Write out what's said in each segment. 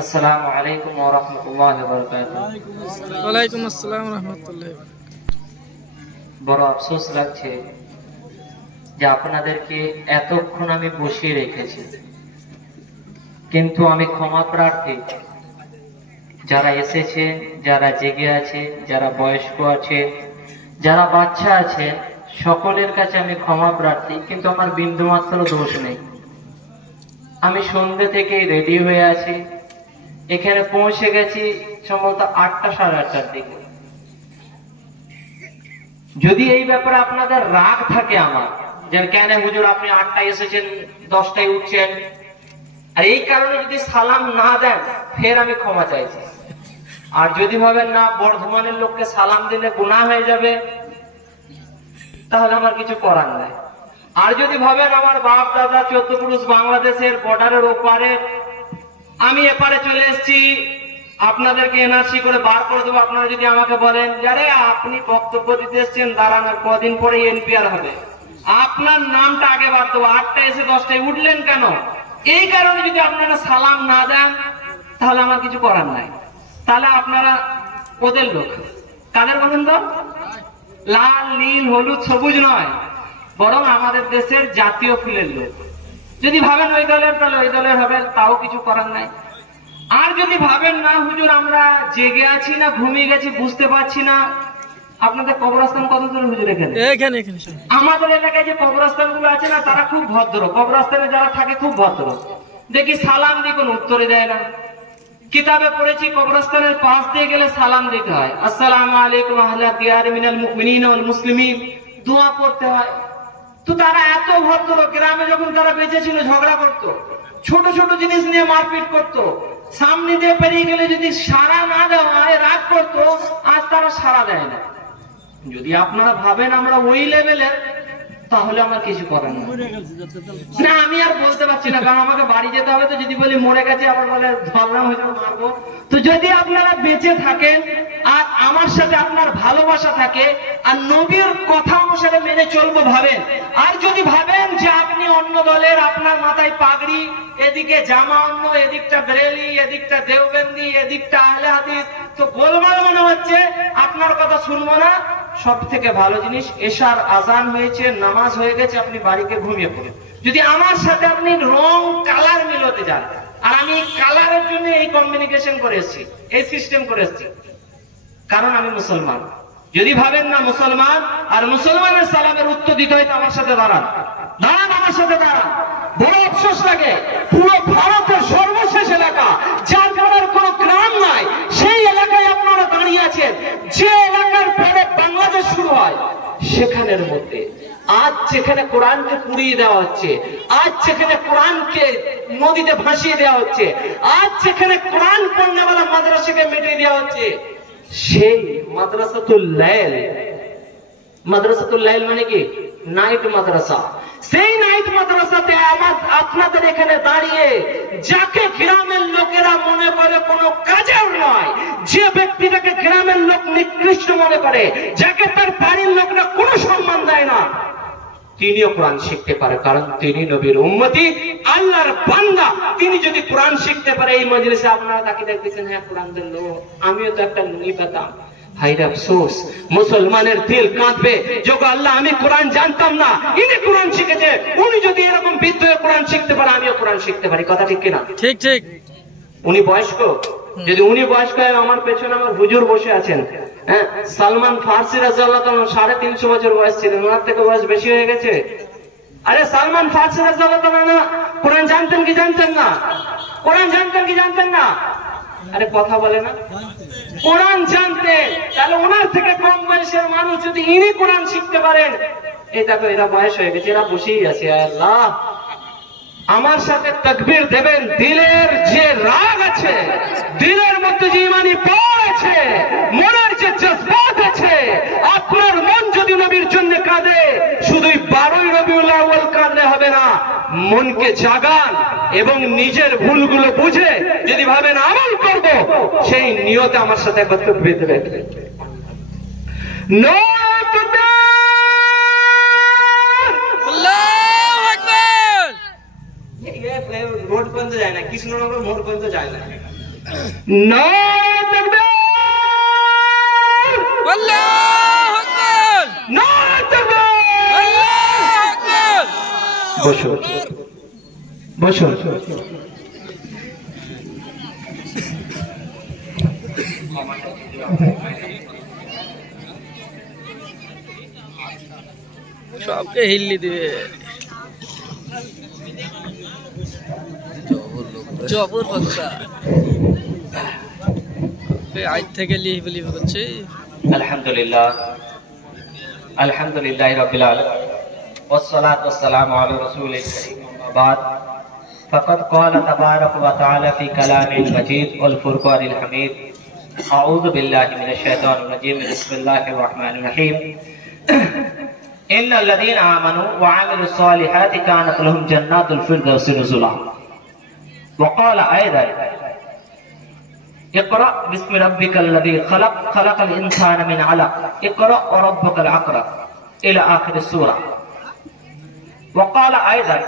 আসসালামু আলাইকুম ওয়া রাহমাতুল্লাহি ওয়া বারাকাতুহু। ওয়া আলাইকুম আসসালাম ওয়া রাহমাতুল্লাহি ওয়া বারাকাতুহু। বড় আফসোস লাগছে যে আপনাদেরকে এতক্ষণ আমি বসিয়ে রেখেছি, কিন্তু আমি ক্ষমা প্রার্থী। যারা এসেছে, যারা জেগে আছে, যারা বয়স্ক আছে, যারা বাচ্চা আছে, সকলের কাছে আমি ক্ষমা প্রার্থী, কিন্তু আমার বিন্দুমাত্র দোষ নেই। আমি সন্ধ্যে থেকেই রেডি হয়ে আছি, এখানে পৌঁছে গেছি সম্ভবত 8টা সাড়ে 8টার দিকে। যদি এই ব্যাপারে আপনাদের রাগ থাকে আমার, যে কেন হুজুর আপনি 8টায় এসেছেন 10টায় উঠছেন, আর এই কারণে যদি সালাম না দেন, ফের আমি ক্ষমা চাইছি। আর যদি ভাবেন না বর্ধমানের লোককে সালাম দিলে গুনাহ হয়ে যাবে, তাহলে আমার কিছু করার নাই। আর যদি ভাবেন আমার বাপ দাদা 14 পুরুষ বাংলাদেশের বর্ডারের ওপারে, আমি এপারে চলে এসেছি, আপনাদেরকে এনআরসি করে বার করে দেবো, আপনারা যদি আমাকে বলেন যারে আপনি বক্তব্য দিতে এসছেন, দাঁড়ান কদিন পরে এনপিআর হবে, আপনার নামটা আগে বার দেবো, 8টায় এসে 10টায় উঠলেন কেন? এই কারণে যদি আপনারা সালাম না দেন, তাহলে আমার কিছু করার নাই। তাহলে আপনারা ওদের লোক, কাদের বলেন তো? লাল নীল হলুদ সবুজ নয়, বরং আমাদের দেশের জাতীয় ফুলের লোক। যদি ভাবেন ওই দলের, তাহলে ওই দলের হবে, তাও কিছু করার নাই। আর যদি ভাবেন না হুজুর আমরা জেগে আছি না ঘুমিয়ে গেছি বুঝতে পারছি না, আপনাদের কবরস্থান কত দূর হুজুর? এখানে আমাদের এলাকায় যে কবরস্থান গুলো আছে না, তারা খুব ভদ্র। কবরস্থানে যারা থাকে খুব ভদ্র। দেখি সালাম দিয়ে কোনো উত্তরে দেয় না। কিতাবে পড়েছি কবরস্থানের পাশ দিয়ে গেলে সালাম দিতে হয়, আসসালামু আলাইকুম আহলা দিয়ার মিনাল মুমিনিন ওয়াল মুসলিমিন, দোয়া পড়তে হয়। তো তারা এত ভদ্র, গ্রামে যখন তারা বেঁচে ছিল ঝগড়া করতো, ছোট ছোট জিনিস নিয়ে মারপিট করতো, সামনে দিয়ে পেরিয়ে গেলে যদি সাড়া না দেওয়া হয় রাগ করতো, আজ তারা সাড়া দেয় না। যদি আপনারা ভাবেন আমরা ওই লেভেলের, তাহলে আমার কিছু করার নেই। না আমি আর বলতে পারছি না, কারণ আমাকে বাড়ি যেতে হবে। তো যদি বলি মরে গেছে, আবার বলে ধরলাম হয়তো মারবো। তো যদি আপনারা বেঁচে থাকেন আর আমার সাথে আপনার ভালোবাসা থাকে আর নবীর কথা অনুসারে মেনে চলবো ভাবেন, আর যদি ভাবেন যে আপনি অন্য দলের, আপনার মাথায় পাগড়ি, এদিকে জামা অন্য, এদিকটা বেরেলি, এদিকটা দেওবন্দি, এদিকটা আহলে হাদিস, তো গোলমাল মনে হচ্ছে, আপনার কথা শুনবো না। সব থেকে ভালো জিনিস, এশার আজান হয়েছে, নামাজ হয়ে গেছে, আপনি বাড়িতে ঘুমিয়ে পড়েন। যদি আমার সাথে আপনি রং কালার মিলাতে যান, আর আমি কালারের জন্য এই কমিউনিকেশন করে এসেছি, এই সিস্টেম করে এসেছি, কারণ আমি মুসলমান। যদি ভাবেন না মুসলমান আর মুসলমানের সালামের উত্তর দিতে হয়, তো আমার সাথে দাঁড়ান, দাঁড়ান, আমার সাথে দাঁড়ান। বড় আফসোস লাগে, পুরো ভারতের সর্বশেষ এলাকা, যার কারণের কোন গ্রাম নাই, সেই এলাকায় আপনারা দাঁড়িয়ে আছেন। যে এলাকার পরে বাংলাদেশ শুরু হয়, সেখানের মধ্যে আজ যেখানে কোরআনকে পুড়িয়ে দেওয়া হচ্ছে, আজ যেখানে কোরআনকে নদীতে ভাসিয়ে দেওয়া হচ্ছে, আজ যেখানে কোরআন পড়নেওয়ালা মাদ্রাসাকে মিটিয়ে দেওয়া হচ্ছে, সেই মাদ্রাসাতুল লাইল, মাদ্রাসাতুল লাইল মানে কি? নাইট মাদ্রাসা। সেই নাইট মাদ্রাসাতে আপনাদের এখানে দাঁড়িয়ে যাকে গ্রামের লোকেরা মনে করে কোনো কাজের নয়, যে ব্যক্তিটাকে গ্রামের লোক নিকৃষ্ট মনে করে, যাকে তার বাড়ির লোকরা কোনো সম্মান দেয় না, তিনিও কোরআন শিখতে পারে, কারণ তিনি নবীর উম্মতি, আল্লাহর বান্দা। তিনি যদি কোরআন শিখতে পারে, এই মজলিসে আপনারা তাকে দেখতেছেন, হ্যাঁ কোরআনের লোক, আমিও তো একটা নুনি পেতাম। হায়রে আফসোস, মুসলমানের দিল কাঁদবে, যোগ আল্লাহ আমি কোরআন জানতাম না, ইনি কোরআন শিখেছে, উনি যদি এরকম বিদ্ধ হয়ে কোরআন শিখতে পারে, আমিও কোরআন শিখতে পারি। কথা ঠিক কিনা? ঠিক ঠিক। উনি বয়স্ক, যদি উনি বয়স্ক হয়, আমার পেছনে আমার হুজুর বসে আছেন, হ্যাঁ, সালমান ফার্সি রাদিয়াল্লাহু তাআলা 350 বছর বয়স ছিলেন, ওনার থেকে বয়স বেশি হয়ে গেছে। আরে সালমান ফার্সি রাদিয়াল্লাহু তাআলা কোরআন জানতেন কি জানতেন না? কোরআন জানতেন কি জানতেন না? আরে কথা বলে না, কোরআন জানতেন। তাহলে ওনার থেকে কম বয়সের মানুষ যদি ইনি কোরআন শিখতে পারেন, এই দেখো এরা বয়স হয়ে গেছে, এরা বসেই আছে। আল্লাহ আমার সাথে তাকবীর দেবেন। দিলের যে রাগ আছে, দিলের মধ্যে যে ইমানি পাওয়ার আছে, মনের যে জজবাত আছে, আপনার মন যদি নবীর জন্য কাঁদে, শুধুই 12ই রবিউল আউয়াল কাঁদলে হবে না, মনকে জাগান এবং নিজের ভুলগুলো বুঝে যদি ভাবেন আমল করব, সেই নিয়তে আমার সাথে একবার তাকবীর দেবেন। রোড পর্যন্ত যায় না, কৃষ্ণনগর মোড় পর্যন্ত যায় না। নারে তাকবীর, আল্লাহু আকবার, নারে তাকবীর, আল্লাহু আকবার। বসুন বসুন। সবকে হিল্লি দিবে। জবর বক্তা আজ থেকে লিভ লিভ করছে। আলহামদুলিল্লাহ, আলহামদুলিল্লাহ রাব্বিল আলামিন, والصلاة والسلام على رسول الكريم أما بعد فقد قال تبارك وتعالى في كلامه المجيد والفرقان الحميد أعوذ بالله من الشيطان الرجيم بسم الله الرحمن الرحيم إن الذين آمنوا وعملوا الصالحات كانت لهم جنات الفردوس نزلا وقال أيضا اقرأ باسم ربك الذي خلق خلق الإنسان من علق اقرأ وربك الأكرم إلى آخر السورة وقال أيضا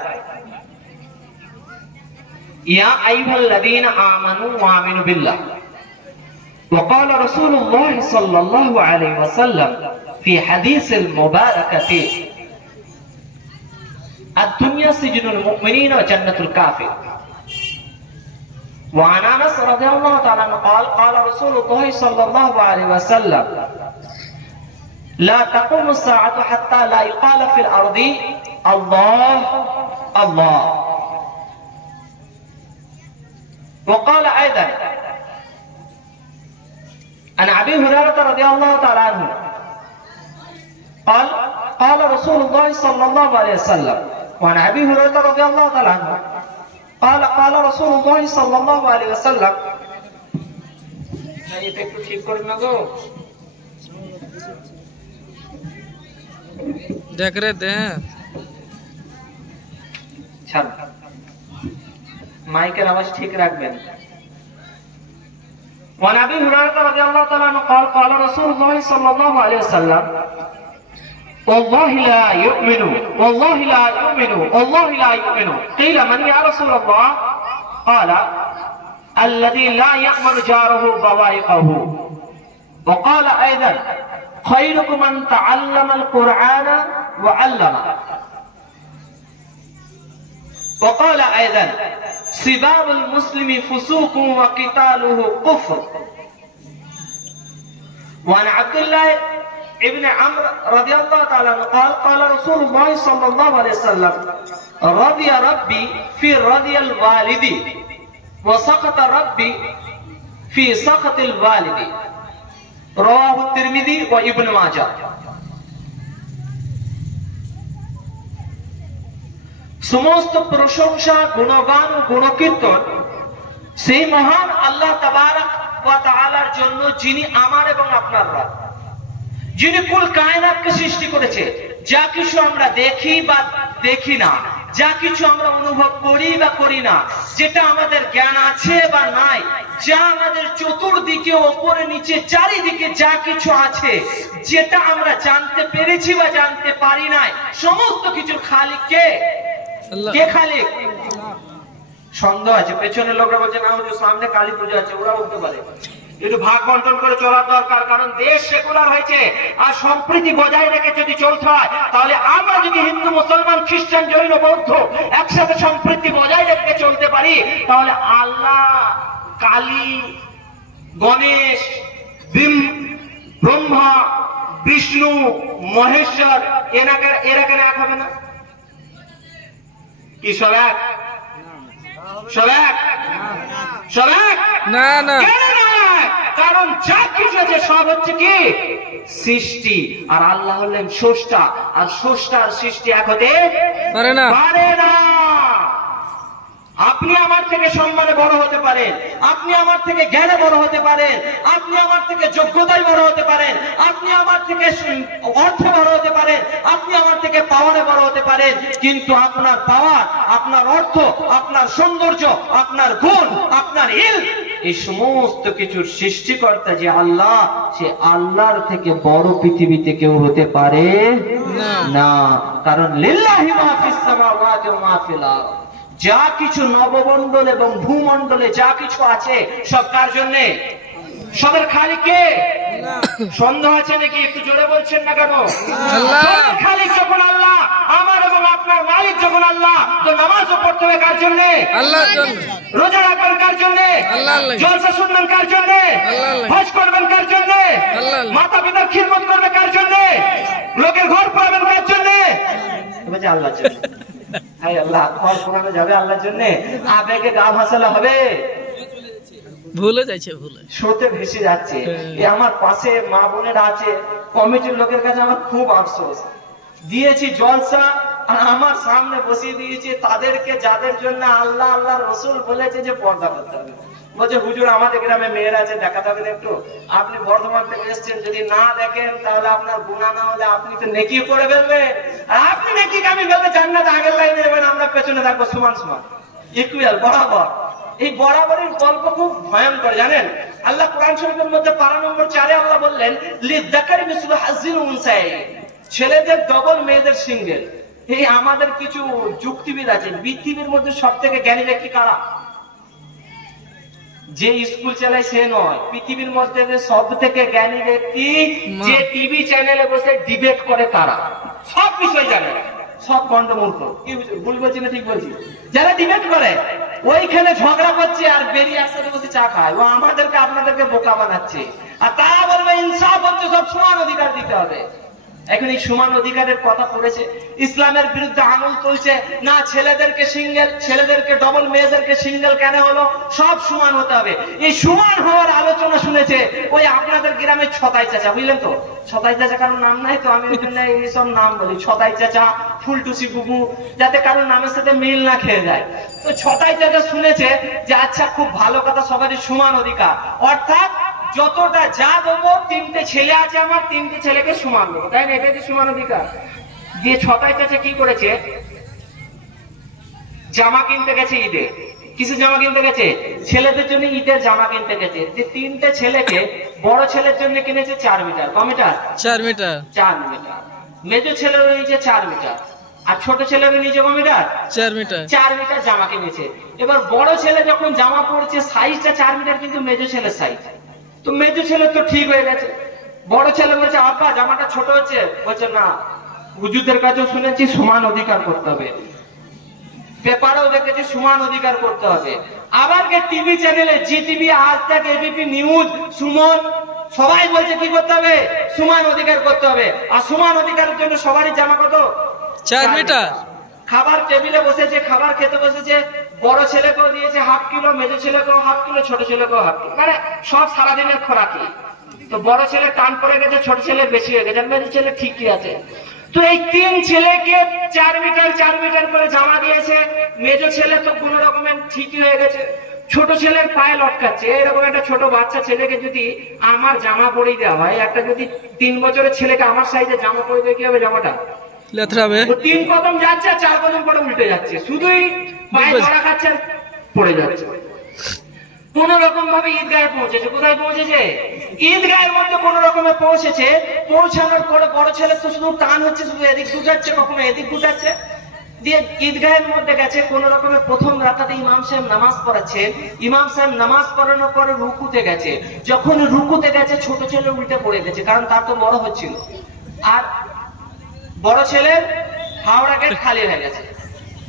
يا أيها الذين آمنوا وآمنوا بالله وقال رسول الله صلى الله عليه وسلم في حديث المباركة الدنيا سجن المؤمنين وجنة الكافر وعن أنس رضي الله تعالى عنه قال قال رسول الله صلى الله عليه وسلم لا تقوم الساعة حتى لا يقال في الأرض الله الله وقال أيضا عن أبي هريرة رضي الله تعالى عنه قال قال رسول الله صلى الله عليه وسلم وعن أبي هريرة رضي الله تعالى عنه قال قال رسول الله صلى الله عليه وسلم देख रहे थे মাইকের আওয়াজ ঠিক রাখবেন। وعن ابي هريره رضي الله تعالى عنه قال قال رسول الله صلى الله عليه وسلم والله لا يؤمن والله لا يؤمن والله لا يؤمن قيل من يا رسول الله قال الذي لا يأمن جاره بوائقه وقال ايضا خيركم من تعلم القرآن وعلمه وقال ايضا سباب المسلم فسوق وقتاله كفر وعن عبد الله ابن عمرو رضي الله تعالى عنه قال قال رسول الله صلى الله عليه وسلم رضي ربي في رضي الوالد وسخط ربي في سخط الوالد رواه الترمذي وابن ماجه সমস্ত প্রশংসা গুণগান ও গুণকীর্তন সেই মহান আল্লাহ তাবারক ওয়া তাআলার জন্য যিনি আমার এবং আপনার রব, যিনি কুল কায়নাতকে সৃষ্টি করেছে। যা কিছু আমরা দেখি বা দেখি না, যা কিছু আমরা অনুভব করি বা করি না, যেটা আমাদের জ্ঞান আছে বা নাই, যা আমাদের চতুর্দিকে ওপরে নিচে চারিদিকে যা কিছু আছে, যেটা আমরা জানতে পেরেছি বা জানতে পারি নাই, সমস্ত কিছুর খালিক কে? কে খালিক? সন্দেহ আছে, পেছনের লোকরা বলছে না হুজুর সামনে কালী পূজা আছে, ওরা বলতে পারে। একটু ভাগ বন্টন করে চলার দরকার, কারণ দেশ সেকুলার হয়েছে আর সম্প্রীতি বজায় রেখে যদি চলতে হয়, তাহলে আমরা যদি হিন্দু মুসলমান খ্রিস্টান জৈন বৌদ্ধ একসাথে সম্প্রীতি বজায় রেখে চলতে পারি, তাহলে আল্লাহ, কালী, গণেশ, ব্রহ্মা, বিষ্ণু, মহেশ্বর এরা কেন এক হবে না? কি সব এক? সব এক? সব এক? না না, কারণ যা কিছু আছে সব হচ্ছে কি সৃষ্টি, আর আল্লাহ হলেন স্রষ্টা, আর স্রষ্টা আর সৃষ্টি এক হতে পারে না। আপনি আমার থেকে সম্মানে বড় হতে পারেন, আপনি আমার থেকে জ্ঞানে বড় হতে পারেন, আপনি আমার থেকে যোগ্যতায় বড় হতে পারেন, আপনি আমার থেকে অর্থে বড় হতে পারেন, আপনি আমার থেকে পাওয়ারে বড় হতে পারেন, কিন্তু আপনার পাওয়ার, আপনার অর্থ, আপনার সৌন্দর্য, আপনার গুণ, আপনার ইলম, এই সমস্ত কিছুর সৃষ্টিকর্তা যে আল্লাহ, সে আল্লাহর থেকে বড় পৃথিবীতে কেউ হতে পারে না। কারণ লিল্লাহি মা ফিস সামাওয়াতি ওয়া মা ফিল আরদ, যা কিছু নবমণ্ডল এবং ভূমণ্ডলে যা কিছু আছে সব কার জন্য? সবের খালিক কে? সন্দেহ আছে নাকি? একটু জোরে বলছেন না কেন? সবের খালিক যখন আল্লাহ, আমার এবং আপনার মালিক যখন আল্লাহ, তো নামাজও পড়তে হবে কার জন্য? আল্লাহর জন্য। রোজা রাখবেন কার জন্য? আল্লাহ। জলসা শুনবেন কার জন্য? আল্লাহ। হজ করবেন কার জন্য? আল্লাহ। মাতা পিতার খিদমত করবে কার জন্য? লোকের ঘর পাবেন কার জন্য? বলছে আল্লাহর জন্য। হায় আল্লাহ, ঘর পোড়ানো যাবে আল্লাহর জন্য? আবেগে গা ভাসালে হবে? ভুলে যাচ্ছে, ভুলে স্রোতে ভেসে যাচ্ছে। আমার পাশে মা বোনেরা আছে, কমিটির লোকের কাছে আমার খুব আফসোস। দিয়েছি জলসা আর আমার সামনে বসিয়ে দিয়েছি তাদেরকে যাদের জন্য আল্লাহ আল্লাহ রসুল বলেছে যে পর্দা করতে হবে। বলছে হুজুর আমাদের গ্রামে মেয়েরা আছে, দেখা যাবেন একটু? আপনি বর্ধমান থেকে এসেছেন, যদি না দেখেন তাহলে আপনার গুনাহ না হলে আপনি তো নেকি করে ফেলবেন। আপনি নেকি কামি ফেলবে, জান্নাত আগের লাইনে যাবেন, আমরা পেছনে থাকবো সমান সমান, ইকুয়াল, বরাবর। এই বরাবরের গল্প খুব ভয়ঙ্কর, জানেন? আল্লাহ কোরআন শরীফের মধ্যে পারা নম্বর 4 আল্লাহ বললেন লিযাকারি মিসলু হাযিল উনসায়াইন, ছেলেদের ডবল মেয়েদের সিঙ্গেল। এই আমাদের কিছু যুক্তিবিদ আছে, পৃথিবীর মধ্যে সবথেকে জ্ঞানী ব্যক্তি কারা? যে স্কুল চালায় সে নয়, পৃথিবীর মধ্যে সব থেকে জ্ঞানী ব্যক্তি যে টিভি চ্যানেলে বসে ডিবেট করে তারা, সব বিষয় জানে, সব গন্ডমূর্খ। কি ভুল বলছি না ঠিক বলছি? যারা ডিবেট করে ওইখানে ঝগড়া করছে আর বেরিয়ে একসাথে বসে চা খায়, ও আমাদেরকে আপনাদেরকে বোকা বানাচ্ছে। আর তারা বলবে ইনসাফ হচ্ছে, সব সমান অধিকার দিতে হবে। এখন এই সমান অধিকারের কথা পড়েছে, ইসলামের বিরুদ্ধে আঙুল তুলছে না, ছেলেদেরকে সিঙ্গেল, ছেলেদেরকে ডবল, মেয়েদেরকে সিঙ্গেল কেন হলো? সব সমান হতে হবে। এই সমান হওয়ার আলোচনা শুনেছে ওই আপনাদের গ্রামে ছতাই চাচা, বুঝলেন তো? ছতাই চাচা কারোর নাম নাই তো, আমি ওই জন্য এইসব নাম বলি, ছতাই চাচা, ফুলটুসি বুবু, যাতে কারোর নামের সাথে মিল না খেয়ে যায়। তো ছতাই চাচা শুনেছে যে আচ্ছা খুব ভালো কথা, সবারই সমান অধিকার, অর্থাৎ যতটা যা দেবো, 3টে ছেলে আছে আমার, 3টে ছেলেকে সমান দেবো, তাই না? এটা যে সমান অধিকার। দিয়ে ছটাই চাচা কি করেছে, জামা কিনতে গেছে ঈদে। কিছু জামা কিনতে গেছে? ছেলেদের জন্য ঈদের জামা কিনতে গেছে। যে 3টে ছেলেকে, বড় ছেলের জন্য কিনেছে 4 মিটার। ক মিটার? 4 মিটার। 4 মিটার। মেজো ছেলের নিচে 4 মিটার, আর ছোট ছেলের নিচে ক মিটার? 4 মিটার। 4 মিটার জামা কিনেছে। এবার বড় ছেলে যখন জামা পড়ছে, সাইজটা 4 মিটার, কিন্তু মেজো ছেলের সাইজ। তো মেজো ছেলে তো ঠিক হয়ে গেছে। বড় ছেলে বলছে আব্বা জামাটা ছোট হচ্ছে। বলছে না, হুজুরদের কাছেও শুনেছি সমান অধিকার করতে হবে, পেপারেও দেখেছি সমান অধিকার করতে হবে। আবার টিভি চ্যানেলে, জি টিভি, আজ তাক, এবিপি নিউজ, সুমন, সবাই বলছে কি করতে হবে? সমান অধিকার করতে হবে। আর সমান অধিকারের জন্য সবারই জামা কত? 4 মিটার। খাবার টেবিলে বসেছে, খাবার খেতে বসেছে, বড় ছেলেকেও দিয়েছে হাফ কিলো, মেজো ছেলেকেও হাফ কিলো, ছোট ছেলেকেও হাফ কিলো, মানে সব সারাদিনের খোরাকি। তো বড় ছেলে টান পড়ে গেছে, ছোট ছেলে বেশি হয়ে গেছে, মেজো ছেলে ঠিকই আছে। তো এই 3 ছেলেকে 4 মিটার 4 মিটার করে জামা দিয়েছে। মেজো ছেলে তো কোনো রকমের ঠিকই হয়ে গেছে, ছোট ছেলের পায়ে লটকাচ্ছে। এরকম একটা ছোট বাচ্চা ছেলেকে যদি আমার জামা পরিয়ে দেওয়া হয়, একটা যদি 3 বছরের ছেলেকে আমার সাইজে জামা পরিয়ে দেয়, কি হবে? জামাটা লেথড়াবে। 3 কদম যাচ্ছে, 4 কদম পরে উল্টে যাচ্ছে, শুধুই পায়ে ধরা খাচ্ছে আর পড়ে যাচ্ছে। কোন রকম ভাবে ঈদগাহে পৌঁছেছে। কোথায় পৌঁছেছে? ঈদগাহের মধ্যে কোন রকমে পৌঁছেছে। পৌঁছানোর পরে বড় ছেলে তো শুধু টান হচ্ছে, শুধু এদিক গুটাচ্ছে, কখনো এদিক গুটাচ্ছে। দিয়ে ঈদগাহের মধ্যে গেছে, কোন রকমের প্রথম রাকাতে ইমাম সাহেব নামাজ পড়াচ্ছেন। ইমাম সাহেব নামাজ পড়ানোর পরে রুকুতে গেছে। যখন রুকুতে গেছে, ছোট ছেলে উল্টে পড়ে গেছে, কারণ তার তো বড় হচ্ছিল। আর বড় ছেলের হাওড়া গেট খালি হয়ে গেছে।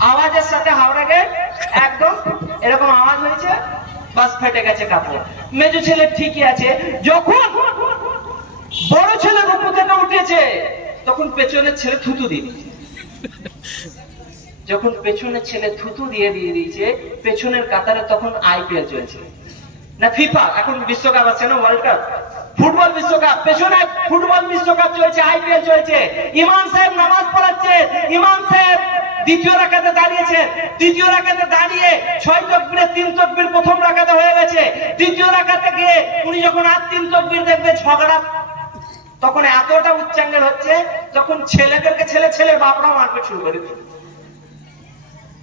আওয়াজের সাথে হাওড়া গেট একদম এরকম আওয়াজ হয়েছে, বাস ফেটে গেছে কাপড়। মেজো ছেলে ঠিকই আছে। যখন বড় ছেলে রুকু থেকে উঠেছে, তখন পেছনের ছেলে থুতু দিয়ে দিয়েছে। যখন পেছনের ছেলে থুতু দিয়ে দিয়েছে, পেছনের কাতারে তখন আইপিএল চলছে না ফিফা, এখন বিশ্বকাপ আছে না, ওয়ার্ল্ড কাপ, ফুটবল বিশ্বকাপ। পেছনে ফুটবল বিশ্বকাপ চলছে, আইপিএল চলছে। ইমাম সাহেব নামাজ পড়াচ্ছে। ইমাম সাহেব দ্বিতীয় রাকাতে দাঁড়িয়েছেন। দ্বিতীয় রাকাতে দাঁড়িয়ে 6 তাকবীরে 3 তাকবীর প্রথম রাকাতে হয়ে গেছে। দ্বিতীয় রাকাতে গিয়ে উনি যখন আর 3 তাকবীর দেখবে, ঝগড়া তখন এতটা উচ্চাঙ্গের হচ্ছে, তখন ছেলেদেরকে ছেলে বাপরা মারতে শুরু করে দিল।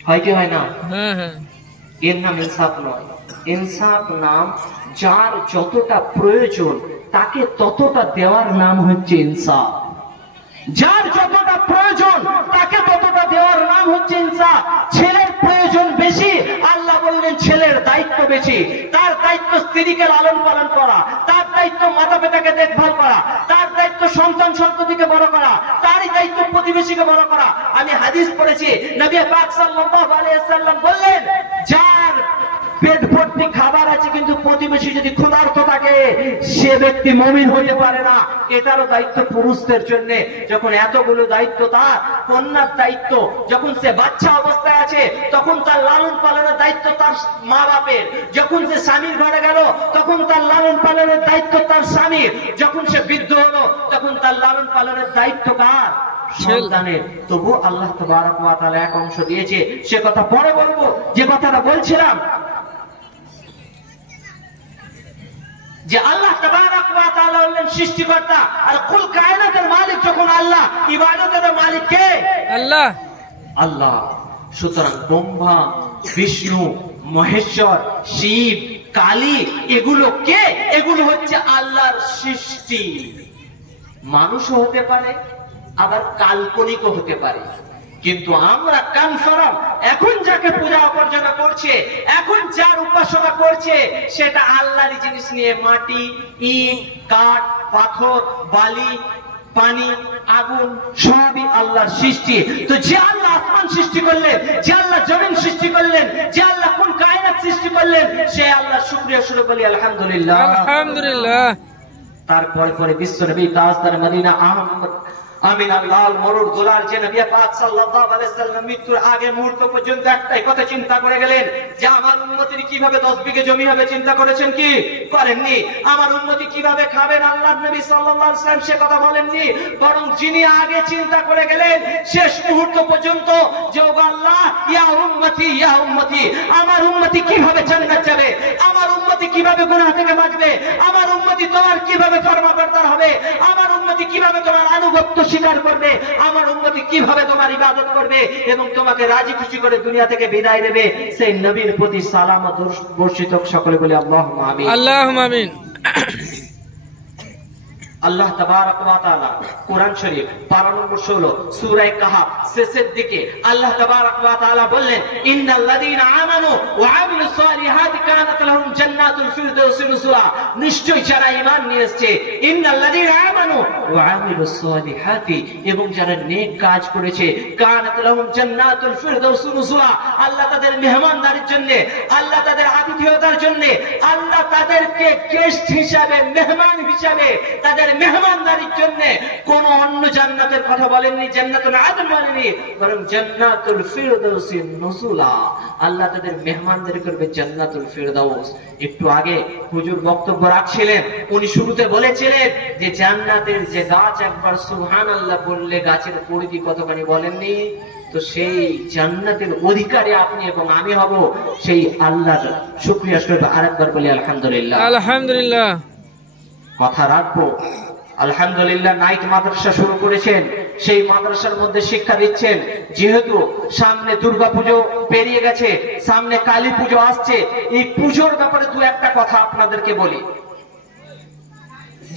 হয় কি হয় না? এর নাম ইনসাফ নয়। ইনসাফ নাম যার যতটা প্রয়োজন তাকে ততটা দেওয়ার নাম হচ্ছে ইনসাফ। যার যতটা প্রয়োজন তাকে ততটা দেওয়ার নাম হচ্ছে ইনসাফ। ছেলের প্রয়োজন ওজন বেশি, আল্লাহ বললেন ছেলের দায়িত্ব বেশি। তার দায়িত্ব স্ত্রীকে লালন পালন করা, তার দায়িত্ব মাতা পিতাকে দেখভাল করা, তার দায়িত্ব সন্তান সন্ততিকে বড় করা, তারই দায়িত্ব প্রতিবেশীকে বড় করা। আমি হাদিস পড়েছি, নবী পাক সাল্লাল্লাহু আলাইহি ওয়াসাল্লাম বললেন, যার পেট ভর্তি খাবার আছে কিন্তু প্রতিবেশী যদি ক্ষুধার্ত থাকে, সে ব্যক্তি মুমিন হতে পারে না। এটারও দায়িত্ব পুরুষদের জন্য। যখন এতগুলো দায়িত্ব, তার কন্যার দায়িত্ব, যখন সে বাচ্চা অবস্থায় আছে তখন তার লালন পালনের দায়িত্ব তার মা বাপের, যখন সে স্বামীর ঘরে গেল তখন তার লালন পালনের দায়িত্ব তার স্বামীর, যখন সে বৃদ্ধ হলো তখন তার লালন পালনের দায়িত্ব কার? সন্তানের। তবু আল্লাহ তাবারক ওয়া তাআলা এক অংশ দিয়েছে, সে কথা পরে বলবো। যে কথাটা বলছিলাম, যে আল্লাহ তাবারক ওয়া তাআলা হলেন সৃষ্টিকর্তা, আর কুল কায়নাতের মালিক যখন আল্লাহ, ইবাদতের মালিক কে? আল্লাহ। আল্লাহ। সুতরাং ব্রহ্মা, বিষ্ণু, মহেশ্বর, শিব, কালী, এগুলো কে? এগুলো হচ্ছে আল্লাহর সৃষ্টি। মানুষও হতে পারে, আবার কাল্পনিকও হতে পারে, কিন্তু আমরা কনফার্ম এখন যাকে পূজা অর্চনা করছে, এখন যার উপাসনা করছে, সেটা আল্লাহরই জিনিস নিয়ে, মাটি, ইট, কাঠ, পাথর, বালি, পানি, আগুন, সবই আল্লাহর সৃষ্টি। তো যে আল্লাহ আসমান সৃষ্টি করলেন, যে আল্লাহ জমিন সৃষ্টি করলেন, যে আল্লাহ কোন কায়নাত সৃষ্টি করলেন, সে আল্লাহর শুকরিয়া শুরু বলি আলহামদুলিল্লাহ, আলহামদুলিল্লাহ। তারপরে পরে বিশ্ব নবী তাজদার মদিনা আহমদ আমিন আল্লাহ মরুর দুলার যে নবী পাক সাল্লাল্লাহু আলাইহি ওয়াসাল্লাম মৃত্যুর আগে মুহূর্ত পর্যন্ত একটাই কথা চিন্তা করে গেলেন, যে আমার উম্মতের কিভাবে 10 বিঘে জমি হবে চিন্তা করেছেন কি? করেননি। আমার উম্মতি কিভাবে খাবেন আল্লাহর নবী সাল্লাল্লাহু আলাইহি ওয়াসাল্লাম সে কথা বলেননি, বরং যিনি আগে চিন্তা করে গেলেন শেষ মুহূর্ত পর্যন্ত, যে ও আল্লাহ, ইয়া উম্মতি, ইয়া উম্মতি, আমার উম্মতি কিভাবে জান্নাত যাবে, আমার উম্মতি কিভাবে গুনাহ থেকে বাঁচবে, আমার উম্মতি তোমার কিভাবে ফরমাবরদার হবে, আমার উম্মতি কিভাবে তোমার আনুগত্য স্বীকার করবে, আমার উম্মতি কিভাবে তোমার ইবাদত করবে এবং তোমাকে রাজি খুশি করে দুনিয়া থেকে বিদায় দেবে, সেই নবীর প্রতি সালাম ও বর্ষিত হোক। সকলে বলি আল্লাহুম্মা আমিন, আল্লাহুম্মা আমিন। আল্লাহ তাবারক ওয়া তাআলা কোরআন শরীফ পারা নম্বর 16 সূরা কাহাফ শেষের দিকে আল্লাহ তাবারক ওয়া তাআলা বললেন, ইন্নাল্লাযীনা আমানু ওয়া আমিলুস সালিহাতি কানাত লাহুম জান্নাতুল ফিরদাউসি নুজুলা, নিশ্চয়ই যারা ঈমান নিয়ে এসেছে, ইন্নাল্লাযীনা আমানু ওয়া আমিলুস সালিহাতি, এবং যারা নেক কাজ করেছে, কানাত লাহুম জান্নাতুল ফিরদাউসি নুজুলা, আল্লাহ তাদের মেহমানদারির জন্য, আল্লাহ তাদের আতিথেয়তার জন্য, আল্লাহ তাদেরকে গেস্ট হিসাবে, মেহমান হিসাবে, তাদের মেহমানদারির জন্য কোন অন্য জান্নাতের কথা বলেননি, জান্নাতুল আদন বলেননি, বরং জান্নাতুল ফিরদাউসি নুজুলা, আল্লাহ তাদের মেহমানদারি করবে জান্নাতুল ফিরদাউস। একটু আগে হুজুর বক্তব্য রাখছিলেন, উনি শুরুতে বলেছিলেন যে জান্নাতের যে গাছ একবার সুবহানাল্লাহ বললে গাছের পরিধি কতখানি বলেননি? তো সেই জান্নাতের অধিকারী আপনি এবং আমি হব, সেই আল্লাহর শুকরিয়া শুরু আরেকবার বলি আলহামদুলিল্লাহ, আলহামদুলিল্লাহ। কথা রাখবো, আলহামদুলিল্লাহ। নাইট মাদ্রাসা শুরু করেছেন, সেই মাদ্রাসার মধ্যে শিক্ষা দিচ্ছেন, যেহেতু সামনে দুর্গাপুজো পেরিয়ে গেছে, সামনে কালী পুজো আসছে, এই পুজোর ব্যাপারে দু একটা কথা আপনাদেরকে বলি।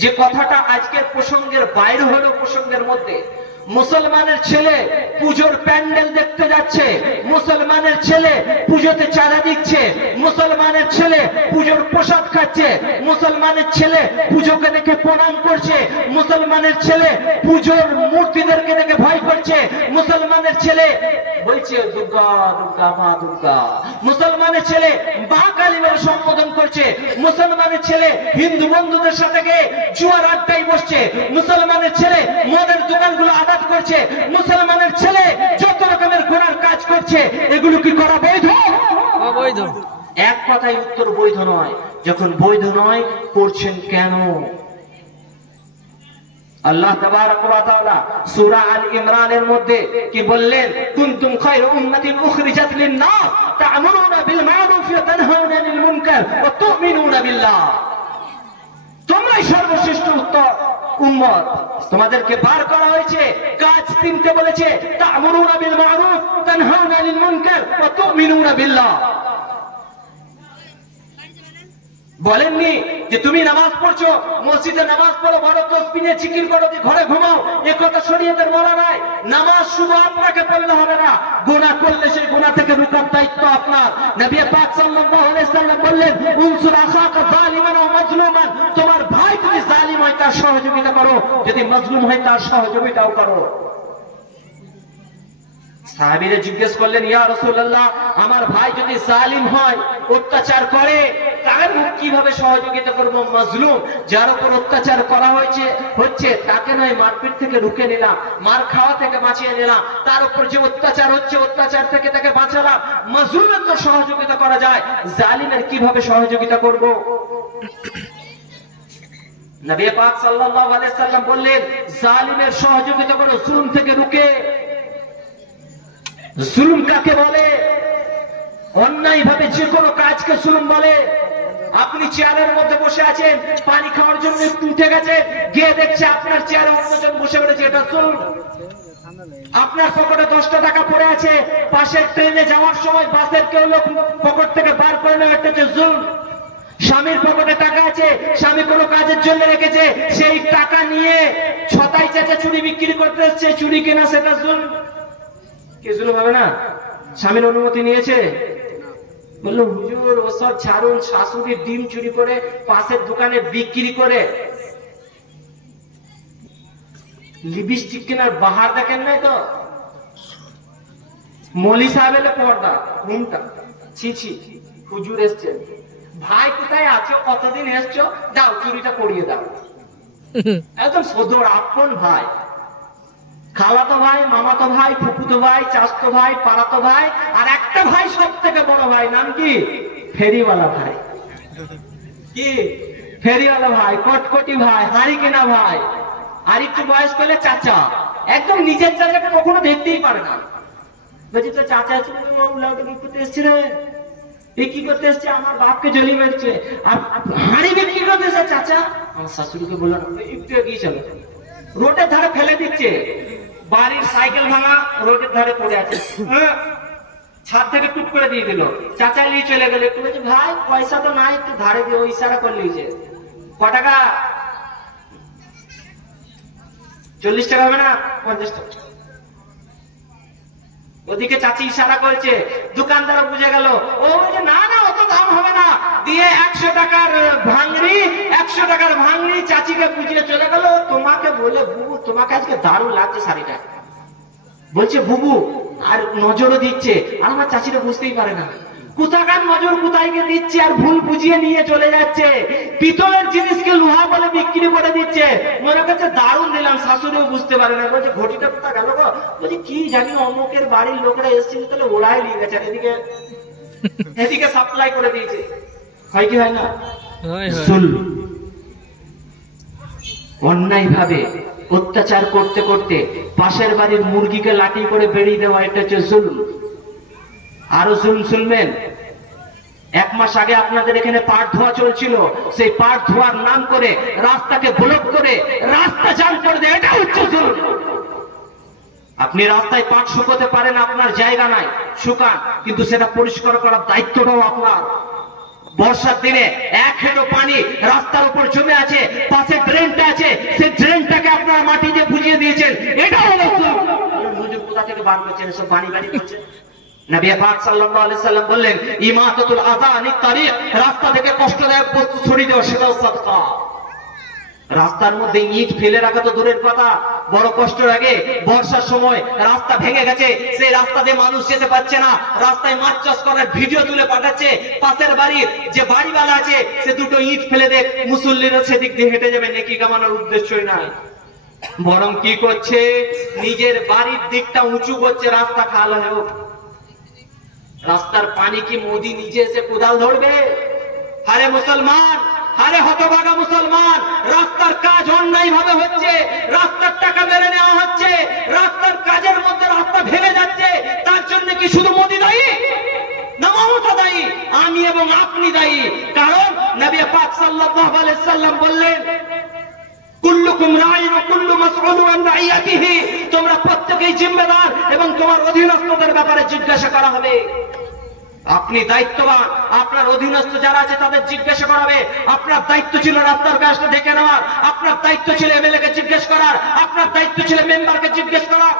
যে কথাটা আজকের প্রসঙ্গের বাইরে হলো, প্রসঙ্গের মধ্যে, মুসলমানের ছেলে পুজোর প্যান্ডেল দেখতে যাচ্ছে, মুসলমানের ছেলে পুজোতে চাঁদা দিচ্ছে, মুসলমানের ছেলে পুজোর প্রসাদ খাচ্ছে, মুসলমানের ছেলে পুজোকে দেখে প্রণাম করছে, মুসলমানের ছেলে পুজোর মূর্তিদেরকে দেখে ভয় করছে, মুসলমানের ছেলে বলছে দুর্গা দুর্গা মা দুর্গা, মুসলমানের ছেলে মা কালী বলে সম্বোধন করছে, মুসলমানের ছেলে হিন্দু বন্ধুদের সাথে গিয়ে জুয়ার আড্ডায় বসছে, মুসলমানের ছেলে মদের দোকানগুলো আবাদ করছে, মুসলমানের ছেলে যত রকমের গুনার কাজ করছে, এগুলো কি করা বৈধ? অবৈধ। এক কথায় উত্তর বৈধ নয়। যখন বৈধ নয়, করছেন কেন? আল্লাহ তাবারক ওয়া তাআলা সূরা আল ইমরানের মধ্যে কি বললেন? কুনতুম খায়রা উম্মাতিন উখরিজাত লিন-নাস তা'মুরুনা বিল মা'রুফ ওয়া তানহাউনা আনিল মুনকার ওয়া তু'মিনুনা বিল্লাহ। তোমরাই সর্বশ্রেষ্ঠ উত্তম উম্মত, তোমাদেরকে বার করা হয়েছে, কাজ তিনটে বলেছে, তা'মুরুনা বিল মা'রুফ তানহাউনা আনিল মুনকার ওয়া তু'মিনুনা বিল্লাহ। বলেননি যে তুমি নামাজ পড়ছো, মসজিদে নামাজ পড়ো, বড় তসবিহ নিয়ে জিকির করো, ঘরে ঘুমাও, এ কথা শরীয়তের বলা নাই। নামাজ শুধু আপনাকে পড়লে হবে না, গুনাহ করলে সেই গুনাহ থেকে রুকার দায়িত্ব আপনার। নবী পাক সাল্লাল্লাহু আলাইহি সাল্লাম বললেন, উনসুর আখাকা যালিমান ওয়া মাজলুমান, তোমার ভাই যদি জালিম হয় তার সহযোগিতা করো, যদি মাজলুম হয় তার সহযোগিতাও করো। সাহাবীরা জিজ্ঞেস করলেন, ইয়া রাসূলুল্লাহ, আমার ভাই যদি জালিম হয়, অত্যাচার করে, তার কিভাবে সহযোগিতা করব? মাজলুম, যার উপর অত্যাচার করা হচ্ছে তাকে নয় মারপিট থেকে রুখে নিলাম, মার খাওয়া থেকে বাঁচিয়ে নিলাম, তার উপর যে অত্যাচার হচ্ছে অত্যাচার থেকে তাকে বাঁচালাম। মাজলুমের তো সহযোগিতা করা যায়, জালিমের কিভাবে সহযোগিতা করব? নবী পাক সাল্লাল্লাহু আলাইহি সাল্লাম বললেন, জালিমের সহযোগিতা করো, জুলুম থেকে রুখে। জুলুম কাকে বলে? অন্যায় ভাবে যে কোনো কাজকে জুলুম বলে। আপনি চেয়ারের মধ্যে বসে আছেন, পানি খাওয়ার জন্য একটু উঠে গেছে, গিয়ে দেখছে আপনার চেয়ারে অন্যজন বসে পড়েছে, এটা জুলুম। আপনার পকেটে 10টা টাকা পড়ে আছে, পাশের ট্রেনে যাওয়ার সময় বাসের কেউ লোক পকেট থেকে বার করে নেওয়া, এটা হচ্ছে জুলুম। স্বামীর পকেটে টাকা আছে, স্বামী কোনো কাজের জন্য রেখেছে, সেই টাকা নিয়ে ছতাই চেঁচে চুরি বিক্রি করতে এসছে, চুরি কেনা, সেটা জুলুম। কি জুলুম হবে না? স্বামীর অনুমতি নিয়েছে, বললো হুজুর ওসব ছাড়ুন, শাশুড়ির ডিম চুরি করে পাশের দোকানে বিক্রি করে লিপস্টিক কেনার বাহার দেখেন নাই তো? মৌলী সাহেব এলে পর্দা ঘুমটা, ছি ছি, হুজুর এসছে, ভাই কোথায় আছো, কতদিন এসছো, দাও চুরিটা করিয়ে দাও। একদম সদর আপন ভাই, খালাতো ভাই, মামাতো ভাই, ফুফুতো ভাই, চাচতো ভাই, পাড়াতো ভাই, আর একটা ভাই সব থেকে বড় ভাই, নাম কি? ফেরিওয়ালা ভাই। কি ফেরিওয়ালা ভাই, কটকটি ভাই, হাড়ি কেনা ভাই, আর একটু বয়স করলে চাচা। একদম নিজের চাচাকে কখনো দেখতেই পারে না। বলছি তো চাচা করতে এসছি রে, এই কি করতে এসছে? আমার বাপকে জলি মেরেছে। হাড়ি বিক্রি করতে এসে চাচা, আমার শাশুড়িকে বললো একটু এগিয়ে চলো, রোডের ধারে ফেলে দিচ্ছে, বাড়ির সাইকেল ভাঙা রোডের ধারে পড়ে আছে, ছাদ থেকে টুক করে দিয়ে দিল, চাচা নিয়ে চলে গেল। একটু বলছে ভাই পয়সা তো নাই, একটু ধারে দিয়ে, ইশারা করে নিয়েছে, ক টাকা? 40 টাকা হবে না, 50 টাকা। ওদিকে চাচি ইশারা করেছে, দোকানদার বুঝে গেল, ও বলছে না না অত দাম হবে না, দিয়ে 100 টাকার ভাঙড়ি, 100 টাকার ভাঙড়ি চাচিকে বুঝিয়ে চলে গেল। তোমাকে বলে বুবু তোমাকে আজকে দারুণ লাগছে শাড়িটা, বলছে বুবু, আর নজরও দিচ্ছে, আর আমার চাচিরা বুঝতেই পারে না কোথাকার নজর কোথায় গিয়ে দিচ্ছে, আর ভুল বুঝিয়ে নিয়ে চলে যাচ্ছে, পিতলের জিনিসকে লোহা বলে বিক্রি করে দিচ্ছে, মনে করছে দারুণ দিলাম, শাশুড়িও বুঝতে পারে না। বলছে ঘটিটা কোথা গেল গো? বলছে কি জানি অমুকের বাড়ির লোকেরা এসেছিল, তাহলে ওরাই নিয়ে গেছে, এদিকে এদিকে সাপ্লাই করে দিয়েছে। হয় কি হয় না? অন্যায় ভাবে অত্যাচার করতে করতে পাশের বাড়ির মুরগিকে লাঠি করে বেরিয়ে দেওয়া, এটা হচ্ছে জুলুম। আরো জুলুম শুনবেন, 1 মাস আগে আপনাদের এখানে পাট ধোয়া চলছিল, সেই পাট ধোয়ার নাম করে রাস্তাকে ব্লক করে রাস্তা জাম করে দেয়, এটা হচ্ছে জুলুম। আপনি রাস্তায় পাট শুকোতে পারেন, আপনার জায়গা নাই, শুকান, কিন্তু সেটা পরিষ্কার করার দায়িত্বটাও আপনার। বর্ষার দিনে 1 হেঁটো পানি রাস্তার উপর জমে আছে, পাশে ড্রেনটা আছে, সেই ড্রেনটাকে আপনারা মাটি দিয়ে বুঝিয়ে দিয়েছেন, এটা হলো জুলুম। হুজুর কোথা থেকে বার করছেন সব বাড়ি বাড়ি বলছেন? নবী পাক সাল্লাল্লাহু আলাইহি সাল্লাম বললেন, ইমাতাতুল আযা আনিত তারিক, রাস্তা থেকে কষ্টদায়ক বস্তু সরিয়ে দেওয়া, সেটাও সাদকা। রাস্তার মধ্যে ইট ফেলে রাখা তো দূরের কথা, বড় কষ্ট লাগে। বর্ষার সময় রাস্তা ভেঙে গেছে, সেই রাস্তা দিয়ে মানুষ যেতে পারছে না, রাস্তায় মাছ চাষ করার ভিডিও তুলে পাঠাচ্ছে, পাশের বাড়ির যে বাড়িওয়ালা আছে সে দুটো ইট ফেলে দেখ, মুসল্লিরা সেদিক দিয়ে হেঁটে যাবে, নেকি কামানোর উদ্দেশ্যই নাই, বরং কি করছে, নিজের বাড়ির দিকটা উঁচু করছে, রাস্তা খাল হোক। রাস্তার পানি কি মোদি নিজে এসে কোদাল ধরবে? আরে মুসলমান, আরে হতভাগা মুসলমান, রাস্তার কাজ অন্যায় ভাবে হচ্ছে, রাস্তার টাকা মেরে নেওয়া হচ্ছে, রাস্তার কাজের মধ্যে রাস্তা ভেঙে যাচ্ছে, তার জন্য কি শুধু মোদি দায়ী? না, মমতা দায়ী, আমি এবং আপনি দায়ী। কারণ নবী পাক সাল্লাল্লাহু আলাইহি সাল্লাম বললেন, কুল্লুকুম রাঈন ওয়া কুল্লু মাসউলুন আন রাইয়াতিহি, তোমরা প্রত্যেকেই জিম্মেদার এবং তোমার অধীনস্থদের ব্যাপারে জিজ্ঞাসা করা হবে। আপনি দায়িত্ববান, আপনার অধীনস্থ যারা আছে তাদের জিজ্ঞাসা করাবে। আপনার দায়িত্ব ছিল রাস্তার কাজটা দেখে নেওয়ার, আপনার দায়িত্ব ছিল এমএলএ কে জিজ্ঞেস করার, আপনার দায়িত্ব ছিল মেম্বারকে জিজ্ঞেস করার।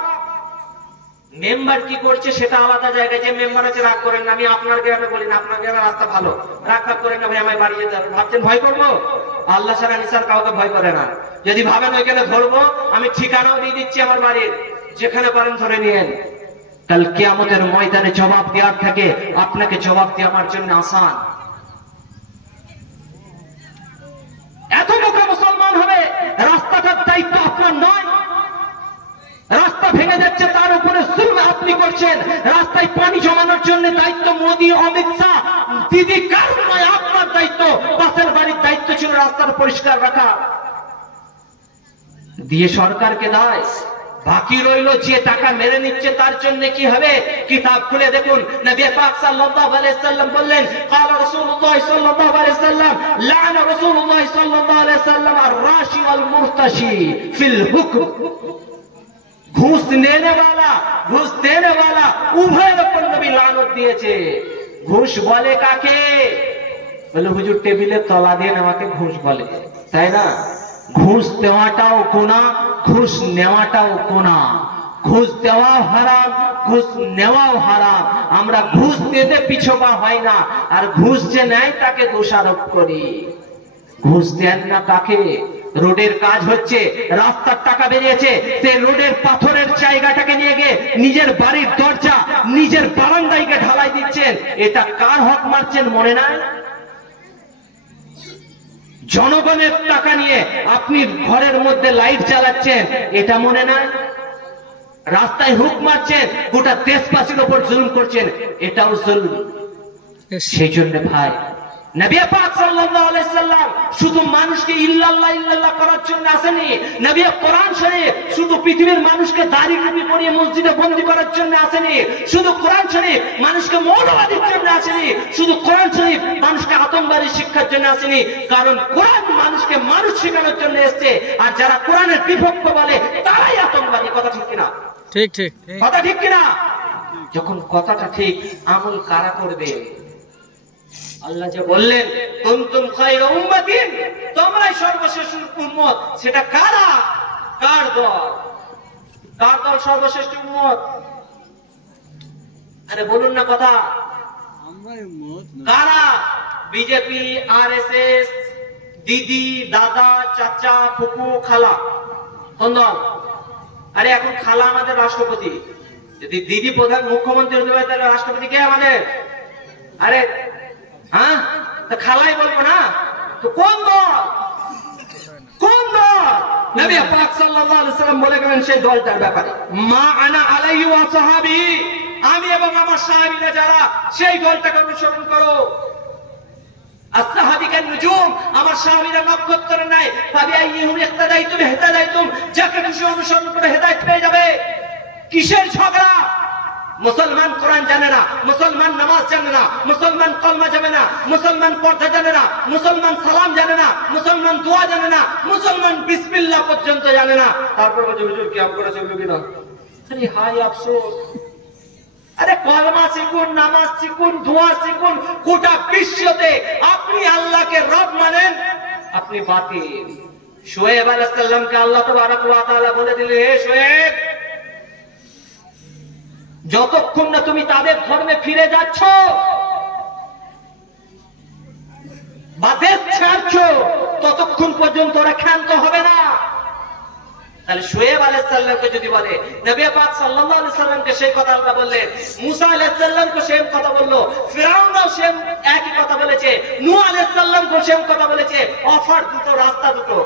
মেম্বার কি করছে সেটা আলাদা জায়গায়, যে মেম্বার আছে রাগ করেন না, আমি আপনার গ্রামে বলি না, আপনার গ্রামে রাস্তা ভালো, রাগ করেন না ভাই আমার বাড়ি যেতে হবে। ভাবছেন ভয় করবো? আল্লাহ ছাড়া নিসার কাউকে ভয় করে না। যদি ভাবেন ওইখানে ধরবো, আমি ঠিকানাও দিয়ে দিচ্ছি আমার বাড়ির, যেখানে পারেন ধরে নিয়েন। কাল কিয়ামতের ময়দানে জবাব দেওয়ার থাকে, আপনাকে জবাব দেওয়া আমার জন্য আসান। এত বোকা মুসলমান হবে, রাস্তাটার দায়িত্ব আপনার নয়। রাস্তা ভেঙে যাচ্ছে তার উপরে জুলম আপনি করছেন। রাস্তায় পানি জমানোর জন্য দায়িত্ব মোদী, অমিত শাহ, দিদি কারণ নয়, আপনার দায়িত্ব। পাশের বাড়ির দায়িত্ব ছিল রাস্তার পরিষ্কার রাখা, দিয়ে সরকারকে দেয়। বাকি রইল যে টাকা মেরে নিচ্ছে তার জন্য কি হবে? কিতাব খুলে দেখুন, নবী পাক সাল্লাল্লাহু আলাইহি সাল্লাম বললেন, قال রাসূলুল্লাহ সাল্লাল্লাহু আলাইহি সাল্লাম, লা'না রাসূলুল্লাহ সাল্লাল্লাহু আলাইহি সাল্লাম আর-রাশি ওয়াল মুরতাশি ফিল হুকম। ঘুষ নেনে वाला, ঘুষ দেনে वाला উভয়ের উপর নবী লানত দিয়েছে। ঘুষ বলে কাকে? বলে হুজুর টেবিলে তলা দিয়ে নেওয়াকে ঘুষ বলে, তাই না? ঘুষ দেওয়াটাও গুনাহ, ঘুষ নেওয়াটাও গুনাহ। ঘুষ দেওয়াও হারাম, ঘুষ নেওয়াও হারাম। আমরা ঘুষ দিতে পিছপা হয় না, আর ঘুষ যে নেয় তাকে দোষারোপ করি। ঘুষ দেন না কাকে? রোডের কাজ হচ্ছে, রাস্তার টাকা বেরিয়েছে, সেই রোডের পাথরের জায়গাটাকে নিয়ে গিয়ে নিজের বাড়ির দরজা, নিজের বারান্দায় ঢালাই দিচ্ছেন। এটা কার হক মারছেন মনে নাই? জনগণের টাকা নিয়ে আপনি ঘরের মধ্যে লাইট চালাচ্ছেন, এটা মনে নাই? রাস্তায় হুক মারছেন, গোটা দেশবাসীর উপর জুলুম করছেন, এটাও জুলুম। সেই জন্য ভাই, নবী পাক সাল্লাল্লাহু আলাইহি সাল্লাম শুধু মানুষকে ইল্লাল্লাহ ইল্লাল্লাহ করার জন্য আসেনি। নবী কোরআন শরীফ শুধু পৃথিবীর মানুষকে দাড়ি টুপি পরিয়ে মসজিদে বন্দী করার জন্য আসেনি। শুধু কোরআন শরীফ মানুষকে মৌলবাদীর জন্য আসেনি। শুধু কোরআন শরীফ মানুষকে আতঙ্কবাদী শিক্ষার জন্য আসেনি। কারণ কোরআন মানুষকে মানুষ শেখানোর জন্য এসেছে, আর যারা কোরআনের বিপক্ষ বলে তারাই আতঙ্কবাদী। কথা ঠিক কিনা? ঠিক ঠিক, কথা ঠিক কিনা? যখন কথাটা ঠিক, আমল কারা করবে? আল্লাহ যে বললেন কুনতুম খায়রা উম্মাতিন, তোমরাই সর্বশ্রেষ্ঠ উম্মত, সেটা কারা? কার দল? কার দল সর্বশ্রেষ্ঠ উম্মত? আরে বলুন না কথা। কারা? বিজেপি, আরএসএস, দিদি, দাদা, চাচা, ফুপু, খালা, কোন দল? আরে এখন খালা আমাদের রাষ্ট্রপতি। যদি দিদি প্রধান মুখ্যমন্ত্রী হতে পারে তাহলে রাষ্ট্রপতি কে আমাদের? আরে হ্যাঁ, তো খালাই বলবো না তো কোন দল? কোন দল? নবী পাক সাল্লাল্লাহু আলাইহি সাল্লাম বলে গেলেন সেই দলটার ব্যাপারে, মা আনা আলাইহি ওয়া সাহাবী, আমি এবং আমার সাহাবীরা যারা, সেই দলটাকে অনুসরণ করো। আসহাবী কান নুজুম, আমার সাহাবীরা নক্ষত্রের ন্যায়। ফাবিআইহিম ইক্তাদাইতুম ইহতাদাইতুম, যাকে খুশি অনুসরণ করে হেদায়েত পেয়ে যাবে। কিসের ঝগড়া? মুসলমান কোরআন জানে না, মুসলমান নামাজ জানে না, মুসলমান কলমা জানে না, মুসলমান পর্দা জানে না, মুসলমান সালাম জানে না, মুসলমান দোয়া জানে না, মুসলমান বিসমিল্লাহ পর্যন্ত জানে না। তারপর বলছে হুজুর কি আপনারা চলবে কিনা? আরে হায় আফসোস। আরে কলমা শিখুন, নামাজ শিখুন, দোয়া শিখুন। গোটা বিশ্বতে আপনি আল্লাহকে রব মানেন, আপনি বাতিল। শোয়েব আলাইহিস সালামকে আল্লাহ তাবারক ওয়া তাআলা বলে দিলেন, হে শোয়েব, যতক্ষণ না তুমি তাদের ধর্মে ফিরে যাচ্ছ বা দেশ ছাড়ছ, ততক্ষণ পর্যন্ত ওরা ক্ষান্ত হবে না। তাহলে শোয়েব আলাইহিস সালামকে যদি বলে, নবী পাক সাল্লাল্লাহু আলাইহি সাল্লামকে সেই কথা আল্লাহ বললেন, মুসা আলাইহিস সালামকে সেই কথা বললো, ফিরআউনও সেই একই কথা বলেছে, নূহ আলাইহিস সালামকে সেই কথা বলেছে। অফার দুটো, রাস্তা দুটো,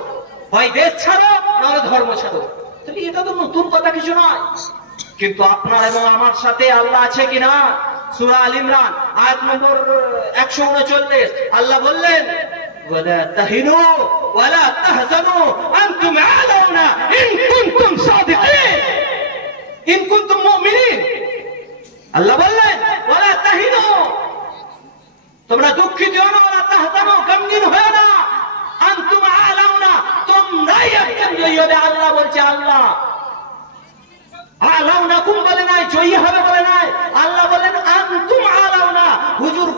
হয় দেশ ছাড়ো নয় ধর্ম ছাড়ো। তাহলে এটা তো নতুন কথা কিছু নয়। কিন্তু আপনার এবং আমার সাথে আল্লাহ আছে কিনা? সূরা আল ইমরান আয়াত নম্বর 139, আল্লাহ বললেন, ওয়ালা তাহিনু ওয়ালা তাহজানু আনতুম আলাউনা ইন কুনতুম সাদিকিন ইন কুনতুম মুমিনিন। আল্লাহ বললেন ওয়ালা তাহিনু, তোমরা দুঃখিত হও না, ওয়ালা তাহজানু, গমগীন হও না, আনতুম আলাউনা, তোমরাই একদম জয়ী হবে। আল্লাহ বলছে, আল্লাহ আলাউনা কুম বলে নাই, জয়ী হবে বলে নাই। আল্লাহ বলেন আনতুম আলাউনা,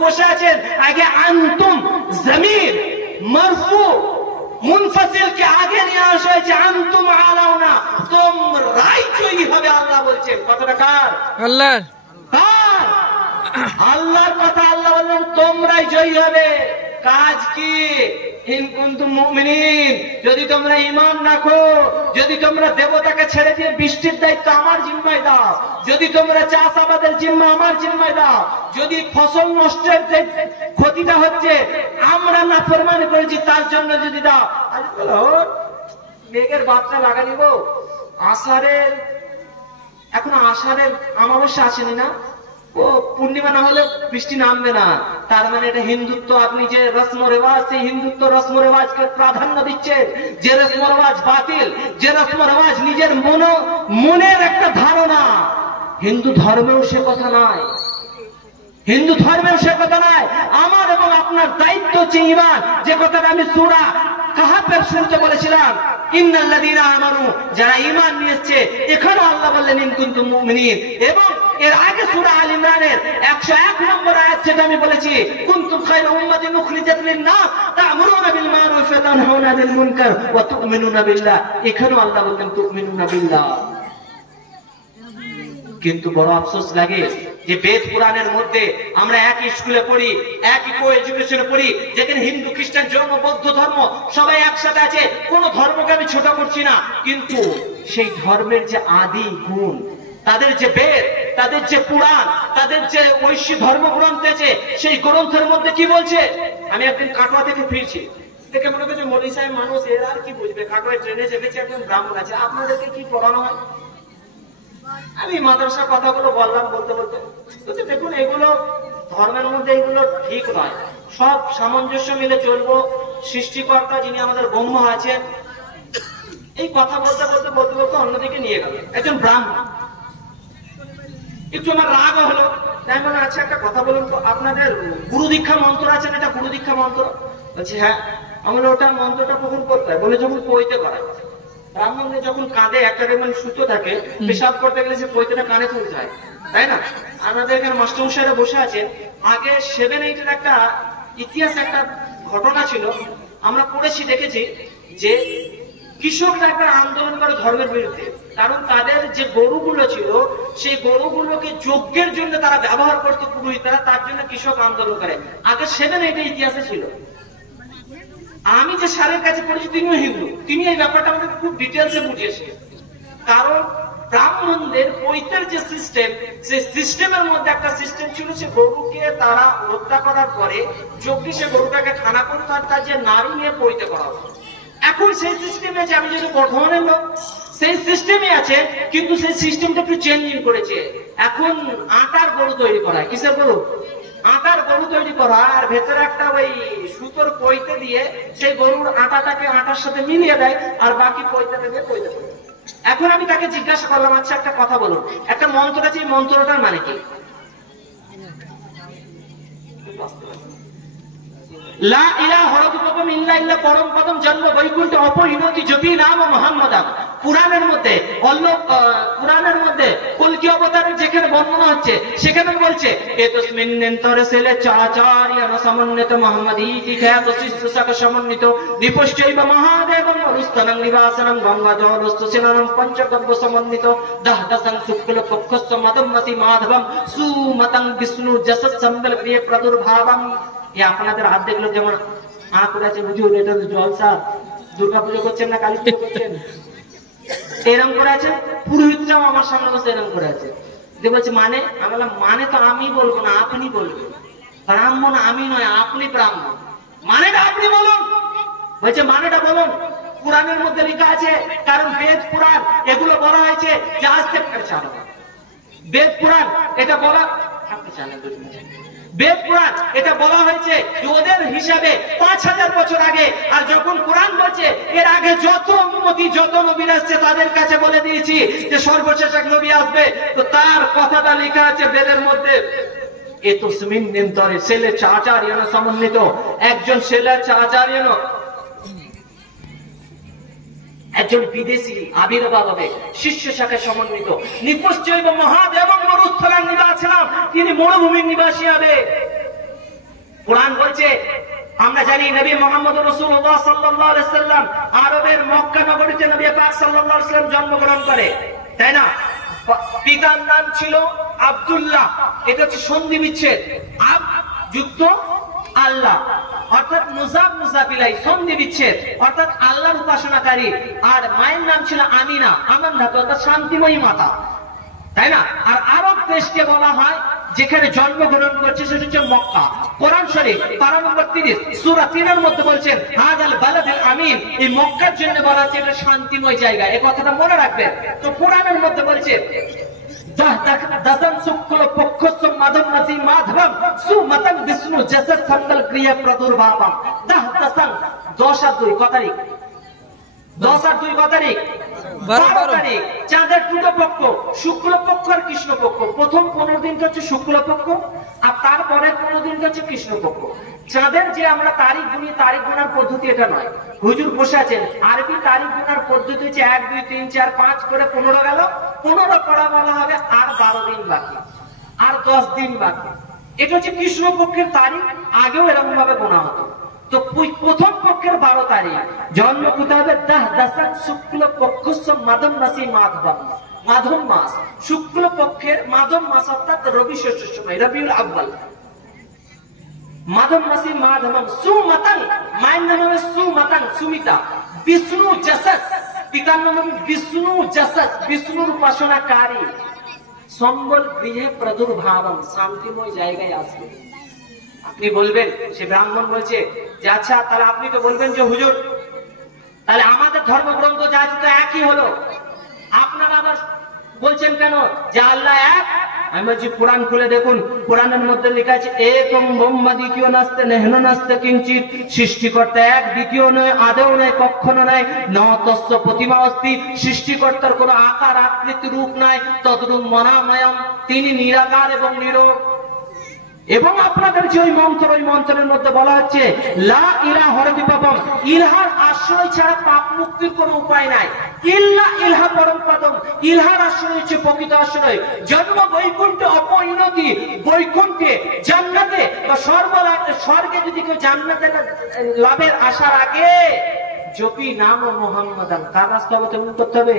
বসে আছেন, আগে আনতুম জমির মারফু মুনফাসিলকে আগে নিয়ে আসা হয়েছে, আনতুম আলাউনা, তোমরাই জয়ী হবে আল্লাহ বলছেন। কথাটা কার? আল্লাহর। কার? আল্লাহর কথা। আল্লাহ বললেন তোমরাই জয়ী হবে। কাজ কি? ইন কুনতুম মুমিনিন, যদি তোমরা ঈমান রাখো, যদি তোমরা দেবতাকে ছেড়ে দিয়ে বৃষ্টির দায়িত্ব আমার জিম্মায় দাও, যদি তোমরা চাষাবাদের জিম্মা আমার জিম্মায় দাও, যদি ফসল নষ্টের ক্ষতিটা হচ্ছে আমরা নাফরমানি করেছি তার জন্য যদি দাও, আজ বলো মেঘের বার্তা লাগা নিব, আষাঢ়ের এখন আষাঢ়ের অমাবস্যা আসেনি না, ও পূর্ণিমা না হলে বৃষ্টি নামবে না, তার মানে এটা হিন্দুত্ব। আপনি যে রসম রেওয়াজ, সেই হিন্দুত্ব রসম রেওয়াজকে প্রাধান্য দিচ্ছেন, যে রসম রেওয়াজ বাতিল, যে রসম রেওয়াজ নিজের মনের একটা ধারণা। হিন্দু ধর্মেও সে কথা নয়, হিন্দু ধর্মেও সে কথা নয়। আমার এবং আপনার দায়িত্ব হচ্ছে ঈমান, যে কথাটা আমি সূরা কাহাফের শুরুতে বলেছিলাম, ইন্নাল্লাযীনা আমানু, যারা ঈমান নিয়ে এসেছে। এখানে আল্লাহ বললেন ইন কুনতুম মুমিনিন, এবং এর আগে সূরা আল ইমরানের 101 নম্বর আয়াত যেটা আমি বলেছি, কুনতুম খায়রা উম্মাতিন উখরিজাত লিন-নাস তা'মুরুনা বিল মা'রুফ ওয়া তানহাউনা আনিল মুনকার ওয়া তু'মিনুনা বিল্লাহ। এখানেও আল্লাহ বললেন তু'মিনুনা বিল্লাহ। কিন্তু বড় আফসোস লাগে যে বেদ পুরাণের মধ্যে আমরা একই স্কুলে পড়ি, একই কো এডুকেশনে পড়ি, যেখানে হিন্দু খ্রিস্টান জৈন বৌদ্ধ ধর্ম সবাই একসাথে আছে, কোন ধর্মকে আমি ছোট করছি না, কিন্তু সেই ধর্মের যে আদি গুণ, তাদের যে বেদ, তাদের যে পুরাণ, তাদের যে ঐশী ধর্মগ্রন্থ আছে, সেই গ্রন্থের মধ্যে কি বলছে? আমি একদিন কাটোয়া থেকে ফিরছি, দেখে মনে করছে মৌলী সাহেব মানুষ, এরা আর কি বুঝবে, কাটোয়ায় ট্রেনে চেপেছে, একজন ব্রাহ্মণ আছে, আপনাদেরকে কি পড়ানো হয়? আমি মাদ্রাসার কথাগুলো বললাম, বলতে বলতে দেখুন এগুলো ধর্মের মধ্যে এগুলো ঠিক নয়, সব সামঞ্জস্য মিলে চলবো। সৃষ্টিকর্তা যিনি আমাদের ব্রহ্ম আছেন, এই কথা বলতে বলতে বলতে বলতে অন্যদিকে নিয়ে গেল একজন ব্রাহ্মণ। একটু আমার রাগ হলো, তাই মনে আছে একটা কথা বলুন তো, আপনাদের গুরু দীক্ষা মন্ত্র আছে না? এটা গুরু দীক্ষা মন্ত্র বলছি, হ্যাঁ। আমরা ওটার মন্ত্রটা কখন করতে হয়? বলে যখন পইতে করায়। ব্রাহ্মণদের যখন কাঁধে একটা মানে সুতো থাকে, পেশাব করতে গেলে সে পইতেটা কানে তুলতে হয়, তাই না? আমাদের এখানে মাস্টারমশাইরা বসে আছেন, আগে 7-8 এর একটা ইতিহাস, একটা ঘটনা ছিল, আমরা পড়েছি, দেখেছি যে কৃষকরা একটা আন্দোলন করে ধর্মের বিরুদ্ধে, কারণ তাদের যে গরুগুলো ছিল সেই গরুগুলোকে যজ্ঞের জন্য তারা ব্যবহার করতো পুরোহিতরা, তার জন্য কৃষক আন্দোলন করে। আগে 7-8 ইতিহাসে ছিল। আমি যে স্যারের কাছে পড়েছি তিনিও হিন্দু, তিনি এই ব্যাপারটা আমাকে খুব ডিটেলসে বুঝিয়েছে। কারণ ব্রাহ্মণদের পৈতের যে সিস্টেম, সেই সিস্টেমের মধ্যে একটা সিস্টেম ছিল, সে গরুকে তারা হত্যা করার পরে যজ্ঞে সে গরুটাকে খানা করতো, আর তার যে নারী নিয়ে পৈতে করা হতো। এখন সেই সিস্টেমে যে আমি যেহেতু বর্ধমানের লোক, সেই সিস্টেমে আছে, কিন্তু সেই সিস্টেমটা একটু চেঞ্জিং করেছে। এখন আটার গরু তৈরি করা হয়। কিসের গরু? আটার গরু তৈরি করা, আর ভেতরে একটা ওই সুতোর পৈতে দিয়ে সেই গরুর আটাটাকে আটার সাথে মিলিয়ে দেয়, আর বাকি পৈতেটা দিয়ে পৈতে করে। এখন আমি তাকে জিজ্ঞাসা করলাম, আচ্ছা একটা কথা বলুন, একটা মন্ত্র আছে, এই মন্ত্রটার মানে কি? লা ইলাহা ইল্লাল্লাহ পরম পদম জন্ম বৈকুণ্ঠ অপরিণতি জপি নাম মুহাম্মাদাম। পুরাণের মধ্যে পুরাণের মধ্যে কলকি অবতারের যেখানে বর্ণনা হচ্ছে, সেখানে বলছে এতস্মিন্নন্তরে সেলে চাচার্যনা সমন্বিত মুহাম্মাদীতি খ্যাত শিষ্যসাক সমন্বিত দীপশ্চৈব মহাদেবং মরুস্তনং নিবাসনং গঙ্গা জলস্থ সেননং পঞ্চগব্য সমন্বিত দহদসং শুক্ল পক্ষস্য মদমতি মাধবম সুমতং বিষ্ণু যশৎ সম্বল প্রিয় প্রাদুর্ভাবম। এই আপনাদের হাত দেখলো যেমন আঁক আছে, বুঝুন এটা জলসা, দুর্গা পুজো করছেন না কালী পুজো করছেন, এরকম করে আছে। পুরোহিতরাও আমার সামনে বসে এরকম করে আছে, যে বলছে মানে, আমি বললাম মানে তো আমি বলবো না, আপনি বলবেন। ব্রাহ্মণ আমি নয়, আপনি ব্রাহ্মণ, মানেটা আপনি বলুন। বলছে মানেটা বলুন। পুরাণের মধ্যে লেখা আছে, কারণ বেদ পুরাণ এগুলো বলা হয়েছে যে আজ থেকে চালু। বেদ পুরাণ এটা বলা, আপনি জানেন, বেদ পুরাণ এটা বলা হয়েছে যে ওদের হিসাবে 5000 বছর আগে। আর যখন কোরআন বলছে এর আগে যত উম্মতি, যত নবী আসছে, তাদের কাছে বলে দিয়েছি যে সর্বশেষ এক নবী আসবে, তো তার কথাটা লেখা আছে বেদের মধ্যে। এতস্মিন্নন্তরে সেলে চাচার্যনা সমন্বিত, একজন সেলে চাচার্যন, একজন বিদেশি আবির্ভাব হবে, শিষ্য শাখায় সমন্বিত নিপশ্চৈব মহাদেবং মরুস্থলাং নিবাসনং, তিনি মরুভূমির নিবাসী হবে। কোরআন বলছে, আমরা জানি নবী মুহাম্মদ রাসূলুল্লাহ সাল্লাল্লাহু আলাইহি সাল্লাম আরবের মক্কা নগরীতে নবী পাক সাল্লাল্লাহু আলাইহি সাল্লাম জন্মগ্রহণ করে, তাই না? পিতার নাম ছিল আব্দুল্লাহ, এটা হচ্ছে সন্ধি বিচ্ছেদ, আব যুক্ত আল্লাহ, অর্থাৎ মুজাব মুজাবিলাই, সন্ধি বিচ্ছেদ, অর্থাৎ আল্লাহর উপাসনাকারী। আর মায়ের নাম ছিল আমিনা, আমান ধাতু, অর্থাৎ শান্তিময়ী মাতা, তাই না? আর আরব দেশকে বলা হয় যেখানে জন্মগ্রহণ করছে সেটা হচ্ছে মক্কা। কোরআন শরীফ পারা নম্বর 30 সূরা 3 এর মধ্যে বলছেন হাদাল বালাদুল আমিন, এই মক্কার জন্য বলা হচ্ছে এটা শান্তিময় জায়গা, এই কথাটা মনে রাখবেন। তো কোরআনের মধ্যে বলছে দশম শুক্ল পক্ষ মাধব নসি মাধবম সুমতং বিষ্ণু জসদ সঙ্গল ক্রিয়া প্রাদুর্ভাবম। দশম 10 আর 2 কত তারিখ? 10 আর 2 কত তারিখ? 12 তারিখ। চাঁদের দুটো পক্ষ, শুক্লপক্ষ আর কৃষ্ণপক্ষ। প্রথম 15 দিনটা হচ্ছে শুক্লপক্ষ, আর তারপরে 15 দিনটা হচ্ছে কৃষ্ণপক্ষ। চাঁদের যে আমরা তারিখ গুনি, তারিখ গুনার পদ্ধতি এটা নয়। হুজুর বসে আছেন, আরবি তারিখ গুনার পদ্ধতি হচ্ছে 1 2 3 4 5 করে 15 গেল, 15 পড়া বলা হবে আর 12 দিন বাকি, আর 10 দিন বাকি। এটা হচ্ছে কৃষ্ণপক্ষের তারিখ, আগেও এরকম ভাবে গোনা হতো। তো প্রথম পক্ষের 12 তারিখ জন্ম কোথায় হবে? দশম শুক্ল পক্ষ মাধব মাসি মাধবম, মাধব মাস, শুক্ল পক্ষের মাধব মাস, অর্থাৎ রবি শেষের সময়, রবিউল আউয়াল, মাধব মাসি মাধবম। সুমতং, মায়ের নাম হবে সুমতং, সুমিতা। বিষ্ণু জসদ, পিতার নাম হবে বিষ্ণু জসদ, বিষ্ণুর উপাসনাকারী। সম্বল গৃহে প্রাদুর্ভাবম, শান্তিময় জায়গায় আসবে। আপনি বলবেন, সে ব্রাহ্মণ বলছে যে আচ্ছা তাহলে আপনি তো বলবেন যে হুজুর তাহলে আমাদের ধর্মগ্রন্থ যা আছে তো একই হলো, আপনারা আবার বলছেন কেন যে আল্লাহ এক? আমি বলছি কোরআন খুলে দেখুন, কোরআনের মধ্যে লেখা আছে একম ব্রহ্মা দ্বিতীয় নাস্তে নেহন নাস্তে কিঞ্চিৎ, সৃষ্টিকর্তা এক, দ্বিতীয় নয়, আদেও নয়, কখনো নয়, ন তস্য প্রতিমা অস্তি, সৃষ্টিকর্তার কোনো আকার আকৃতি রূপ নাই, তদ্রূপ মনাময়ম, তিনি নিরাকার এবং নিরোগ। এবং আপনাদের যে ওই মন্ত্র, ওই মন্ত্রের মধ্যে বলা হচ্ছে লা ইলাহা হরদিপাপম, ইলহার আশ্রয় ছাড়া পাপ মুক্তির কোনো উপায় নাই। ইল্লা ইলহা পরম পদম, ইলহার আশ্রয় হচ্ছে প্রকৃত আশ্রয়। জন্ম বৈকুণ্ঠে অপরিণতি, বৈকুণ্ঠে জান্নাতে বা স্বর্গে যদি কেউ জান্নাতে লাভের আশার আগে জপি নাম মুহাম্মাদান, কার রাস্তা অবলম্বন করতে হবে?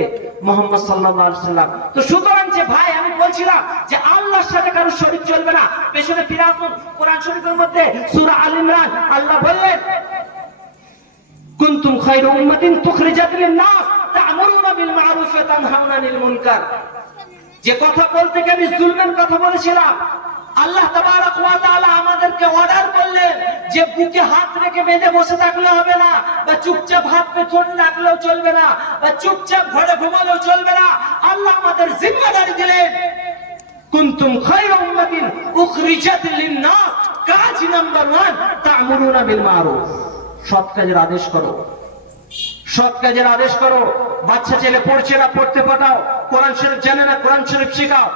মুহাম্মদ সাল্লাল্লাহু আলাইহি সাল্লাম। তো সুতরাং যে ভাই আমি বলছিলাম যে আল্লাহর সাথে কারো শরীক চলবে না। পেছনে ফিরে আসুন, কোরআন শরীফের মধ্যে সূরা আল ইমরান আল্লাহ বললেন কুনতুম খায়রা উম্মাতিন তুখরিজাত লিন-নাস তা'মুরুনা বিল মা'রুফ ওয়া তানহাউনা আনিল মুনকার। যে কথা বলতে গিয়ে আমি জুলমের কথা বলেছিলাম, আল্লাহ তাবারক ওয়া তাআলা আমাদেরকে অর্ডার করলেন যে বুকে হাত রেখে বেঁধে বসে থাকলে হবে না, বা চুপচাপ হাত পেছনে রাখলেও চলবে না, বা চুপচাপ ঘরে ঘুমালেও চলবে না। আল্লাহ আমাদের জিম্মাদারি দিলেন কুনতুম খায়রা উম্মাতিন উখরিজাত লিন-নাস, কাজ নাম্বার 1 তা'মুরুনা বিল মা'রুফ, সৎ কাজের আদেশ করো, সৎ কাজের আদেশ করো। বাচ্চা ছেলে পড়ছে না, পড়তে পাঠাও। কোরআন শরীফ জানে না, কোরআন শরীফ শেখাও।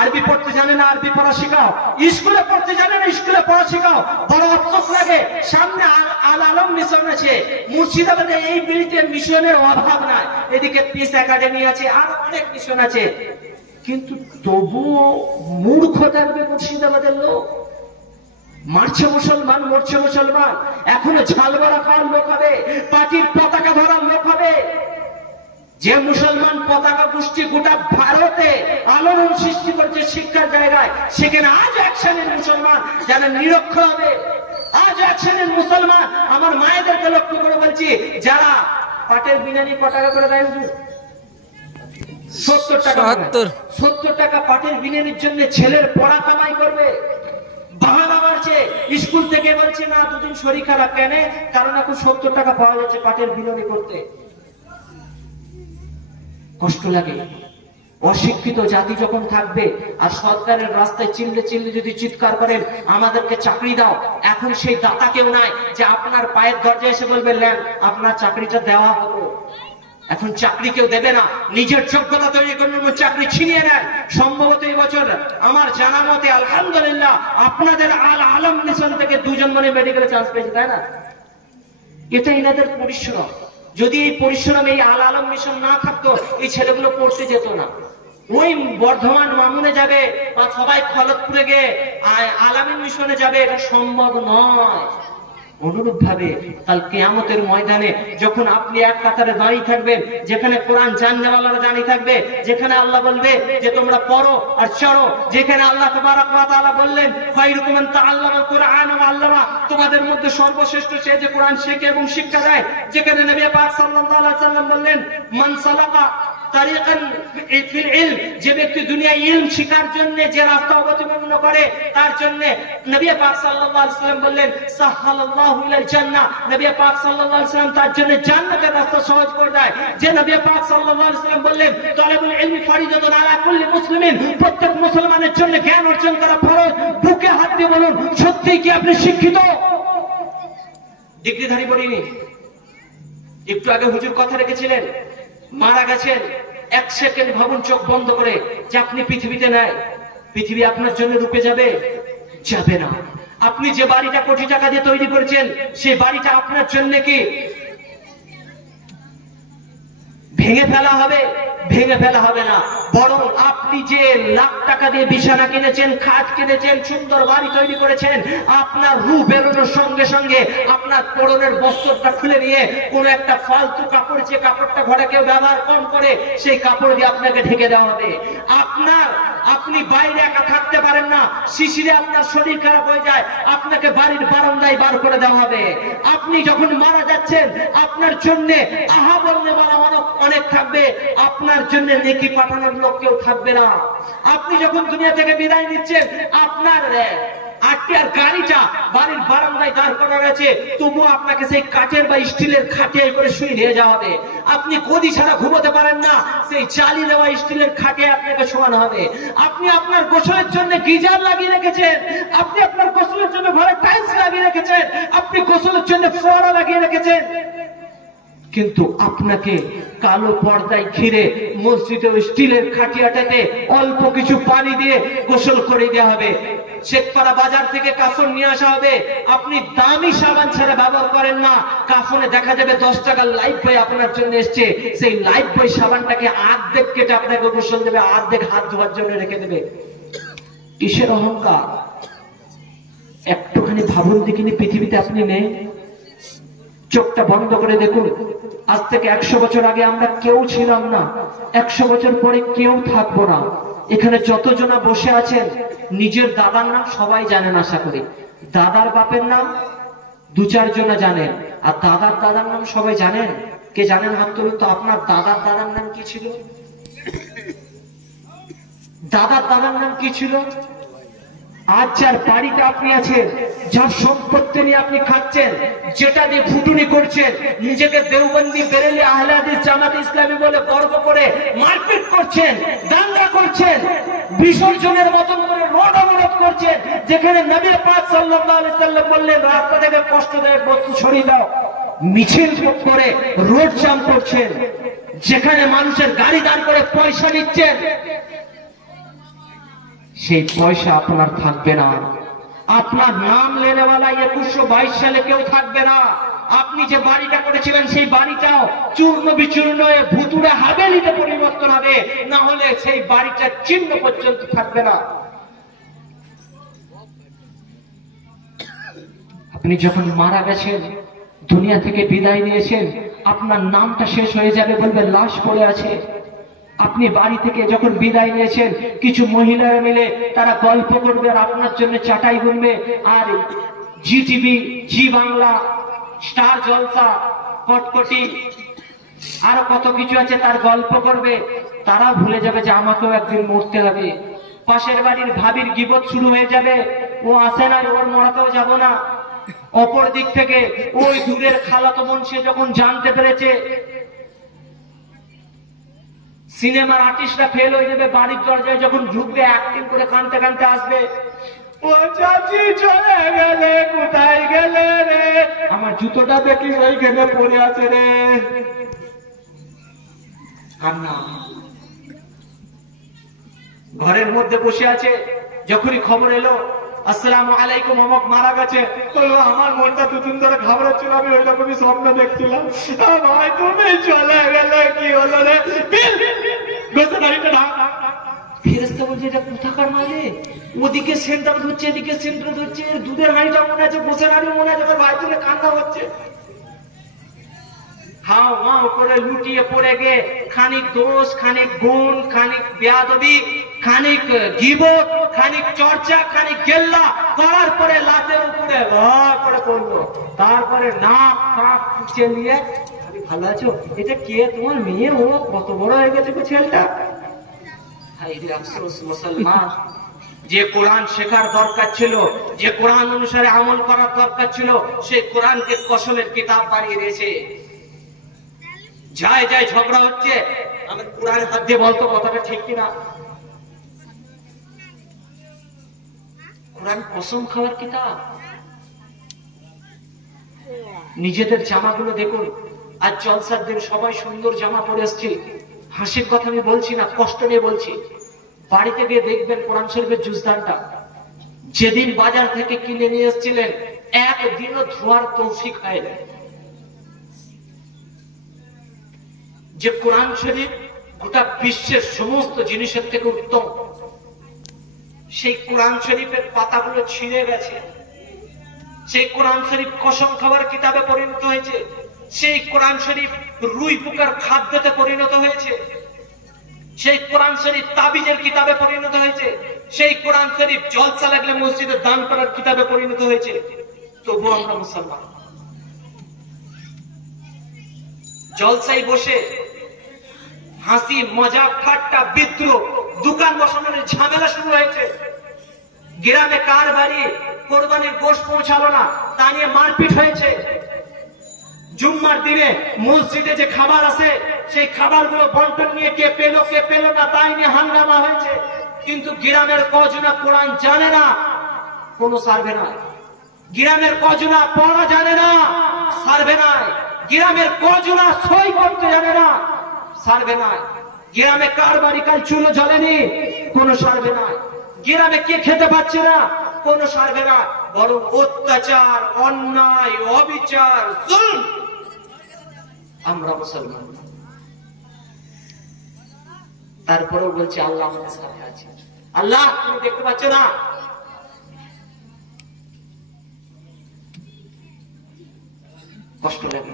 আরবি পড়তে জানে না, আরবি পড়া শেখাও। স্কুলে পড়তে জানে না, স্কুলে পড়া শেখাও। বড় আফসোস লাগে, সামনে আল আলম মিশন আছে মুর্শিদাবাদে, এই বিলিতে মিশনের অভাব নাই। এদিকে পিস একাডেমি আছে, আর অনেক মিশন আছে, কিন্তু তবুও মূর্খ থাকবে মুর্শিদাবাদের লোক। মারছে মুসলমান, মরছে মুসলমান, এখনো ঝাল বড়া খাওয়ার লোক হবে, পার্টির পতাকা ধরার লোক হবে। যে মুসলমান পতাকা গোষ্ঠী গোটা ভারতে আলোড়ন সৃষ্টি করেছে শিক্ষার জায়গায়, সেখানে আজ এক শ্রেণীর মুসলমান যারা নিরক্ষর হবে, আজ এক শ্রেণীর মুসলমান, আমার মায়েদেরকে লক্ষ্য করে বলছি, যারা পাটের বিনানি পতাকা করে দেয় 70 টাকা পাটের বিনানির জন্য ছেলের পড়া কামাই করবে, বাহানা মারছে। স্কুল থেকে বলছে না দুদিন শরীর খারাপ, কেন? কারণ এখন 70 টাকা পাওয়া যাচ্ছে পাটের বিনানি করতে। কষ্ট লাগে। অশিক্ষিত জাতি যখন থাকবে আর সরকারের রাস্তায় চিল্লে চিল্লে যদি চিৎকার করেন আমাদেরকে চাকরি দাও, এখন সেই দাতা কেউ নাই যে আপনার পায়ের দরজায় এসে বলবে নেন আপনার চাকরিটা দেওয়া হলো। এখন চাকরি কেউ দেবে না, নিজের যোগ্যতা তৈরি করে চাকরি ছিনিয়ে নেন। সম্ভবত এই বছর আমার জানা মতে আলহামদুলিল্লাহ আপনাদের আল আলম মিশন থেকে 2 জন মানে মেডিকেলে চান্স পেয়েছে, তাই না? এটা এনাদের পরিশ্রম। যদি এই পরিশ্রম, এই আল আলম মিশন না থাকতো এই ছেলেগুলো পড়তে যেত না। ওই বর্ধমান মামুনে যাবে বা সবাই খলতপুরে গিয়ে আলামিন মিশনে যাবে, এটা সম্ভব নয়। অনুরূপ ভাবে কাল কিয়ামতের ময়দানে যখন আপনি এক কাতারে দাঁড়িয়ে থাকবেন, যেখানে কোরআন জাননেওয়ালারা দাঁড়িয়ে থাকবে, যেখানে আল্লাহ বলবে যে তোমরা পড়ো আর চড়ো, যেখানে আল্লাহ তাবারাক ওয়া তাআলা বললেন খায়রুকুম মান তাআল্লামাল কুরআন ওয়া আল্লামা, তোমাদের মধ্যে সর্বশ্রেষ্ঠ সে যে কোরআন শেখে এবং শিক্ষা দেয়। যেখানে নবী পাক সাল্লাল্লাহু আলাইহি ওয়াসাল্লাম বললেন মান সালাকা তারিকান ফিল ইলম, যে ব্যক্তি দুনিয়ায় ইলম শিখার জন্য যে রাস্তা অবতীর্ণ করে তার জন্য নবী পাক সাল্লাল্লাহু আলাইহি ওয়াসাল্লাম বললেন সাহাল্লাহু ইলাল জান্নাহ, নবী পাক সাল্লাল্লাহু আলাইহি ওয়াসাল্লাম তার জন্য জান্নাতের রাস্তা সহজ করে দেয়। যে নবী পাক সাল্লাল্লাহু আলাইহি ওয়াসাল্লাম বললেন তালাবুল ইলমি ফরিজাতুন আলা কুল্লি মুসলিমিন, প্রত্যেক মুসলমানের জন্য জ্ঞান অর্জন করা ফরজ। বুকে হাত দিয়ে বলুন, সত্যি কি আপনি শিক্ষিত? ডিগ্রিধারী বলিনি, একটু আগে হুজুর কথা রেখেছিলেন, মারা গেছেন, এক সেকেন্ড ভাবুন চোখ বন্ধ করে যে আপনি পৃথিবীতে নাই, পৃথিবী আপনার জন্য রুকে যাবে? যাবে না। আপনি যে বাড়িটা কোটি টাকা দিয়ে তৈরি করেছেন, সেই বাড়িটা আপনার জন্য কি ভেঙে ফেলা হবে? ভেঙে ফেলা হবে না, বরং আপনি যে লাখ টাকা দিয়ে বিছানা কিনেছেন, খাট কিনেছেন, সুন্দর বাড়ি তৈরি করেছেন, আপনার রূপ বেরোনোর সঙ্গে সঙ্গে আপনার পরনের বস্ত্রটা খুলে নিয়ে কোন একটা ফালতু কাপড়, যে কাপড়টা ঘরে কেউ ব্যবহার কম করে, সেই কাপড় দিয়ে আপনাকে ঢেকে দেওয়া হবে। আপনি বাইরে একা থাকতে পারেন না, শিশিরে আপনার শরীর খারাপ হয়ে যায়, আপনাকে বাড়ির বারান্দায় বার করে দেওয়া হবে। আপনি যখন মারা যাচ্ছেন, আপনার জন্য আহা বললে বলা অনেক থাকবে, আপনার জন্য নেকি পাঠানোর লোক কেউ থাকবে না। আপনি যখন দুনিয়া থেকে বিদায় নিচ্ছেন, আপনার আটটিয়ার গাড়িটা বাড়ির বারান্দায় দাঁড় করা গেছে, তবুও আপনাকে সেই কাঠের বা স্টিলের খাটিয়ে করে শুয়ে নিয়ে যাওয়া হবে। আপনি গদি ছাড়া ঘুমোতে পারেন না, সেই চালি দেওয়া স্টিলের খাটে আপনাকে শোয়ানো হবে। আপনি আপনার গোসলের জন্য গিজার লাগিয়ে রেখেছেন, আপনি আপনার গোসলের জন্য ঘরে টাইলস লাগিয়ে রেখেছেন, আপনি গোসলের জন্য ফোয়ারা লাগিয়ে রেখেছেন, কিন্তু আপনাকে কালো পর্দায় ঘিরে মসজিদে স্টিলের খাটিয়াটাতে অল্প কিছু পানি দিয়ে গোসল করে দেওয়া হবে। শেখপাড়া বাজার থেকে কাফন নিয়ে আসা হবে, আপনি দামি সাবান ছাড়া ব্যবহার করেন না, কাফনে দেখা যাবে 10 টাকার লাইফ বয় আপনার জন্য এসছে, সেই লাইফ বয় সাবানটাকে আর্ধেক কেটে আপনাকে গোসল দেবে, আর্ধেক হাত ধোয়ার জন্য রেখে দেবে। কিসের অহংকার? একটুখানি ভাবুন দেখিনি, পৃথিবীতে আপনি নেই। চোখটা বন্ধ করে দেখুন, আজ থেকে 100 বছর আগে আমরা কেউ ছিলাম না, 100 বছর পরে কেউ থাকবো না। এখানে যতজনা বসে আছেন, নিজের দাদার নাম সবাই জানেন আশা করি, দাদার বাপের নাম 2-4 জনা জানেন, আর দাদার দাদার নাম সবাই জানেন। কে জানেন হাত তুলুন তো, আপনার দাদার দাদার নাম কি ছিল? দাদার দাদার নাম কি ছিল? আজ যার বাড়িতে আপনি আছেন, যার সম্পত্তি নিয়ে আপনি খাচ্ছেন, যেটা দিয়ে ফুটুনি করছেন, নিজেকে দেওবন্দি, বেরেলি, আহলে হাদিস, জামাত ইসলামী বলে গর্ব করে মারপিট করছেন, দাঙ্গা করছেন, বিসর্জনের মতন করে রোড অবরোধ করছেন, যেখানে নবী পাক সাল্লাল্লাহু আলাইহি ওয়াসাল্লাম বললেন রাস্তা থেকে কষ্টদায়ক বস্তু সরিয়ে দাও, মিছিল করে রোড জাম করছেন, যেখানে মানুষের গাড়ি দাঁড় করে পয়সা নিচ্ছেন, সেই পয়সা আপনার থাকবে না। আপনার নাম লেনেওয়ালা 2122 সালে কেউ থাকবে না। আপনি যে বাড়িটা করেছিলেন, সেই বাড়িটাও চূর্ণ বিচূর্ণ হয়ে ভুতুড়ে হাভেলিতে পরিবর্তন হবে, না হলে সেই বাড়িটার চিহ্ন পর্যন্ত থাকবে না। আপনি যখন মারা গেছেন, দুনিয়া থেকে বিদায় নিয়েছেন, আপনার নামটা শেষ হয়ে যাবে, বলবে লাশ পড়ে আছে। আপনি বাড়ি থেকে যখন বিদায় নিয়েছেন, কিছু মহিলারা মিলে তারা গল্প করবে আর আপনার জন্য চাটাই বুনবে, আর জি টিভি, জি বাংলা, স্টার জলসা, কটকটি, আরো কত কিছু আছে, তার গল্প করবে। তারা ভুলে যাবে যে আমাকেও একদিন মরতে হবে। পাশের বাড়ির ভাবির গীবত শুরু হয়ে যাবে, ও আসে না, ওর মরাতেও যাব না। অপর দিক থেকে ওই দূরের খালাতো বোন, সে যখন জানতে পেরেছে, সিনেমার আর্টিস্টরা ফেল হয়ে যাবে, বাড়ির দরজায় যখন ঢুকবে, অ্যাক্টিং করে কাঁদতে কাঁদতে আসবে, ও চাচি চলে গেলে, কোথায় গেলে রে, আমার জুতোটা দেখি ওইখানে পড়ে আছে রে। আর না, ঘরের মধ্যে বসে আছে, যখনই খবর এলো আসসালামু আলাইকুম অমুক মারা গেছে, বললো আমার মনটা দুদিন ধরে ঘাবড়াচ্ছিল, আমি ওই রকমই স্বপ্ন দেখছিলাম। ভাই তুমি চলে গেলে, কি হলো রে? গোসল গাড়িটা ফেরেশতা বলছে এটা কোথাকার মালে, ওদিকে সেন্টার ধরছে এদিকে সেন্টার ধরছে, দুধের হাঁড়িটা মনে আছে, বসে হাঁড়ি মনে আছে, ভাই তুলে কান্না হচ্ছে। হাও মাও করে লুটিয়ে পড়ে গে খানিক দোষ, খানিক গুণ, খানিক বেয়াদবি, খানিক গীবত, খানিক চর্চা, খানিক গেল্লা করার পরে লাশের উপরে করে পড়লো। তারপরে নাক কাক ফুঁচে নিয়ে, আমি ভালো আছো, এটা কে তোমার মেয়ে, ও কত বড় হয়ে গেছে গো ছেলেটা। আফসোস মুসলমান, যে কোরআন শেখার দরকার ছিল, যে কোরআন অনুসারে আমল করার দরকার ছিল, সেই কোরআনকে কসমের কিতাব বানিয়ে দিয়েছে। যায় যায় ঝগড়া হচ্ছে, আমি কোরআন হাত দিয়ে বলতো কথাটা ঠিক কিনা। কোরআন কসম খাওয়ার কিতাব। নিজেদের জামাগুলো দেখুন, আজ জলসার দিন সবাই সুন্দর জামা পরে এসছে, হাসির কথা আমি বলছি না, কষ্ট নিয়ে বলছি। বাড়িতে গিয়ে দেখবেন কোরআন শরীফের জুজদানটা যেদিন বাজার থেকে কিনে নিয়ে এসেছিলেন, একদিনও ধোয়ার তৌফিক হয়নি। যে কোরআন শরীফ গোটা বিশ্বের সমস্ত জিনিসের থেকে উত্তম, সেই কোরআন শরীফের পাতাগুলো ছিঁড়ে গেছে। সেই কোরআন শরীফ কসম খাবার কিতাবে পরিণত হয়েছে। সেই কোরআন শরীফ রুই পোকার খাদ্যতে পরিণত হয়েছে। সেই কোরআন শরীফ তাবিজের কিতাবে পরিণত হয়েছে। সেই কোরআন শরীফ জলসা লাগলে মসজিদে দান করার কিতাবে পরিণত হয়েছে। তবু আমরা মুসলমান জলসায় বসে হাসি মজাক ঠাট্টা বিদ্রোহ, দোকান বসানোর ঝামেলা শুরু হয়েছে। গ্রামে কার বাড়ি কোরবানির গোশত পৌঁছালো না, তা নিয়ে মারপিট হয়েছে। জুম্মার দিনে মসজিদে যে খাবার আছে, সেই খাবারগুলো বন্টন নিয়ে কে পেল না, তাই নিয়ে হাঙ্গামা হয়েছে। কিন্তু গ্রামের কজনা কোরআন জানে না, কোনো সার্ভে নাই। গ্রামের কজনা পড়া জানে না, সার্ভে নাই। গ্রামের কজনা সই করতে জানে না, সার্ভে নাই। গ্রামে কার বাড়ি কাল চুলো জ্বলেনি, কোনো সার্ভে নাই। গ্রামে কে খেতে পাচ্ছে না, কোনো সার্ভে না। বরং অত্যাচার, অন্যায়, অবিচার, জুলম। আমরা মুসলমান, তারপরেও বলছি আল্লাহ আমাদের সাথে আছে। আল্লাহ তুমি দেখতে পাচ্ছ না, কষ্ট লাগে।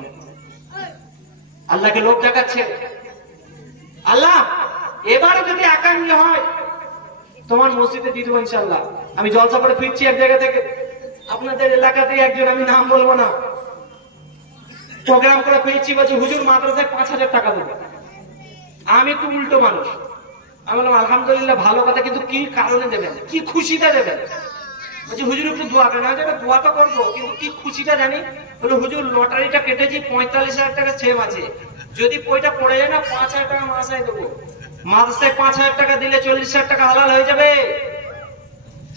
আল্লাহকে লোক দেখাচ্ছে। আল্লাহ এবারে যদি একান্ন হয় তোমার মসজিদে দিয়ে দেবো ইনশাল্লাহ। আমি জলসা করে ফিরছি এক জায়গা থেকে, আপনাদের এলাকাতে একজন, আমি নাম বলবো না, প্রোগ্রাম করে পেয়েছি, বলছি হুজুর মাদ্রাসায় 5,000 টাকা দেবো। আমি তো উল্টো মানুষ, আমি বললাম আলহামদুলিল্লাহ ভালো কথা, কিন্তু কি কারণে দেবেন, কি খুশিটা দেবেন? বলছি হুজুর একটু দোয়া করেন। দোয়া তো করবো, কিন্তু কি খুশিটা জানি। বলে হুজুর লটারিটা কেটেছি, 45,000 টাকা সেম আছে, যদি বইটা পড়ে যায় না 5,000 টাকা মাসায় দেবো। মাদ্রাসায় 5,000 টাকা দিলে 40,000 টাকা হালাল হয়ে যাবে।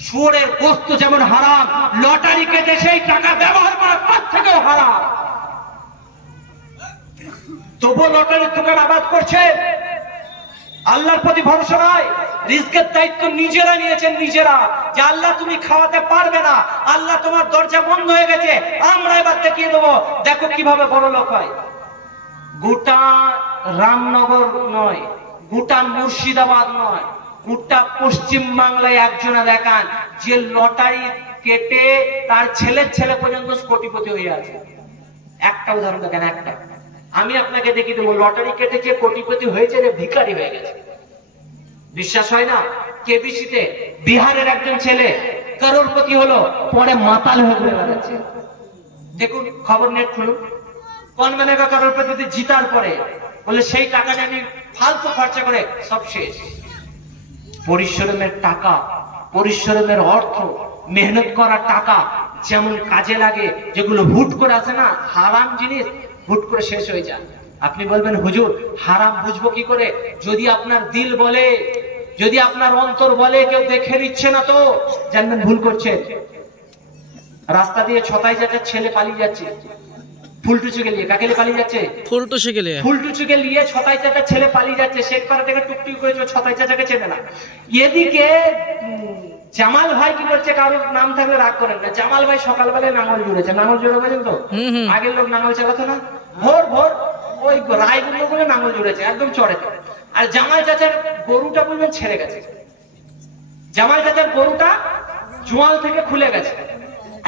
শুয়োরের গোশত যেমন হারাম, লটারি কেটে সেই টাকা ব্যবহার করা তার থেকেও হারাম। তবু লটারির দোকান আবাদ করছে, আল্লাহর প্রতি ভরসা নাই। রিজকের দায়িত্ব নিজেরা নিয়েছেন, নিজেরা, যে আল্লাহ তুমি খাওয়াতে পারবে না, আল্লাহ তোমার দরজা বন্ধ হয়ে গেছে, আমরা এবার দেখিয়ে দেবো, দেখো কিভাবে বড় লোক হয়। গোটা রামনগর নয়, গোটা মুর্শিদাবাদ নয়, গোটা পশ্চিম বাংলায় একজনে দেখান যে লটারি কেটে তার ছেলের ছেলে পর্যন্ত কোটিপতি হয়ে আছে। একটা উদাহরণ দেখেন, একটা। আমি আপনাকে দেখিয়ে দেবো, লটারি কেটে যে কোটিপতি হয়েছে, রে ভিখারি হয়ে গেছে। বিশ্বাস হয় না? কেবিসিতে বিহারের একজন ছেলে করোড়পতি হলো, পরে মাতাল হয়ে ঘুরে বেড়াচ্ছে। দেখুন খবর, নেট খুলুন, কোন মানে করোড়পতি জিতার পরে বলে সেই টাকা নিয়ে আমি ফালতু খরচা করে সব শেষ। পরিশ্রমের টাকা, পরিশ্রমের অর্থ, মেহনত করা টাকা যেমন কাজে লাগে, যেগুলো হুট করে আসে না, হারাম জিনিস হুট করে শেষ হয়ে যায়। আপনি বলবেন হুজুর হারাম বুঝবো কি করে? যদি আপনার দিল বলে, যদি আপনার অন্তর বলে, কেউ দেখে নিচ্ছে না তো জানবেন ভুল করছেন। রাস্তা দিয়ে ছতাই যাচ্ছে ছেলে পালিয়ে যাচ্ছে, ফুলটুচুকে নিয়ে। কাকে পালিয়ে যাচ্ছে? ফুলটুচুকে নিয়ে ছতাই চাচার ছেলে পালিয়ে যাচ্ছে। শেখপাড়া থেকে টুকটুকি করে ছতাই চাচাকে চেনে না। এদিকে জামাল ভাই কি করছে, কারোর নাম থাকলে রাগ করেন না, জামাল ভাই সকালবেলায় নাঙল জুড়েছে। নাঙল জুড়ে বলেন তো, আগের লোক নাঙল চালাতো না, ভোর ভোর ওই রায়গুলো বলে নাঙল জুড়েছে একদম চড়ে। আর জামাল চাচার গরুটা বলবেন ছেড়ে গেছে, জামাল চাচার গরুটা জোয়াল থেকে খুলে গেছে,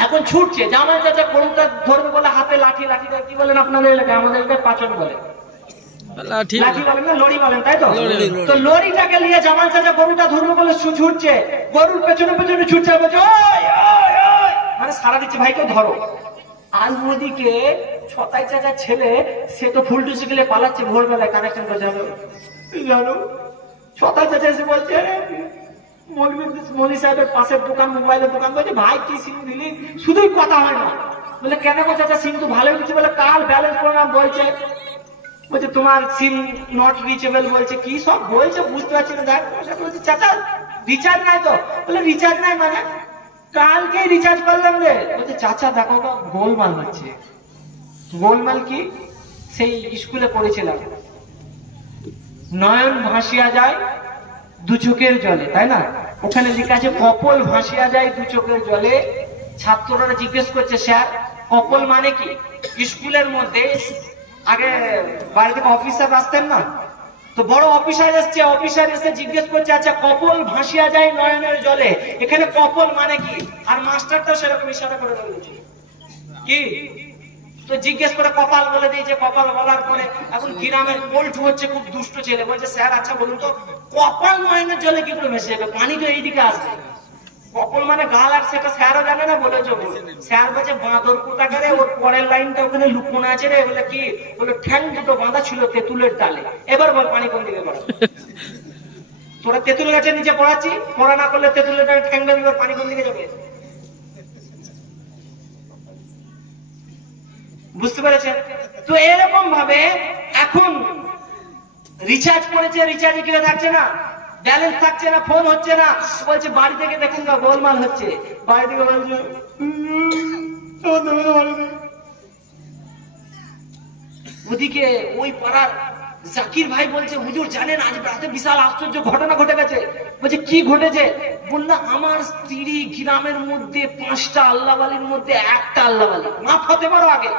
এখন ছুটছে। জামাল চাচা গরুটা ধরবে বলে হাতে লাঠি, লাঠিটা কি বলেন আপনাদের এলাকায়? আমাদের এলাকায় পাচন বলে, লাঠি বলেন না, লড়ি বলেন, তাই তো? তো লড়িটাকে নিয়ে জামাল চাচা গরুটা ধরবে বলে ছুটছে, গরুর পেছনে পেছনে ছুটছে, বলছে ওই ওই ওই, মানে সারা দিচ্ছে ভাইকে ধরো। আর ওদিকে ছতাই চাচার ছেলে, সে তো ফুলটু শিখলে পালাচ্ছে, ভোরবেলায় কানেকশন করে যাবে জানো। ছতাই চাচা এসে বলছে মৌলী সাহেবের পাশের দোকান, মোবাইলের দোকান, বলছে ভাই কি সিম দিলি? শুধুই কথা হয় না। বলে কেন গো চাচা, সিম তো ভালোই দিচ্ছে। বলে কাল ব্যালেন্স করলাম, বলছে তোমার সিম নট রিচেবল, বলছে কি সব বলছে বুঝতে পারছি না। দেখ বলছে চাচা রিচার্জ নাই তো? বলে রিচার্জ নাই মানে? কালকেই রিচার্জ করলাম রে। বলছে চাচা দেখো গোলমাল হচ্ছে। গোলমাল কি? সেই স্কুলে পড়েছিলাম, নয়ন ভাসিয়া যায় দু চোখের জলে, তাই না? ওখানে লেখা আছে কপল ভাসিয়া যায় দু চোখের জলে। ছাত্ররা জিজ্ঞেস করছে স্যার কপল মানে কি? স্কুলের মধ্যে আগে বাড়ি থেকে অফিসার আসতেন না, তো বড় অফিসার এসছে, অফিসার এসে জিজ্ঞেস করছে আচ্ছা কপল ভাসিয়া যায় নয়নের জলে, এখানে কপল মানে কি? আর মাস্টারটাও সেরকম ইশারা করে বলেছে কি, তো জিজ্ঞেস করে কপাল বলে দিয়েছে। কপাল বলার পরে এখন গ্রামের পল্টু হচ্ছে খুব দুষ্ট ছেলে, বলছে স্যার আচ্ছা বলুন তো কপাল নয়নের জলে কি করে ভেসে যাবে? পানি তো এইদিকে আসবে। কপাল মানে গাল, আর সেটা স্যারও জানে না। বলেছে স্যার বলছে বাঁদর কোটাকারে, ওর পরের লাইনটা ওখানে লুকোনো আছে রে। বলে কি? বলে ঠ্যাং দুটো বাঁধা ছিল তেঁতুলের ডালে। এবার বল পানি কোন দিকে পড়ে? তোরা তেঁতুল গাছের নিচে পড়াচ্ছি, পড়া না করলে তেঁতুলের ডালে ঠ্যাং বেঁধে পানি কোন দিকে যাবে? বুঝতে পেরেছেন? তো এরকম ভাবে এখন রিচার্জ করেছে, রিচার্জে কিনে থাকছে না, ব্যালেন্স থাকছে না, ফোন হচ্ছে না। বলছে বাড়ি থেকে দেখুন না গোলমাল হচ্ছে। বাড়ি থেকে বলছে ওদিকে ওই পাড়ার জাকির ভাই বলছে হুজুর জানেন আজ রাতে বিশাল আশ্চর্য ঘটনা ঘটে গেছে। বলছে কি ঘটেছে? বললাম আমার স্ত্রী গ্রামের মধ্যে 5টা আল্লাহওয়ালির মধ্যে একটা আল্লাহওয়ালি, মা ফাতেমারও আগে।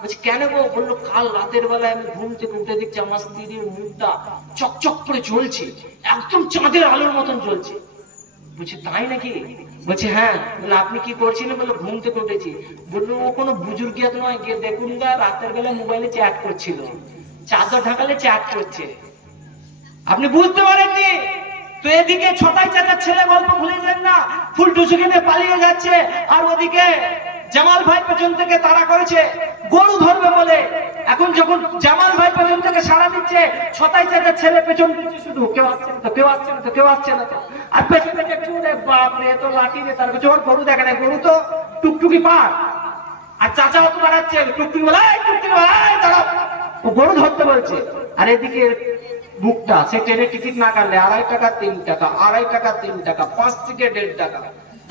বলছে কেন গো? বললো কাল রাতের বেলায় আমি ঘুম থেকে উঠে দেখছি আমার স্ত্রীর মুখটা চকচক করে জ্বলছে, একদম চাঁদের আলোর মতন জ্বলছে। বলছে তাই নাকি? বলছে হ্যাঁ। বলে আপনি কি করছিলেন? বলে ঘুম থেকে উঠেছি। বললো ও কোনো বুজুর্গিয়াত নয়, গিয়ে দেখুন গা রাতের বেলা মোবাইলে চ্যাট করছিল, চাদর ঢাকালে চ্যাট করছে। আপনি বুঝতে পারেননি তো? এদিকে ছটাই চাচার ছেলে গল্প ভুলে যান না, ফুলটু সেখানে পালিয়ে যাচ্ছে, আর ওদিকে জামাল ভাই পেছন থেকে তাড়া করেছে গরু ধরবে বলে। এখন যখন জামাল ভাই পেছন থেকে সাড়া দিচ্ছে, ছটাই চাচার ছেলে পেছন দিচ্ছে, শুধু কেউ আসছে না তো, কেউ আসছে না তো, কেউ আসছে না তো। আর পেছন থেকে চুড়ে বাপরে এত লাঠি রে, তার কাছে ওর গরু দেখে না, গরু তো টুকটুকি পার, আর চাচা অত বাড়াচ্ছে টুকটুকি বলে টুকটুকি দাঁড়াও, ও গরু ধরতে বলছে। আর এদিকে বুকটা সে ট্রেনের টিকিট না কাটলে 2.5 টাকা 3 টাকা, 2.5 টাকা 3 টাকা, 5 থেকে 1.5 টাকা,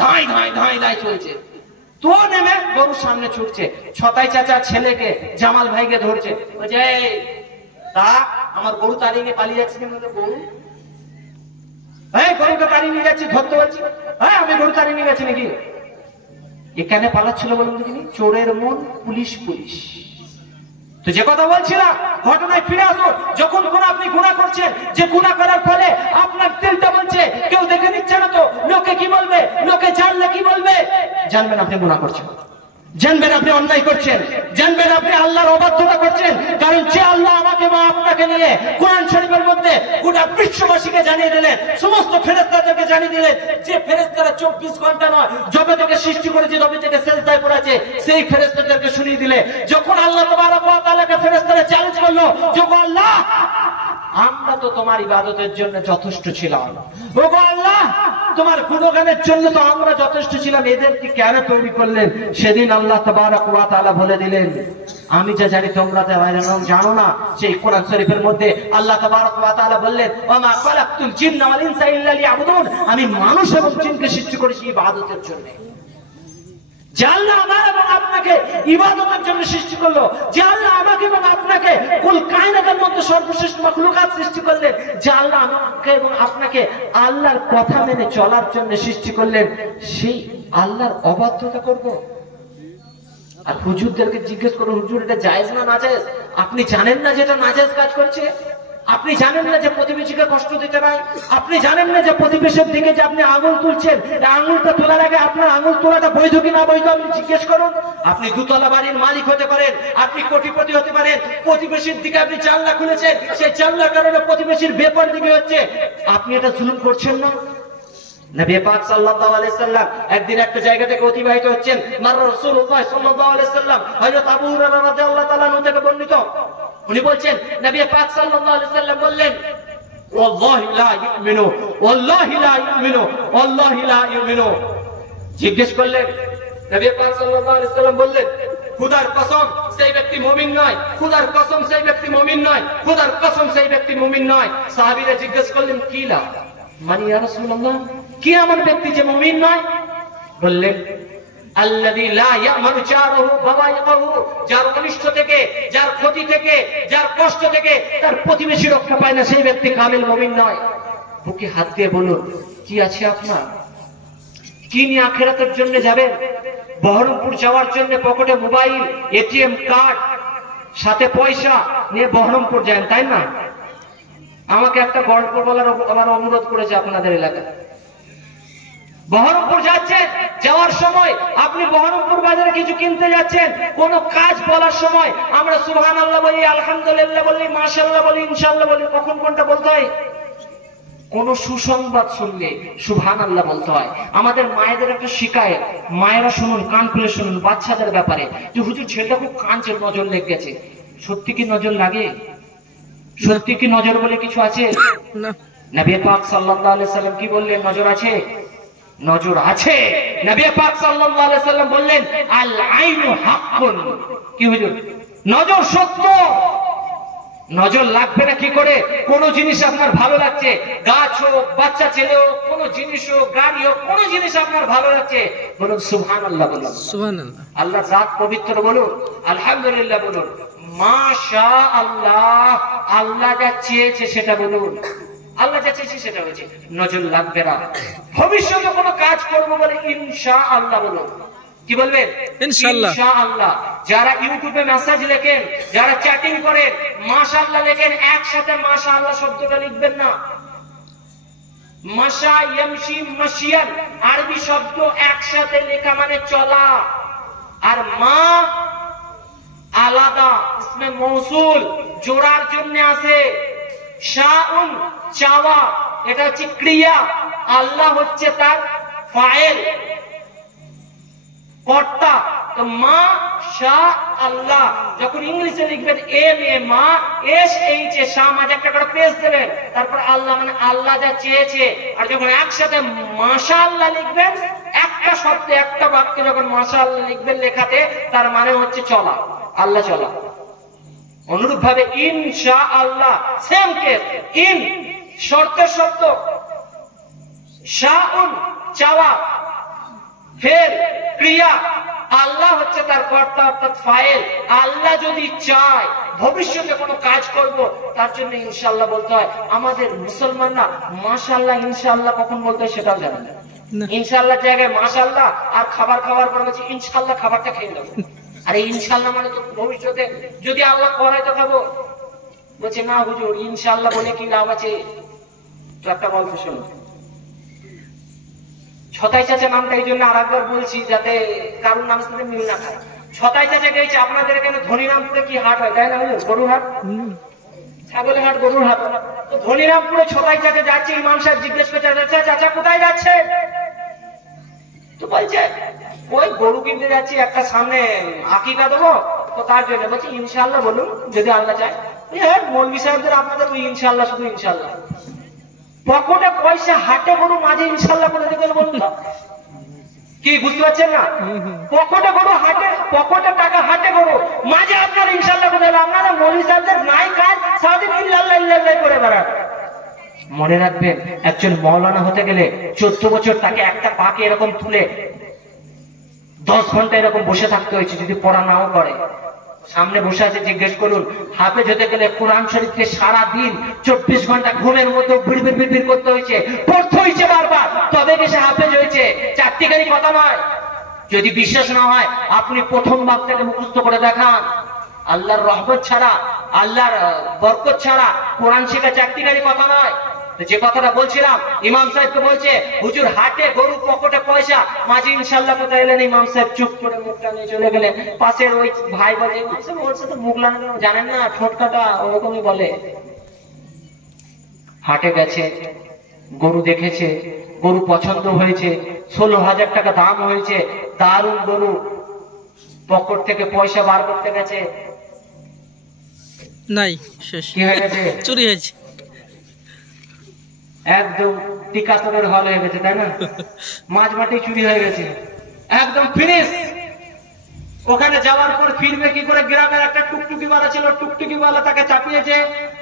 ধাই ধাই ধাই ধাই চলছে। তো নেমে গরুর সামনে ছুটছে, ছটাই চাচা ছেলেকে জামাল ভাইকে ধরছে, বলছে তা আমার গরু তাড়িয়ে নিয়ে পালিয়ে যাচ্ছে। গরু হ্যাঁ গরুকে তাড়িয়ে নিয়ে যাচ্ছি, ধরতে বলছি। হ্যাঁ আমি গরু তাড়িয়ে নিয়ে গেছি নাকি? এখানে পালাচ্ছিল বলুন দেখিনি? চোরের মন পুলিশ পুলিশ। তো যে কথা বলছিলাম ঘটনায় ফিরে আসো। যখন কোন আপনি গুনাহ করছেন, যে গুনাহ করার ফলে আপনার দিলটা বলছে কেউ দেখে নিচ্ছে না তো, লোকে কি বলবে, লোকে জানলে কি বলবে, জানবেন আপনি গুনাহ করছেন, জানবেন আপনি অন্যায় করছেন, জানবেন আপনি আল্লাহর অবাধ্যতা করছেন। কারণ যে আল্লাহ আমাকে বা আপনাকে নিয়ে কোরআন শরীফের মধ্যে গোটা বিশ্ববাসীকে জানিয়ে দিলেন, সমস্ত ফেরেশতাদেরকে জানিয়ে দিলেন, যে ফেরেশতারা 24 ঘন্টা নয় যবে থেকে সৃষ্টি করেছে তবে থেকে সেজদায় পড়েছে, সেই ফেরেশতাদেরকে শুনিয়ে দিলে। যখন আল্লাহ তাবারক ওয়া তাআলাকে ফেরেশতারা চ্যালেঞ্জ করলো, যে আল্লাহ আমরা তো তোমার ইবাদতের জন্য যথেষ্ট ছিলাম, ও আল্লাহ তোমার গুণগানের জন্য তো আমরা যথেষ্ট ছিলাম, এদেরকে কেন তৈরি করলেন? সেদিন আল্লাহ তাবারক ওয়া তাআলা বলে দিলেন আমি যা জানি তোমরা তা জানো না। সেই কোরআন শরীফের মধ্যে আল্লাহ তাবারক ওয়া তাআলা বললেন ওয়া খালাকতুল জিন্না ওয়াল ইনসা ইল্লা লিয়াবুদুন, আমি মানুষ এবং জিনকে সৃষ্টি করেছি ইবাদতের জন্য। যে আল্লাহ আমার এবং আপনাকে ইবাদতের জন্য সৃষ্টি করলো, যে আল্লাহ আমাকে এবং আপনাকে কুল কায়নাতের মধ্যে সর্বশ্রেষ্ঠ মাখলুকাত সৃষ্টি করলেন, যে আল্লাহ আমাকে এবং আপনাকে আল্লাহর কথা মেনে চলার জন্য সৃষ্টি করলেন, সেই আল্লাহর অবাধ্যতা করব? আর হুজুরদেরকে জিজ্ঞেস করো হুজুর এটা জায়েজ না নাজায়েজ? আপনি জানেন না যেটা নাজায়েজ কাজ করছে? আপনি জানেন না যে প্রতিবেশীকে কষ্ট দিতে নাই? আপনি জানেন না যে প্রতিবেশীর দিকে যে আপনি আঙুল তুলছেন, আঙুলটা তোলার আগে আপনার আঙুল তোলাটা বৈধ কিনা বৈধ আপনি জিজ্ঞেস করুন। আপনি দুতলা বাড়ির মালিক হতে পারেন, আপনি কোটিপতি হতে পারেন, প্রতিবেশীর দিকে আপনি জানলা খুলেছেন, সেই জানলার কারণে প্রতিবেশীর ব্যাপার দিকে হচ্ছে, আপনি এটা জুলুম করছেন না? নবী পাক সাল্লাল্লাহু আলাইহি সাল্লাম একদিন একটা জায়গা থেকে অতিবাহিত হচ্ছেন, মার রাসূলুল্লাহ সাল্লাল্লাহু আলাইহি সাল্লাম হযরত আবু হুরায়রা রাদিয়াল্লাহু তাআলা আনহু থেকে বর্ণিত, উনি বলছেন নবী পাক সাল্লাল্লাহু আলাইহি সাল্লাম বললেন, ওয়াল্লাহি লা ইউমিনু, ওয়াল্লাহি লা ইউমিনু, ওয়াল্লাহি লা ইউমিনু। জিজ্ঞেস করলেন, নবী পাক সাল্লাল্লাহু আলাইহি সাল্লাম বললেন, খোদার কসম সেই ব্যক্তি মুমিন নয়, খোদার কসম সেই ব্যক্তি মুমিন নয়, খোদার কসম সেই ব্যক্তি মুমিন নয়। সাহাবীরা জিজ্ঞেস করলেন, কি লা মানে ইয়া রাসূলুল্লাহ, কি এমন ব্যক্তি যে মুমিন নয়? বললেন, আল্লাযী লা ইয়ামানু জারহু বাওয়াইকাহু, যার অনিষ্ট থেকে, যার ক্ষতি থেকে, যার কষ্ট থেকে তার প্রতিবেশী রক্ষা পায় না, সেই ব্যক্তি কামিল মুমিন নয়। বুকে হাত দিয়ে বলুন, কি আছে আপনার? কি নিয়ে আখিরাতের জন্য যাবেন? বহরমপুর যাওয়ার জন্য পকেটে মোবাইল, এটিএম কার্ড, সাথে পয়সা নিয়ে বহরমপুর যান, তাই না? আমাকে একটা গল্প বলার আমার অনুরোধ করেছে আপনাদের এলাকায়। বহরমপুর যাচ্ছেন, যাওয়ার সময় আপনি বহরমপুর বাজারে কিছু কিনতে যাচ্ছেন, কোন কাজ বলার সময় আমরা সুবহানাল্লাহ বলি, আলহামদুলিল্লাহ বলি, মাশাআল্লাহ বলি, ইনশাআল্লাহ বলি। কখন কোনটা বলতে হয়? কোন সুসংবাদ শুনলে সুবহানাল্লাহ বলতে হয়। আমাদের মায়েদের একটা শিকায়ত, মায়েরা শুনুন, কান খুলে শুনুন বাচ্চাদের ব্যাপারে, যে হুজুর ছেলেটা খুব কাঁদছে, নজর লেগে গেছে। সত্যি কি নজর লাগে? সত্যি কি নজর বলে কিছু আছে? না। নবী পাক সাল্লাল্লাহু আলাইহি সাল্লাম কি বললেন? নজর আছে, নজর আছে। নবী পাক সাল্লাল্লাহু আলাইহি সাল্লাম বললেন, আল আইনু হাক্কুন। কি হুজুর? নজর সত্য। নজর লাগবে না কি করে? কোন জিনিস আপনার ভালো লাগছে, গাছ হোক, বাচ্চা ছেলে হোক, কোন জিনিস হোক, গাড়ি হোক, কোন জিনিস আপনার ভালো লাগছে, বলুন সুবহানাল্লাহ বলুন। সুবহানাল্লাহ। আল্লাহর জাত পবিত্র বলুন, আলহামদুলিল্লাহ বলুন, মাশাআল্লাহ। আল্লাহ যা চেয়েছে সেটা বলুন, আল্লাহ যা চেয়েছে সেটা হয়েছে। নজর লাগবে না। ভবিষ্যতে কোনো কাজ করবো বলে ইনশাআল্লাহ বলুন। কি বলবেন? ইনশাআল্লাহ। ইনশাআল্লাহ। যারা ইউটিউবে মেসেজ লেখেন, যারা চ্যাটিং করেন, মাশাআল্লাহ লেখেন, একসাথে মাশাআল্লাহ শব্দটা লিখবেন না। মাশা ইয়ামশি মাশিয়ান আরবি শব্দ একসাথে লেখা মানে চলা, আর মা আলাদা, ইসমে মৌসুল জোড়ার জন্য আছে। শাউন চাওয়া, এটা হচ্ছে ক্রিয়া, আল্লাহ হচ্ছে তার ফাইল, কর্তা। তো মা শাহ আল্লাহ, যখন ইংলিশে লিখবেন এম এ মা, এস এইচ এ শাহ, মাঝে একটা করে পেজ দেবেন, তারপর আল্লাহ মানে আল্লাহ যা চেয়েছে। আর যখন একসাথে মাশাআল্লাহ লিখবেন, একটা শব্দে একটা বাক্যে যখন মাশাআল্লাহ লিখবেন লেখাতে, তার মানে হচ্ছে চলা, আল্লাহ চলা। অনুরূপ ভাবে ইনশাআল্লাহ সেম কেস, ইন শর্তের শব্দ, শাউন চাওয়া, ফের ক্রিয়া, আল্লাহ হচ্ছে তার কর্তা অর্থাৎ ফাইল। আল্লাহ যদি চায় ভবিষ্যতে কোনো কাজ করব, তার জন্য ইনশাআল্লাহ বলতে হয়। আমাদের মুসলমানরা মাশাআল্লাহ ইনশাআল্লাহ কখন বলতে হয় সেটাও জানে না। ইনশাআল্লাহ জায়গায় মাশাআল্লাহ, আর খাবার খাওয়ার পর বলছে ইনশাআল্লাহ, খাবারটা খেয়ে নেবো। আরে ইনশাআল্লাহ মানে তো ভবিষ্যতে যদি আল্লাহ করায় তো খাবো। বলছে না হুজুর, ইনশাআল্লাহ বলে কি লাভ আছে? তো একটা গল্প শুনুন। ছতাই চাচা নামটা এই জন্য আর একবার বলছি, যাতে কারোর নামের সাথে মিল না খায়। ছতাই চাচা গেছে আপনাদের এখানে ধনীরামপুরে কি হাট হয়, তাই না? গরুর হাট, ছাগলের হাট, গরুর হাট। তো ধনীরামপুরে ছতাই চাচা যাচ্ছে, ইমাম সাহেব জিজ্ঞেস করছে, চাচা কোথায় যাচ্ছে? তো বলছে ওই গরু কিনতে যাচ্ছি, একটা সামনে আকিকা দেবো, তো তার জন্য। বলছে ইনশাআল্লাহ বলুন, যদি আল্লাহ চায়। হ্যাঁ মৌলভী সাহেবদের আপনাদের ওই ইনশাআল্লাহ, শুধু ইনশাআল্লাহ। পকেটে পয়সা, হাটে গরু, মাঝে ইনশাআল্লাহ করে দেবেন বলুন তো? কি বুঝতে পারছেন না? পকেটে গরু, হাটে পকেটে টাকা, হাটে গরু, মাঝে আপনার ইনশাআল্লাহ করে দেবেন। আপনারা মৌলভী সাহেবদের নাই কাজ, সারাদিন ইল্লাল্লাহ ইল্লাল্লাহ করে বেড়ান। মনে রাখবেন, একজন মাওলানা হতে গেলে 14 বছর তাকে একটা পাকে এরকম তুলে 10 ঘন্টা এরকম বসে থাকতে হয়েছে, যদি পড়া নাও করে। সামনে বসে আছে, জিজ্ঞেস করুন। হাফেজ হতে গেলে কোরআন শরীফকে সারা দিন 24 ঘন্টা ঘুমের মধ্যে বিড়বিড় করতে হয়েছে, পড়তে হয়েছে বারবার, তবে সে হাফেজ হয়েছে। চারটিখানি কথা নয়। যদি বিশ্বাস না হয় আপনি প্রথম বাক্যটাকে মুখস্থ করে দেখান। আল্লাহর রহমত ছাড়া, আল্লাহর বরকত ছাড়া কোরআন শেখা চাকরিকারী কথা নয়। যে কথাটা বলছিলাম, ইমাম সাহেবকে বলছে হুজুর হাটে গরু, পকেটে পয়সা। মাঝি ইনশাল্লাহ কোথায় এলেন, ইমাম সাহেব চুপ করে মুখটা নিয়ে চলে গেলেন। পাশের ওই ভাই বলে, ইমাম সাহেব ওর সাথে মুখ লাগানো জানেন না, ঠোঁট কাটা ওরকমই বলে। হাটে গেছে, গরু দেখেছে, গরু পছন্দ হয়েছে, 16,000 টাকা দাম হয়েছে, দারুণ গরু। পকেট থেকে পয়সা বার করতে গেছে, নাই, শেষ। কি হয়ে গেছে? চুরি হয়েছে। একদম টিকাতরের হল হয়ে গেছে, তাই না? মাঝ মাটি চুরি হয়ে গেছে, একদম ফিনিশ। ওখানে যাওয়ার পর ফিরবে কি করে? গ্রামের একটা টুকটুকিওয়ালা ছিল, টুকটুকিওয়ালা তাকে চাপিয়েছে,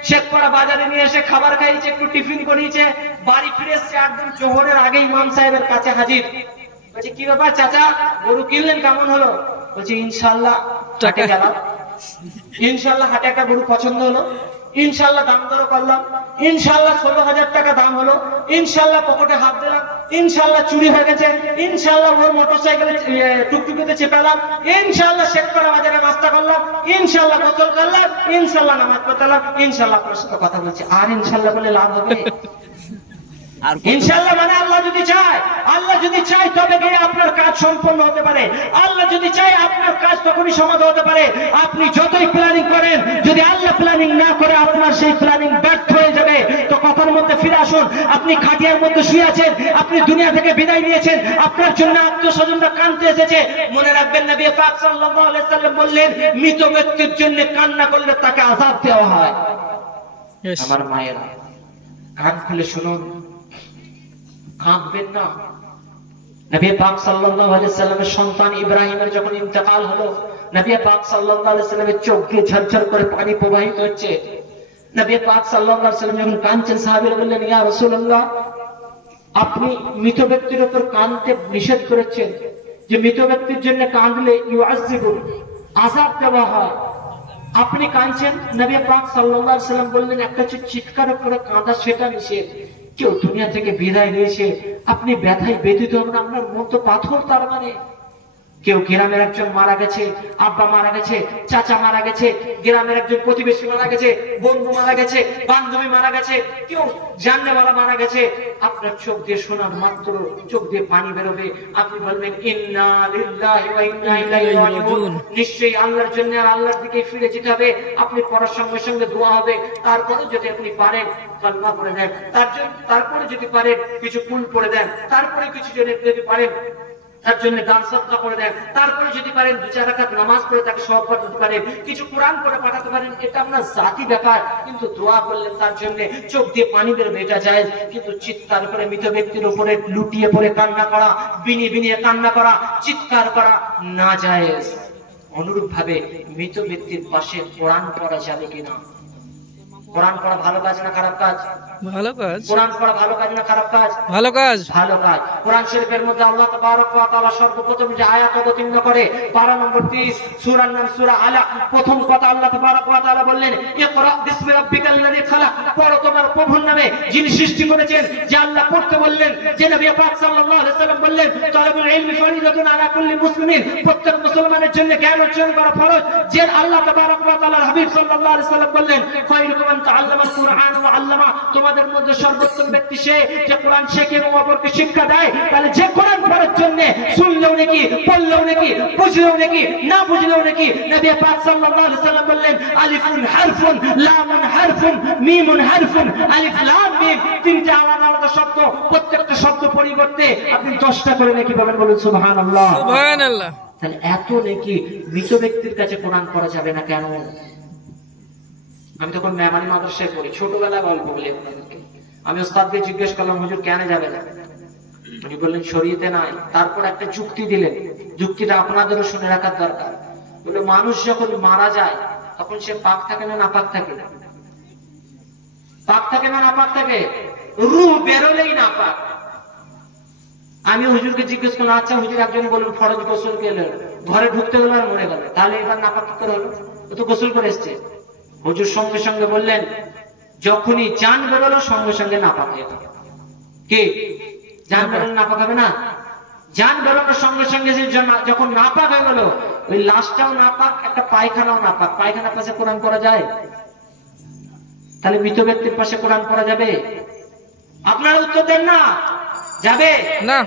শেখপাড়া বাজারে নিয়ে এসে খাবার খাইয়েছে, একটু টিফিন করিয়েছে, বাড়ি ফিরে এসছে। একদম জোহরের আগে ইমাম সাহেবের কাছে হাজির। বলছে কি ব্যাপার চাচা, গরু কিনলেন, কেমন হলো? বলছে ইনশাল্লাহ হাটে গেলাম, ইনশাল্লাহ হাটে একটা গরু পছন্দ হলো, ইনশাল্লাহ দাম দর করলাম, ইনশাল্লাহ 16,000 টাকা দাম হলো, ইনশাল্লাহ পকেটে হাত দিলাম, ইনশাল্লাহ চুরি হয়ে গেছে, ইনশাল্লাহ ওর মোটরসাইকেলে টুকটুকিতে চেপেলাম, ইনশাল্লাহ শেখপাড়া বাজারে নাস্তা করলাম, ইনশাল্লাহ গোসল করলাম, ইনশাল্লাহ নামাজ পড়লাম, ইনশাল্লাহ আপনার সাথে কথা বলছি। আর ইনশাল্লাহ বলে লাভ হবে? ইনশাআল্লাহ মানে আল্লাহ যদি চায়, আল্লাহ যদি চায় তবে গিয়ে আপনার কাজ সম্পন্ন হতে পারে। আল্লাহ যদি চায় আপনার কাজ তখনই সমাধান হতে পারে। আপনি যতই প্ল্যানিং করেন, যদি আল্লাহ প্ল্যানিং না করে আপনার সেই প্ল্যানিং ব্যর্থ হয়ে যাবে। তো কথার মধ্যে ফিরে আসুন। আপনি খাটিয়ার মধ্যে শুয়ে আছেন, আপনি দুনিয়া থেকে বিদায় নিয়েছেন, আপনার জন্য আত্মীয়-স্বজনরা কাঁদতে এসেছে। মনে রাখবেন নবী পাক সাল্লাল্লাহু আলাইহি ওয়াসাল্লাম বললেন, মৃত ব্যক্তির জন্য কান্না করলে তাকে আযাব দেওয়া হয়। আমার মায়েরা কান খুলে শুনুন, কাঁদবেন না। নবী পাক সাল্লাল্লাহু আলাইহি ওয়াসাল্লামের সন্তান ইব্রাহিমের যখন ইন্তেকাল হলো, নবী পাক সাল্লাল্লাহু আলাইহি ওয়াসাল্লামের চোখ দিয়ে ঝরঝর করে পানি প্রবাহিত হচ্ছে। নবী পাক সাল্লাল্লাহু আলাইহি ওয়াসাল্লাম যখন কাঁদছেন, সাহাবীরা বললেন, ইয়া রাসূলুল্লাহ, আপনি মৃত ব্যক্তির উপর কাঁদতে নিষেধ করেছেন, যে মৃত ব্যক্তির জন্য কাঁদলে ইউআযিবু, আযাব দেওয়া হয়। আপনি কাঁদছেন। নবী পাক সাল্লাল্লাহু আলাইহি ওয়াসাল্লাম বললেন, একটা হচ্ছে চিৎকার করে কাঁদা, সেটা নিষেধ। কেউ দুনিয়া থেকে বিদায় নিয়েছে, আপনি ব্যথায় ব্যথিত হবেন, আপনার মন তো পাথর। তার মানে কেউ গ্রামের একজন মারা গেছে, আব্বা মারা গেছে, চাচা মারা গেছে, গ্রামের একজন প্রতিবেশী মারা গেছে, বন্ধু মারা গেছে, বান্ধবী মারা গেছে, কেউ জাননেওয়ালা মারা গেছে, আপনার চোখ দিয়ে শোনার মাত্র চোখ দিয়ে পানি বেরোবে। আপনি বলবেন, ইন্না লিল্লাহি ওয়া ইন্না ইলাইহি রাজিউন। নিশ্চয়ই আল্লাহর জন্য আর আল্লাহর দিকে ফিরে যেতে হবে। আপনি পড়ার সঙ্গে সঙ্গে দোয়া হবে। তারপরে যদি আপনি পারেন কালমা পড়ে দেন, তারপরে যদি পারেন কিছু ফুল পড়ে দেন, তারপরে কিছু যদি পারেন তার জন্য দান সদকা করে দেন, তারপরে যদি পারেন 2-4 রাকাত নামাজ পড়ে তাকে সওয়াব পাঠাতে পারেন, কিছু কোরআন পড়ে পাঠাতে পারেন। এটা আপনার জাতি ব্যাপার। কিন্তু দোয়া করলেন তার জন্য, চোখ দিয়ে পানি বেরোবে, এটা জায়েজ। কিন্তু চিৎকার করে মৃত ব্যক্তির উপরে লুটিয়ে পড়ে কান্না করা, বিনিয়ে বিনিয়ে কান্না করা, চিৎকার করা না জায়েজ। অনুরূপ ভাবে মৃত ব্যক্তির পাশে কোরআন পড়া যাবে কিনা? কোরআন পড়া ভালো কাজ না খারাপ কাজ? ভালো কাজ। কোরআন পড়া ভালো কাজ না খারাপ কাজ? ভালো কাজ। ভালো কাজ। কোরআন শরীফের মধ্যে আল্লাহ তাবারক ওয়া তাআলা সর্বপ্রথম যে আয়াত অবতীর্ণ করে, পারা নম্বর 30, সূরার নাম সূরা আলাক। প্রথম কথা আল্লাহ তাবারক ওয়া তাআলা বললেন, ইকরা বিসমি রাব্বিকাল্লাযী খালাক, পড়ো তোমার প্রভুর নামে যিনি সৃষ্টি করেছেন। যে আল্লাহ পড়তে বললেন, যে নবী পাক সাল্লাল্লাহু আলাইহি ওয়াসাল্লাম বললেন, তালাবুল ইলমি ফরিদাতুন আলা কুল্লি মুসলিমিন, প্রত্যেক মুসলমানের জন্য জ্ঞান অর্জন করা ফরজ। যে আল্লাহ তাবারক ওয়া তাআলার হাবিব সাল্লাল্লাহু আলাইহি ওয়াসাল্লাম বললেন, খায়রুকুম মান তাআল্লামাল কুরআন ওয়া আল্লামা, তোমাদের মধ্যে সর্বোত্তম ব্যক্তি সে যে কোরআন শেখে এবং অপরকে শিক্ষা দেয়। তাহলে যে কোরআন পড়ার জন্য শুনলেও নাকি, পড়লেও নাকি, বুঝলেও নাকি, না বুঝলেও নাকি, নবী পাক সাল্লাল্লাহু আলাইহি ওয়াসাল্লাম বললেন, আলিফুন হারফুন, লামুন হারফুন, মিমুন হারফুন। আলিফ লাম মিম তিনটা আলাদা আলাদা শব্দ, প্রত্যেকটা শব্দ পরিবর্তে আপনি 10টা করে নাকি পাবেন। বলুন সুবহানাল্লাহ। সুবহানাল্লাহ। তাহলে এত নাকি মৃত ব্যক্তির কাছে কোরআন পড়া যাবে না কেন? আমি তখন মেমানি মাদ্রাসায় পড়ি, ছোটবেলায় গল্প বলি আপনাদেরকে। আমি ওস্তাদকে জিজ্ঞেস করলাম, হুজুর কেন যাবে না? উনি বললেন শরীয়তে নাই। তারপর একটা যুক্তি দিলেন, যুক্তিটা আপনাদেরও শুনে রাখার দরকার। বলে মানুষ যখন মারা যায় তখন সে পাক থাকে না নাপাক থাকে? পাক থাকে না নাপাক থাকে? রূহ বেরোলেই নাপাক। আমি হুজুরকে জিজ্ঞেস করলাম, আচ্ছা হুজুর একজন বলুন ফরজ গোসল গেল, ঘরে ঢুকতে গেল আর মরে গেল, তাহলে এবার নাপাক কি করে হলো? ও তো গোসল করে এসছে। হুজুর সঙ্গে সঙ্গে বললেন, যখনই জান বেরোলো সঙ্গে সঙ্গে নাপাক হয়ে যাবে। কি জান বেরোলো নাপাক হবে না? জান বেরোনোর সঙ্গে সঙ্গে যখন নাপাক হয়ে গেল, ওই লাশটাও নাপাক, একটা পায়খানাও নাপাক। পায়খানার পাশে কোরআন পড়া যায়? তাহলে মৃত ব্যক্তির পাশে কোরআন পড়া যাবে? আপনারা উত্তর দেন না। যাবে না।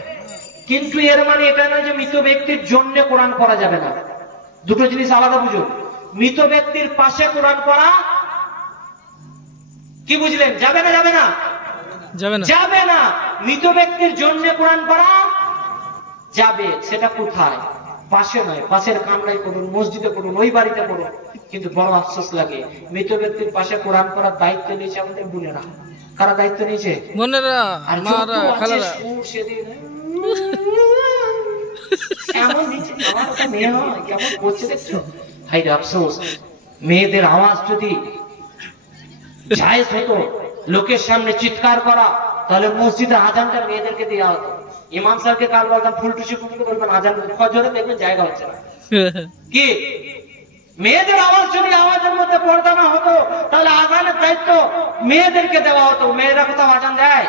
কিন্তু এর মানে এটা নয় যে মৃত ব্যক্তির জন্য কোরআন পড়া যাবে না। দুটো জিনিস আলাদা বুঝুন। মৃত ব্যক্তির পাশে কোরআন পড়া কি বুঝলেন? যাবে না? যাবে না? যাবে না। যাবে না। মৃত ব্যক্তির জন্য কোরআন পড়া যাবে। সেটা কোথায়? পাশে নয়, পাশের কামরায় করুন, মসজিদে করুন, ওই বাড়িতে করুন। কিন্তু বড় আফসোস লাগে, মৃত ব্যক্তির পাশে কোরআন পড়ার দায়িত্ব নিয়েছে আমাদের বোনেরা। কারা দায়িত্ব নিয়েছে? বোনেরা, আর মারা, খালারা। সেদিন কেমন নিচে আমার একটা মেয়ে হয়, কেমন করছে দেখছো? হাই রে আফসোস। মেয়েদের আওয়াজ যদি জায়েজ হতো, লোকের সামনে চিৎকার করা, তাহলে মসজিদে আজানটা মেয়েদেরকে দেওয়া হতো। ইমাম সাহেবকে কাল বলতাম ফুলটুসি ফুলটুসি বলবেন আজান, ফজরে দেখবেন জায়গা হচ্ছে না। কি মেয়েদের আওয়াজ যদি আওয়াজের মধ্যে পর্দা না হতো, তাহলে আজানের দায়িত্ব মেয়েদেরকে দেওয়া হতো। মেয়েরা কোথাও আজান দেয়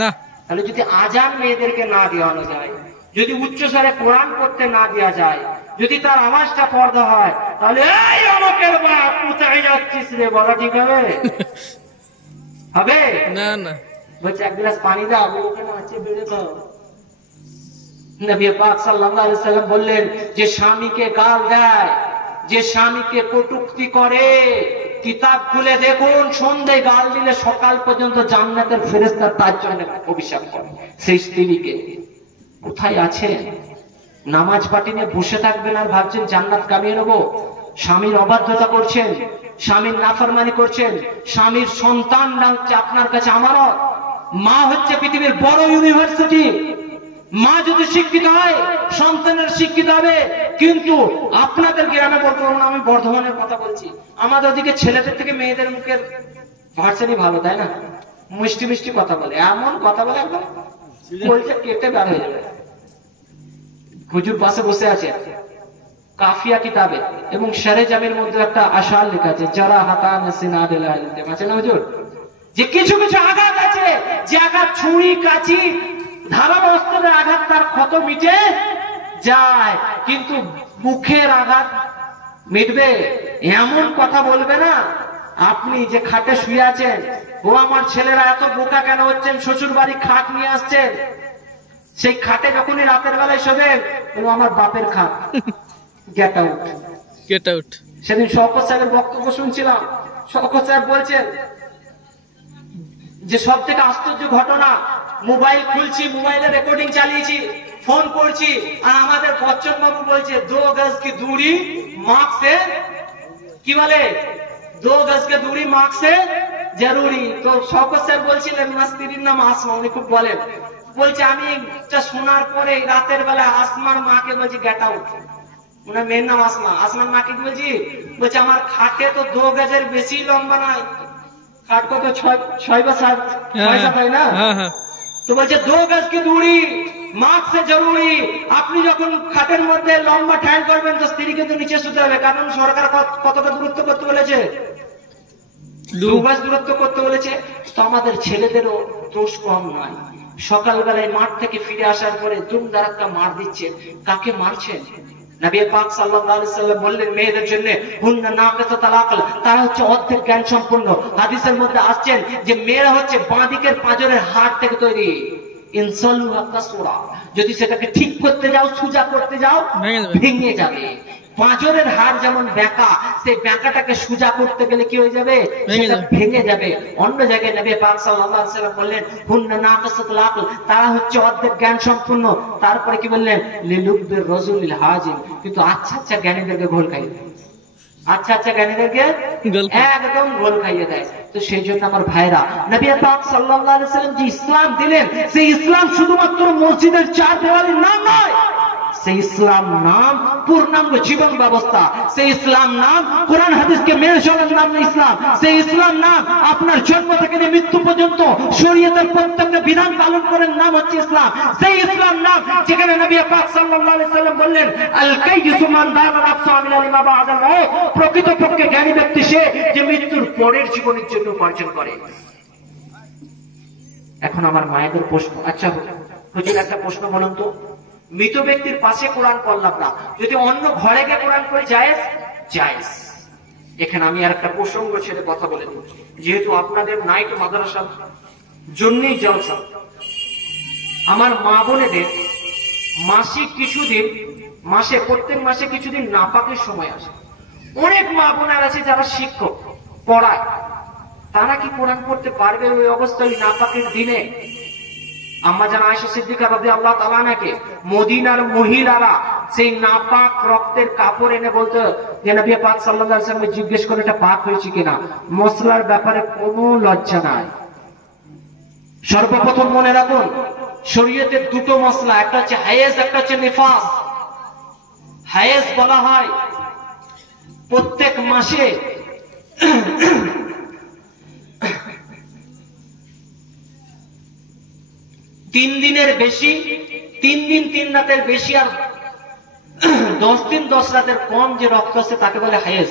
না। তাহলে যদি আজান মেয়েদেরকে না দেওয়ানো যায়, যদি উচ্চস্বরে কোরআন পড়তে না দেওয়া যায়, যদি তার আওয়াজটা পর্দা হয়, তাহলে এই অমকের বাপ কোথায় যাচ্ছিস রে বলা ঠিক হবে? হবে না। না। বলছে এক গ্লাস পানি দাও, ওখানে আছে বেড়ে দাও। নবী পাক সাল্লাল্লাহু আলাইহি সাল্লাম বললেন, যে স্বামীকে গাল দেয়, যে স্বামীকে কটূক্তি করে, কিতাব খুলে দেখুন, সন্ধ্যায় গাল দিলে সকাল পর্যন্ত জান্নাতের ফেরেশতা তার জন্য অভিশাপ করে। সেই স্ত্রীকে কোথায় আছে? নামাজ পাটি নিয়ে বসে থাকবেন আর ভাবছেন জান্নাত কামিয়ে নেবো। স্বামীর অবাধ্যতা করছেন, স্বামীর নাফরমানি করছেন, স্বামীর সন্তানরা হচ্ছে আপনার কাছে আমানত। মা হচ্ছে পৃথিবীর বড় ইউনিভার্সিটি। মা যদি শিক্ষিত হয়, সন্তানের শিক্ষিত হবে। কিন্তু আপনাদের গ্রামে বর্তমানে, আমি বর্ধমানের কথা বলছি, আমাদের ওদিকে ছেলেদের থেকে মেয়েদের মুখের ভার্সনই ভালো, তাই না? মিষ্টি মিষ্টি কথা বলে, এমন কথা বলে একদম বলছে কেটে বার হয়ে যাবে। হুজুর পাশে বসে আছে, কাফিয়া কিতাবে এবং শারে জামির মধ্যে একটা আশার লেখা আছে, যারা হাতান সিনাদিল আলিম আছে না হুজুর, যে কিছু কিছু আঘাত আছে, যে আঘাত ছুরি কাঁচি ধারালো অস্ত্রের আঘাত তার ক্ষত মিটে যায়, কিন্তু মুখের আঘাত মিটবে এমন কথা বলবে না। আপনি যে খাটে শুয়ে আছেন, ও আমার ছেলেরা এত বোকা কেন হচ্ছেন, শ্বশুর বাড়ি খাট নিয়ে আসছেন, সেই খাটে যখনই রাতের বেলায় শোবেন, আমার বাপের খাট, গেট আউট, গেট আউট। সেদিন শওকত সাহেবের বক্তব্য শুনছিলাম। শওকত সাহেব বলছেন যে সব থেকে আশ্চর্য ঘটনা, মোবাইল খুলছি, মোবাইলে রেকর্ডিং চালিয়েছি, ফোন করছি, আর আমাদের বচ্চন বাবু বলছে 2 গজ কি দূরি মার্ক সে, কি বলে 2 গজ কে দূরি মার্ক সে জরুরি। তো শওকত সাহেব বলছিলেন, আমার স্ত্রীর নাম আসমা, উনি খুব বলেন, বলছে আমি এটা শোনার পরে রাতের বেলা আসমার মাকে বলছি গেট আউট। ওনার মেয়ের নাম আসমা। আসমার মাকে কি বলছি? বলছে আমার খাটে তো 2 গজের বেশি লম্বা নয়, খাট কত 6 বা 7 তাই না? তো বলছে 2 গজ কি দূরি মার্ক সে জরুরি। আপনি যখন খাটের মধ্যে লম্বা ঠ্যাং করবেন, তো স্ত্রীকে তো নিচে শুতে হবে, কারণ সরকার কতটা দূরত্ব করতে বলেছে? 2 গজ দূরত্ব করতে বলেছে। তো আমাদের ছেলেদেরও দোষ কম নয়। সকালবেলায় মাঠ থেকে ফিরে আসার পরে দুম দারাক্কা মার দিচ্ছেন। কাকে মারছেন? নবী পাক সাল্লাল্লাহু আলাইহি সাল্লাম বললেন মেয়েদের জন্য, হুন্না নাকাতাতুল আকল, তারা হচ্ছে অর্ধেক জ্ঞান সম্পন্ন। হাদিসের মধ্যে আসছেন যে মেয়েরা হচ্ছে বাঁ দিকের পাঁজরের হাড় থেকে তৈরি। ইনসালুহা কাসুরা, যদি সেটাকে ঠিক করতে যাও, সোজা করতে যাও, ভেঙে যাবে। পাঁজরের হাড় যেমন বেঁকা, সেই বেঁকাটাকে সোজা করতে গেলে কি হয়ে যাবে? সেটা ভেঙে যাবে। অন্য জায়গায় নবী পাক সাল্লাল্লাহু আলাইহি সাল্লাম বললেন, হুন্না নাকাসাতুল আকল, তারা হচ্ছে অর্ধেক জ্ঞান সম্পন্ন। তারপরে কি বললেন? লিলুবির রাজুলিল হাজিম, কিন্তু আচ্ছা আচ্ছা জ্ঞানীদেরকে ঘোল খাইয়ে দেয়। আচ্ছা আচ্ছা জ্ঞানীদেরকে একদম ঘোল খাইয়ে দেয়। তো সেই জন্য আমার ভাইরা, নবী পাক সাল্লাল্লাহু আলাইহি সাল্লাম যে ইসলাম দিলেন, সেই ইসলাম শুধুমাত্র মসজিদের 4 দেওয়ালের নাম নয়। সেই ইসলাম নাম পূর্ণাঙ্গ জীবন ব্যবস্থা। সেই ইসলাম নাম কোরআন হাদিসকে মেনে চলার নাম ইসলাম। সেই ইসলাম নাম আপনার জন্ম থেকে মৃত্যু পর্যন্ত শরীয়তের প্রত্যেকটা বিধান পালন করার নাম হচ্ছে ইসলাম। সেই ইসলাম নাম যেখানে নবী পাক সাল্লাল্লাহু আলাইহি সাল্লাম বললেন, আল কাইয়িসু মান দানা নাফসা মিন লিমা বা'দাল মাউত, প্রকৃতপক্ষে জ্ঞানী ব্যক্তি সে যে মৃত্যুর পরের জীবনের জন্য উপার্জন করে। এখন আমার মায়েদের প্রশ্ন, আচ্ছা হুজুর একটা প্রশ্ন বলুন তো, মৃত ব্যক্তির পাশে কোরআন পড়লাম না, যদি অন্য ঘরে গিয়ে কোরআন পড়ে জায়েজ? জায়েজ। এখানে আমি আর একটা প্রসঙ্গ ছেড়ে কথা বলে দিই, যেহেতু আপনাদের নাইট মাদ্রাসার জন্যই জলসা, আমার মা বোনেদের মাসিক কিছুদিন, প্রত্যেক মাসে কিছুদিন নাপাকের সময় আসে। অনেক মা বোনের আছে যারা শিক্ষক পড়ায়, তারা কি কোরআন পড়তে পারবে ওই অবস্থায় নাপাকের দিনে? আম্মা জান আয়েশা সিদ্দিকা রাদিয়াল্লাহু তাআলা আনহাকে মদিনার মহিলারা সেই নাপাক রক্তের কাপড় এনে বলতো যে নবী পাক সাল্লাল্লাহু আলাইহি ওয়াসাল্লাম জিজ্ঞেস করে এটা পাক হয়েছে কিনা। মশলার ব্যাপারে কোনো লজ্জা নাই। সর্বপ্রথম মনে রাখুন, শরীয়তের দুটো মশলা, একটা হচ্ছে হায়েজ, একটা হচ্ছে নিফাস। হায়েজ বলা হয় প্রত্যেক মাসে 3 দিনের বেশি, 3 দিন 3 রাতের বেশি আর 10 দিন 10 রাতের কম যে রক্ত আছে তাকে বলে হায়েজ।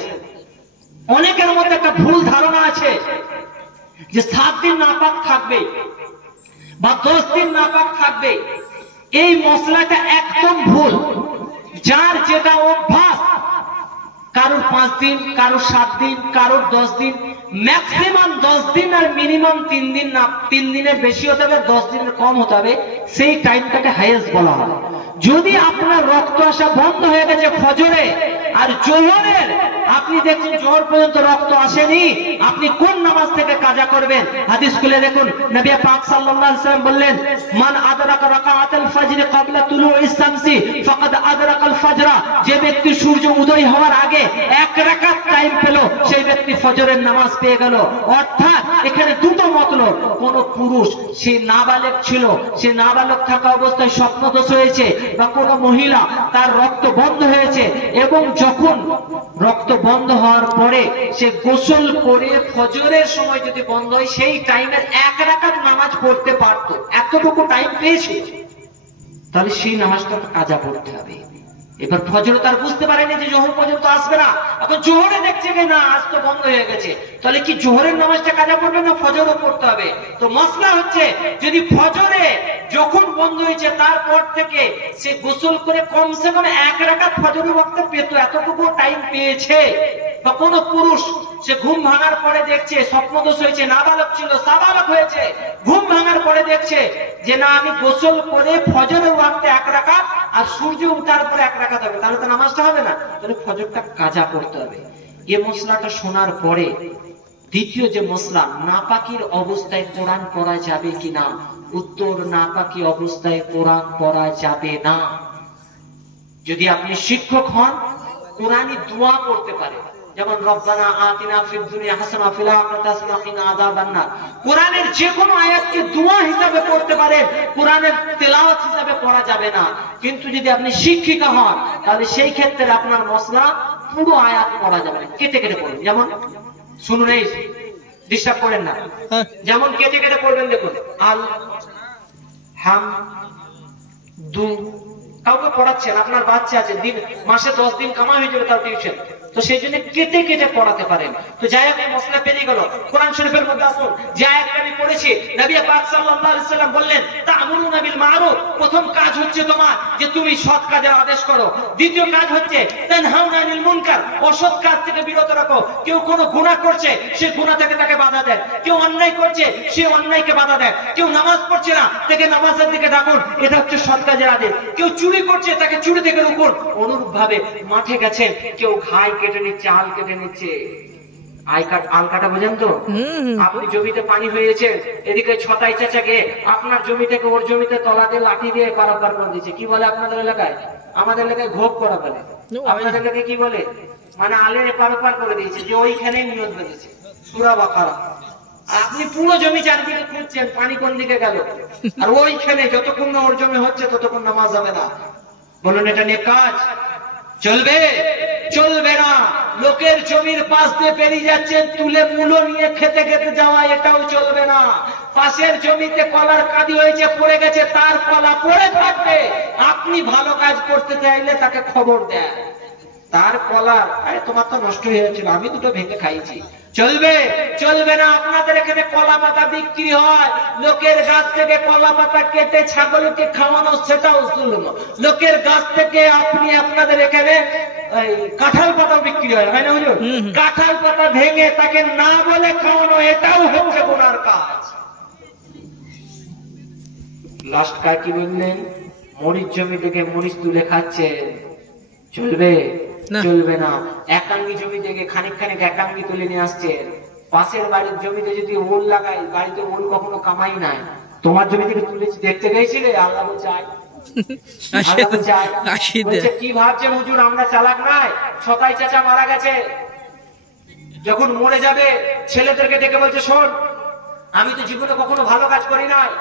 অনেকের মধ্যে একটা ভুল ধারণা আছে যে 7 দিন নাপাক থাকবে বা 10 দিন নাপাক থাকবে। এই মশলাটা একদম ভুল। যার যেটা অভ্যাস, কারোর 5 দিন, কারোর 7 দিন, কারোর 10 দিন, ম্যাক্সিমাম 10 দিন আর মিনিমাম 3 দিন না, 3 দিনের বেশি হতে হবে, 10 দিনের কম হতে হবে, সেই টাইমটাকে হায়েজ বলা হয়। যদি আপনার রক্ত আসা বন্ধ হয়ে গেছে ফজরে আর জোহরের, আপনি দেখছেন জোহর পর্যন্ত রক্ত আসেনি, আপনি কোন নামাজ থেকে কাজা করবেন? হাদিস খুলে দেখুন, নবী পাক সাল্লাল্লাহু আলাইহি ওয়াসাল্লাম বললেন, মান আদরাকা রাকাআতাল ফজর ক্বাবলা তুলুইস শামসি ফাকাদ আদরাকাল ফজরা। যে ব্যক্তি সূর্য উদয় হওয়ার আগে 1 রাকাত টাইম পেল, সেই ব্যক্তি ফজরের নামাজ পেয়ে গেল। অর্থাৎ এখানে দুটো মতলব, কোন পুরুষ সে নাবালেগ ছিল, সে নাবালক থাকা অবস্থায় স্বপ্নদোষ হয়েছে, বা কোন মহিলা তার রক্ত বন্ধ হয়েছে, এবং যখন রক্ত বন্ধ হওয়ার পরে সে গোসল করে ফজরের সময় যদি বন্ধ হয়, সেই টাইমের 1 রাকাত নামাজ পড়তে পারত, এতটুকু টাইম পেয়েছে, তাহলে সেই নামাজটা কাজা পড়তে হবে। এবার ফজর তার বুঝতে পারেনি যে জোহর পর্যন্ত আসবে না, এখন জোহরে দেখছে যে না আজ তো বন্ধ হয়ে গেছে, তাহলে কি জোহরের নামাজটা কাজা পড়বে না ফজরও পড়তে হবে? তো মসলা হচ্ছে, যদি ফজরে যখন বন্ধ হয়েছে তারপর থেকে সে গোসল করে কমসে কম 1 রাকাত ফজরের ওয়াক্তে পেত, এতটুকু টাইম পেয়েছে। বা কোন পুরুষ সে ঘুম ভাঙার পরে দেখছে স্বপ্নদোষ হয়েছে, নাবালক ছিল সাবালক হয়েছে, ঘুম ভাঙার পরে দেখছে যে না আমি গোসল করে ফজরের ওয়াক্তে 1 রাকাত আর সূর্য উঠার পরে 1 রাকাত হবে, তাহলে তো নামাজটা হবে না, তাহলে ফজরটা কাজা করতে হবে। এই মশলাটা শোনার পরে দ্বিতীয় যে মশলা, নাপাকির অবস্থায় কোরআন পড়া যাবে কিনা? উত্তর, নাপাকি অবস্থায় কোরআন পড়া যাবে না। যদি আপনি শিক্ষক হন, কোরআনী দোয়া করতে পারেন, যেমন রব্বানা আতিনা ফিদ দুনিয়া হাসানা ফিল আখিরাতি হাসানা ওয়া কিনা আযাবান নার। কোরআনের যে কোনো আয়াতকে দোয়া হিসাবে পড়তে পারেন, কোরআনের তেলাওয়াত হিসাবে পড়া যাবে না। কিন্তু যদি আপনি শিক্ষিকা হন, তাহলে সেই ক্ষেত্রে আপনার মসলা পুরো আয়াত পড়া যাবে না, কেটে কেটে পড়বেন। যেমন শুনুন, এই ডিস্টার্ব করেন না, যেমন কেটে কেটে পড়বেন। দেখুন, আল হাম দু, কাউকে পড়াচ্ছেন, আপনার বাচ্চা আছে, দিন মাসে 10 দিন কামাই হয়ে যাবে তার টিউশন, তো সেই জন্য কেটে কেটে পড়াতে পারেন। তো যাই হোক, মশলা পেরিয়ে গেল। কোরআন শরীফের মধ্যে আসুন, যে আয়াতটা আমি পড়েছি, নবী পাক সাল্লাল্লাহু আলাইহি ওয়াসাল্লাম বললেন, তা'মুরুনা বিল মা'রুফ, প্রথম কাজ হচ্ছে তোমার যে তুমি সৎ কাজের আদেশ করো। দ্বিতীয় কাজ হচ্ছে তানহাউনা আনিল মুনকার, অসৎ কাজ থেকে বিরত রাখো। কেউ কোনো গুনাহ করছে, সে গুনাহ থেকে তাকে বাধা দেন। কেউ অন্যায় করছে, সে অন্যায়কে বাধা দেন। কেউ নামাজ পড়ছে না, তাকে নামাজের দিকে ডাকুন, এটা হচ্ছে সৎ কাজের আদেশ। কেউ চুরি করছে, তাকে চুরি থেকে রুকুন। অনুরূপ ভাবে মাঠে গেছেন, কেউ ঘাই কেটে নিচ্ছে, আল কেটে নিচ্ছে, আল কাটা বোঝেন তো? আপনি জমিতে পানি হয়েছে, এদিকে ছটাই চাচাকে আপনার জমি থেকে ওর জমিতে তলা দিয়ে লাঠি দিয়ে পারাপার করে দিচ্ছে। কি বলে আপনাদের এলাকায়? আমাদের এলাকায় ঘোপ করা বলে। আপনাদের এলাকায় কি বলে? মানে আলের পারাপার করে দিয়েছে, যে ওইখানে নিয়ত বেঁধেছে, সূরা বাকারা। আপনি পুরো জমি চারদিকে খুঁজছেন, পানি কোন দিকে গেল, আর ওইখানে যতক্ষণ না ওর জমি হচ্ছে ততক্ষণ নামাজ হবে না। বলুন, এটা নিয়ে কাজ চলবে? চলবে না। লোকের জমির পাশ দিয়ে পেরিয়ে যাচ্ছেন, তুলে মূলো নিয়ে খেতে খেতে যাওয়া, এটাও চলবে না। পাশের জমিতে কলার কাঁদি হয়েছে, পড়ে গেছে, তার কলা পড়ে থাকবে, আপনি ভালো কাজ করতে চাইলে তাকে খবর দেন, তার কলার আরে তোমার তো নষ্ট হয়ে যাচ্ছিল, আমি দুটো ভেঙে খাইছি। চলবে? চলবে না। আপনাদের এখানে কলা পাতা বিক্রি হয়, লোকের গাছ থেকে কলা পাতা কেটে ছাগলকে খাওয়ানো, সেটাও জুলুম। লোকের গাছ থেকে আপনি আপনাদের এখানে ওই কাঁঠাল পাতাও বিক্রি হয়, হয় না হুজুর? কাঁঠাল পাতা ভেঙে তাকে না বলে খাওয়ানো, এটাও হচ্ছে গুনার কাজ। লাস্ট কাজ কি বললেন? মরিচ জমি থেকে মরিচ তুলে খাচ্ছে, চলবে? চলবে না। একাঙ্গি জমি থেকে খানিক খানিক একাঙ্গি তুলে নিয়ে আসছে। পাশের বাড়ির জমিতে যদি ওল লাগাই, বাড়িতে ওল কখনো কামাই নাই, তোমার জমি থেকে তুলেছি, দেখতে গেছিলে? আল্লাহ বলছে আয়। কি ভাবছেন হুজুর আমরা চালাক নাই? ছতাই চাচা মারা গেছে, যখন মরে যাবে ছেলেদেরকে ডেকে বলছে শোন, আমি তো জীবনে কখনো ভালো কাজ করি নাই,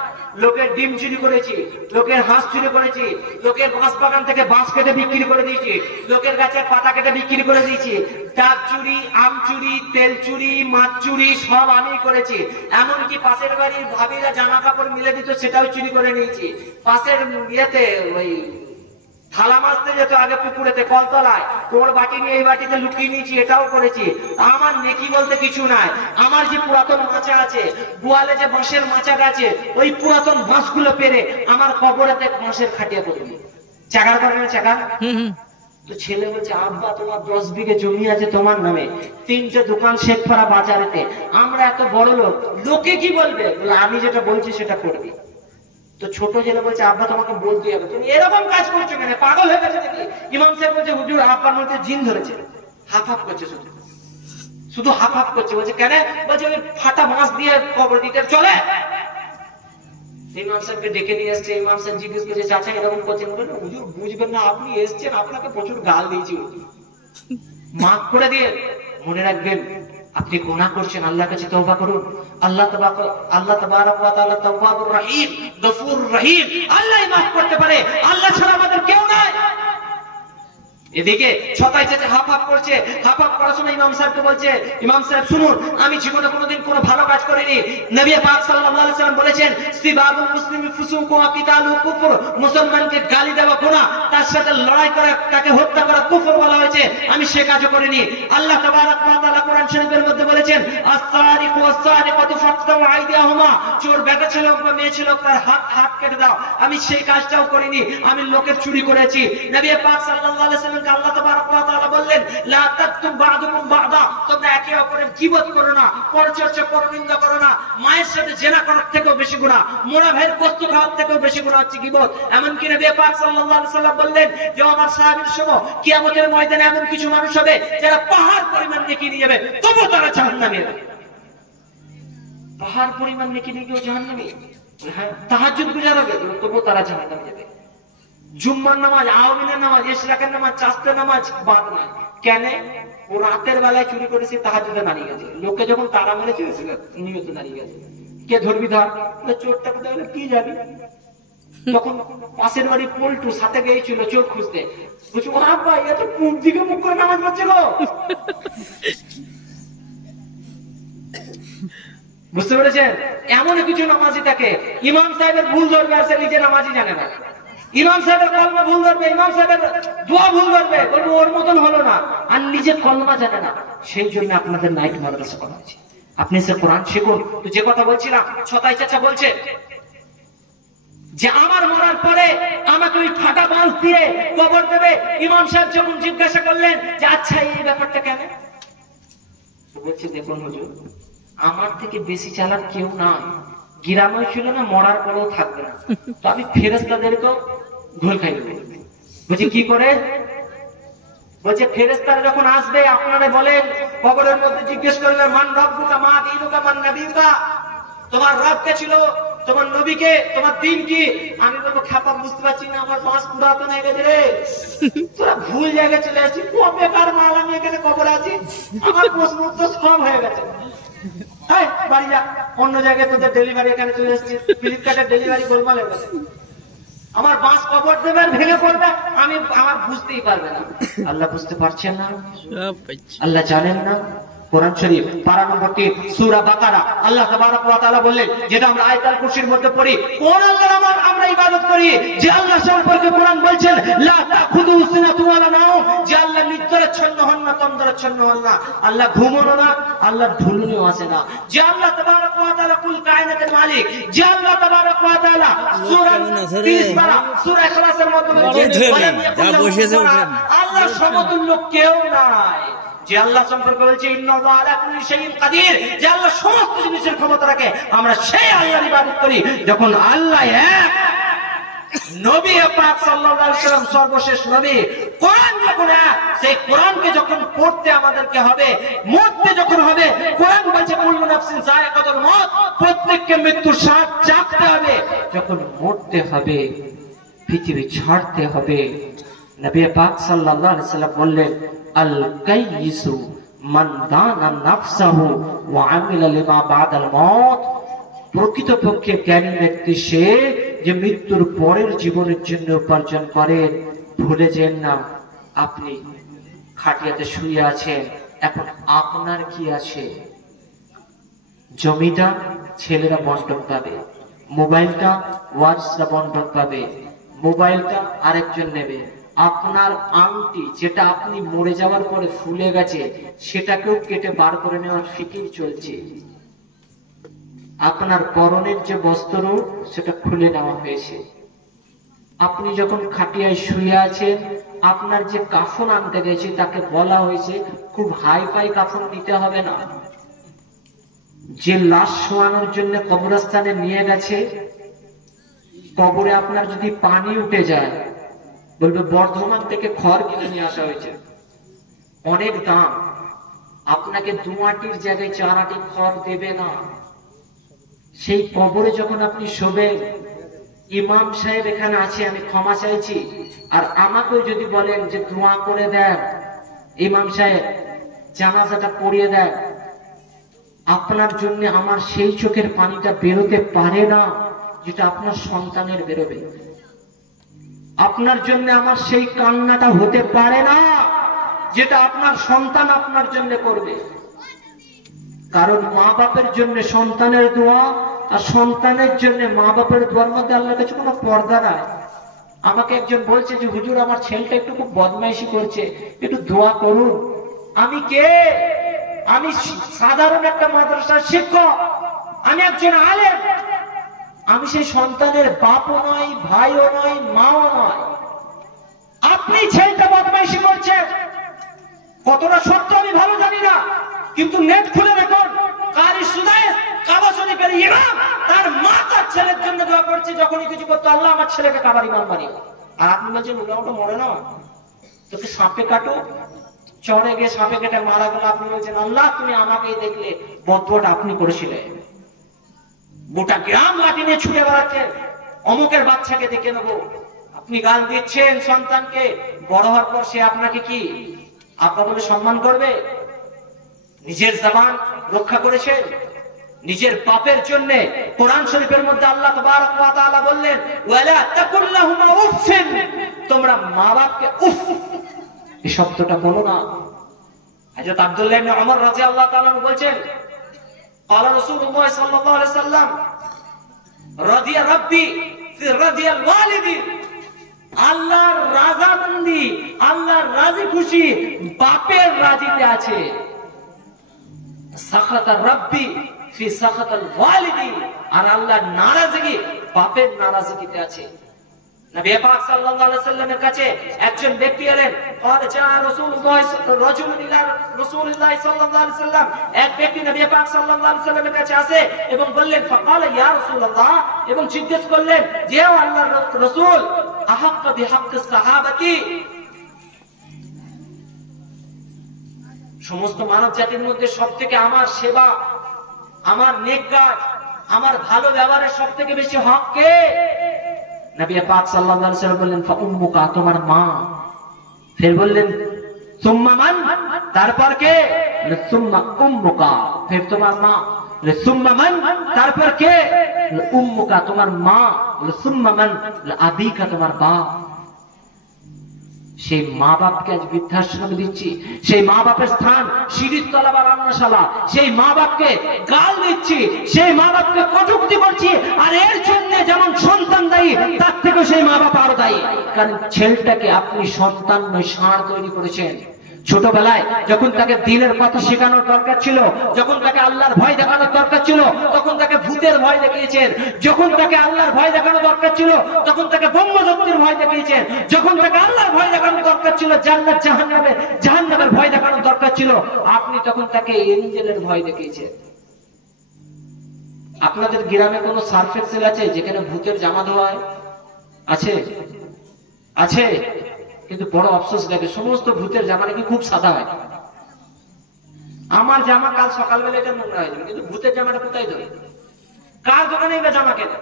লোকের ডিম চুরি করেছি, লোকের হাঁস চুরি করেছি, লোকের বাঁশ বাগান থেকে বাঁশ কেটে বিক্রি করে দিয়েছি, লোকের গাছের পাতা কেটে বিক্রি করে দিয়েছি, ডাব চুরি, আম চুরি, তেল চুরি, মাছ চুরি সব আমি করেছি। এমনকি পাশের বাড়ির ভাবিরা জামা কাপড় মিলে দিত, সেটাও চুরি করে নিয়েছি। পাশের ইয়েতে ওই থালা মাছতে যেত আগে পুকুরেতে কলতলায়, তোর বাটি নিয়ে এই বাটিতে লুকিয়ে নিয়েছি, এটাও করেছি। আমার নেকি বলতে কিছু নাই। আমার যে পুরাতন মাচা আছে, গোয়ালে যে বাঁশের মাচাটা আছে, ওই পুরাতন বাঁশগুলো পেরে আমার কবরেতে বাঁশের খাটিয়া করবি। চাকার করে না চাকা? তো ছেলে বলছে আব্বা তোমার 10 বিঘে জমি আছে তোমার নামে, 3টে দোকান শেখপাড়া বাজারেতে, আমরা এত বড় লোক, লোকে কি বলবে? আমি যেটা বলছি সেটা করবি। তো ছোট ছেলে বলছে আব্বা তোমাকে বলতে হবে, তুমি এরকম কাজ করছো কেন? পাগল হয়ে গেছে নাকি? ইমাম সাহেব বলছে হুজুর আব্বার মধ্যে জিন ধরেছে। হাফ হাফ করছে, শুধু হাফ হাফ করছে। বলছে কেন? বলছে ওই ফাটা বাঁশ দিয়ে কবর দিতে চলে। ইমাম সাহেবকে ডেকে নিয়ে এসছে। ইমাম সাহেব জিজ্ঞেস করছে চাচা এরকম করছেন? বললেন হুজুর বুঝবেন না, আপনি এসছেন, আপনাকে প্রচুর গাল দিয়েছি, মাফ করে দিয়ে মনে রাখবেন আপনি গুনাহ করছেন, আল্লাহর কাছে তওবা করুন। আল্লাহ তাবারক ওয়া তাআলা তাওয়াবুর রহিম, গফুরুর রহিম, আল্লাহই মাফ করতে পারে, আল্লাহ ছাড়া আমাদের কেউ নাই। এদিকে ছতাই চাচা হাফ হাফ করছে। হাফ হাফ করার সময় ইমাম সাহেবকে বলছে ইমাম সাহেব শুনুন, আমি জীবনে কোনোদিন কোনো ভালো কাজ করিনি। নবী পাক সাল্লাল্লাহু আলাইহি সাল্লাম বলেছেন সিবাবুল মুসলিমি ফুসুকু ওয়া কিতালু কুফর, মুসলমানকে গালি দেওয়া গুনাহ, তার সাথে লড়াই করা, তাকে হত্যা করা কুফর বলা হয়েছে। আমি সে কাজও করিনি। আল্লাহ তাবারক ওয়া তাআলা কোরআন শরীফের মধ্যে বলেছেন আস-সারিকু ওয়াস-সারিকাতু ফাকতাউ আইদিয়াহুমা, চোর বেটা ছেলে বা মেয়ে ছেলে তার হাত কেটে দাও। আমি সেই কাজটাও করিনি, আমি লোকের চুরি করেছি। নবী পাক সাল্লাল্লাহু আলাইহি সাল্লাম আল্লাহ তাবারক ওয়া তাআলা বললেন লা তাকতুম বা'দুকুম বা'দা, তোমরা একে অপরের গীবত করো না, পরচর্চা পরনিন্দা করো না। মায়ের সাথে জেনা করার থেকেও বেশি গুনাহ, মোরা ভাইয়ের কষ্ট খাওয়ার থেকেও বেশি গুনাহ হচ্ছে গীবত। এমনকি নবী পাক সাল্লাল্লাহু আলাইহি সাল্লাম বললেন যে আমার সাহাবীর সময় কিয়ামতের ময়দানে এমন কিছু মানুষ হবে যারা পাহাড় পরিমাণ নেকি নিয়ে যাবে, তবু তারা জাহান্নামে যাবে। পাহাড় পরিমাণ নেকি নিয়ে গিয়েও জাহান্নামে? হ্যাঁ, তাহাজ্জুদ গুজার হবে, তবু তারা জাহান্নামে যাবে। জুম্মার নামাজ, আওয়ামিনের নামাজ, ইশরাকের নামাজ, চাষতের নামাজ বাদ নাই। কেন? ও রাতের বেলায় চুরি করেছে, তাহাজ্জুদে দাঁড়িয়ে গেছে, লোকে যখন তারা মেরেছে নিয়ত দাঁড়িয়ে গেছে। কে ধরবি ধর, চোরটাকে দেখলে কি যাবি? তখন পাশের বাড়ি পল্টু সাথে গিয়েছিল চোর খুঁজতে, বলছে ও আব্বা এ তো পূব দিকে মুখ করে নামাজ পড়ছে গো। বুঝতে পেরেছেন? এমন কিছু নামাজি থাকে, ইমাম সাহেবের ভুল ধরবে আর সে নিজে নামাজি জানে না। ইমাম সাহেবের কলমা ভুল ধরবে, ইমাম সাহেবের দোয়া ভুল ধরবে, বলবো ওর মতন হলো না, আর নিজে কলমা জানে না। সেই জন্য আপনাদের নাইট মাদ্রাসা করা হয়েছে, আপনি সে কোরআন শিখুন। তো যে কথা বলছিলাম, ছতাই চাচা বলছে যে আমার মরার পরে আমাকে ওই ফাটা বাঁশ দিয়ে কবর দেবে। ইমাম সাহেব যখন জিজ্ঞাসা করলেন যে আচ্ছা এই ব্যাপারটা কেন, বলছে দেখুন হুজুর, আমার থেকে বেশি চালাক কেউ না, গ্রামে ছিল না, মরার পরেও থাকবে না, তো আমি ফেরেশতাদেরকেও ঘোল খাই দেবো। বলছে কি করে? বলছে ফেরেশতারা যখন আসবে আপনারা বলেন, কবরের মধ্যে জিজ্ঞেস করবে মান রব্বুকা মা দীনুকা মান নবিয়ুকা, তোমার রব কে ছিল, তোমার নবীকে, তোমার দিন কি? আমি বলবো খাপা বুঝতে পারছি না, আমার বাঁশ পুরাতন হয়ে গেছে রে, তোরা ভুল জায়গায় চলে আসছিস, বেকার মাল, আমি এখানে কবরে আছি, আমার প্রশ্ন উত্তর সব হয়ে গেছে। বাড়ি যা, অন্য জায়গায় তোদের ডেলিভারি এখানে চলে এসেছিস, ফ্লিপকার্টের ডেলিভারি গোলমাল হয়ে গেছে। আমার বাঁশ কবর দেবে আর ভেঙে পড়বে, আমার বুঝতেই পারবে না। আল্লাহ বুঝতে পারছেন না, আল্লাহ জানেন না, কোরআন শরীফ পারা নম্বর 3 সূরা বাকারা আল্লাহ তাবারক ওয়া তাআলা বললেন, যেটা আমরা আয়াতুল কুরসির মধ্যে পড়ি, কোন আল্লাহর আমরা ইবাদত করি যে আল্লাহ সম্পর্কে কোরআন বলছেন লা তাখুযু সিনাতু ওয়ালা নাওম, যে আল্লাহ নিদ্রাচ্ছন্ন হন না, তন্দ্রাচ্ছন্ন হন না, আল্লাহ ঘুমোনো না, আল্লাহ ঢুলুনিও আসে না, যে আল্লাহ তাবারক ওয়া তাআলা কুল কায়নাতের মালিক, যে আল্লাহ তাবারক ওয়া তাআলা সূরা 30 পারা সূরা ইখলাসের মধ্যে বলেছেন আল্লাহ সমতুল্য কেউ নাই। যে আল্লাহ সম্পর্কে বলছে ইন্নাল্লাহা আলা কুল্লি শাইইন কাদির, যে আল্লাহ সমস্ত জিনিসের ক্ষমতা রাখে, আমরা সেই আল্লাহর ইবাদত করি। যখন আল্লাহ এক, নবী পাক সাল্লাল্লাহু আলাইহি ওয়াসাল্লাম সর্বশেষ নবী, কোরআন যখন এক, সেই কোরআনকে যখন পড়তে আমাদেরকে হবে, মরতে যখন হবে, কোরআন বলছে কুল্লু নাফসিন যায়কাতুল মউত, প্রত্যেককে মৃত্যুর স্বাদ চাখতে হবে। যখন মরতে হবে, পৃথিবী ছাড়তে হবে, নবী পাক সাল্লাল্লাহু আলাইহি ওয়াসাল্লাম বললেন আল কাইয়িসু মান দানা নাফসাহু ওয়া আমিলা লিমা বাদাল মউত, প্রকৃতপক্ষে জ্ঞানী ব্যক্তি সে যে মৃত্যুর পরের জীবনের জন্য উপার্জন করেন। ভুলে যেন না, আপনি খাটিয়াতে শুয়ে আছেন, এখন আপনার কি আছে? জমিটা ছেলেরা বন্টন পাবে, মোবাইলটা ওয়ার্সরা বন্টন পাবে, মোবাইলটা আরেকজন নেবে, আপনার আংটি যেটা আপনি মরে যাওয়ার পরে ফুলে গেছে সেটাকেও কেটে বার করে নেওয়ার ফিকির চলছে, আপনার পরনের যে বস্ত্র সেটা খুলে নেওয়া হয়েছে। আপনি যখন খাটিয়ায় শুয়ে আছেন, আপনার যে কাফন আনতে গেছে তাকে বলা হয়েছে খুব হাই ফাই কাফন নিতে হবে না। যে লাশ শোয়ানোর জন্য কবরস্থানে নিয়ে গেছে, কবরে আপনার যদি পানি উঠে যায়, বলবে বর্ধমান থেকে খড় কিনে নিয়ে আসা হয়েছে, অনেক দাম, আপনাকে 2 আটির জায়গায় 4 আটি খড় দেবে না। সেই কবরে যখন আপনি শোবেন, ইমাম সাহেব এখানে আছে, আমি ক্ষমা চাইছি, আর আমাকেও যদি বলেন যে দোয়া করে দেন, ইমাম সাহেব জানাজাটা পড়িয়ে দেন, আপনার জন্য আমার সেই চোখের পানিটা বেরোতে পারে না যেটা আপনার সন্তানের বেরোবে, আপনার জন্য আমার সেই কান্নাটা হতে পারে না যেটা আপনার সন্তান আপনার জন্য করবে। কারণ মা বাপের জন্য সন্তানের দোয়া আর সন্তানের জন্য মা বাপের দোয়ার মধ্যে আল্লাহর কাছে কোনো পর্দা নাই। আমাকে একজন বলছে যে হুজুর আমার ছেলেটা একটু খুব বদমাইশি করছে, একটু দোয়া করুন। আমি কে? আমি সাধারণ একটা মাদ্রাসার শিক্ষক, আমি একজন আলেম, আমি সেই সন্তানের বাপও নয়, ভাইও নয়, মাও নয়। আপনি ছেলেটা বদমাইশি করছেন, কতটা সত্য আমি ভালো জানি না, কিন্তু নেট খুলে দেখুন, কারি সুদাইস কাবা শরীফের ইমাম তার মা তার ছেলের জন্য দোয়া করছে, যখনই কিছু করতে, আল্লাহ আমার ছেলেকে কাবার ইমাম বানিয়ে। আর আপনি বলছেন ওটা মরে না, তোকে সাপে কাটো, চড়ে গিয়ে সাপে কেটে মারা গেল, আপনি বলছেন আল্লাহ তুমি আমাকে দেখলে, বদুয়াটা আপনি করেছিলেন। গোটা গ্রাম লাঠি নিয়ে ছুটে বেড়াচ্ছেন, অমুকের বাচ্চাকে দেখে নেবো, আপনি গাল দিচ্ছেন সন্তানকে, বড় হওয়ার পর সে আপনাকে কি আব্বা বলে সম্মান করবে? নিজের জবান রক্ষা করেছেন, নিজের পাপের জন্য কোরআন শরীফের মধ্যে আল্লাহ তাবারক ওয়া তাআলা বললেন ওয়ালা তাকুল্লাহুমা উফিন, তোমরা মা বাপকে উফ এই শব্দটা বলো না। হযরত আব্দুল্লাহ ইবনে ওমর রাদিয়াল্লাহু তাআলা বলছেন قال رسول الله صلى الله عليه وسلم رضي ربي في رضي الوالد, আল্লাহর রাজামন্দি, আল্লাহর রাজি খুশি বাপের রাজিতে আছে। সাখাতা রাব্বি ফি সাখাতাল ওয়ালিদি, আর আল্লাহর নারাজগি বাপের নারাজগিতে আছে। নবী পাক সাল্লাল্লাহু আলাইহি সাল্লামের কাছে একজন ব্যক্তি এলেন, قال جاء رسول الله رجل الى رسول الله صلى الله عليه وسلم, এক ব্যক্তি নবী পাক সাল্লাল্লাহু আলাইহি সাল্লামের কাছে আসে এবং বললেন فقال يا رسول الله, এবং জিজ্ঞেস করলেন যে ও আল্লাহর রাসূল আহাক্কা বিহাক্কি সাহাবাতি, সমস্ত মানব জাতির মধ্যে সবথেকে আমার সেবা, আমার নেক কাজ, আমার ভালো ব্যবহারের সবথেকে বেশি হক কে? নবী পাক সাল্লাল্লাহু আলাইহি ওয়াসাল্লাম বললেন ফাউম্মুকা, তোমার মা। ফের বললেন সুম্মা মান, তারপর কে? সুম্মা উম্মুকা, ফের তোমার মা। সুম্মা মান, তারপর কে? উম্মুকা, তোমার মা। সুম্মা মান, আবিকা, তোমার বাপ। সেই মা বাপকে আজ বৃদ্ধাশ্রমে দিচ্ছি, সেই মা বাপের স্থান সিঁড়ির তলা বা রান্নাশালা, সেই মা বাপকে গাল দিচ্ছি, সেই মা বাপকে কটূক্তি করছি। আর এর জন্য যেমন সন্তান দায়ী, তার থেকেও সেই মা বাপ আরো দায়ী। কারণ ছেলেটাকে আপনি সন্তান নয় ষাঁড় তৈরি করেছেন। ছোটবেলায় যখন তাকে দিনের কথা শেখানোর দরকার ছিল, যখন তাকে আল্লাহর ভয় দেখানোর দরকার ছিল, তখন তাকে ভূতের ভয় দেখিয়েছেন। যখন তাকে আল্লাহর ভয় দেখানো দরকার ছিল, তখন তাকে ব্রহ্মশক্তির ভয় দেখিয়েছেন। যখন তাকে আল্লাহর ভয় দেখানোর দরকার ছিল, জান্নাত জাহান্নামের ভয় দেখানোর দরকার ছিল, আপনি তখন তাকে এঞ্জেলের ভয় দেখিয়েছেন। আপনাদের গ্রামে কোনো সার্ফ এক্সেল আছে যেখানে ভূতের জামা ধোয়া হয়? আছে? আছে। কিন্তু বড় আফসোস লাগে, সমস্ত ভূতের জামা নাকি খুব সাদা হয়। আমার জামা কাল সকালবেলা এটা নোংরা হয়ে যাবে, কিন্তু ভূতের জামাটা কোথায় ধরে? কার দোকানে এবার জামা কেনে?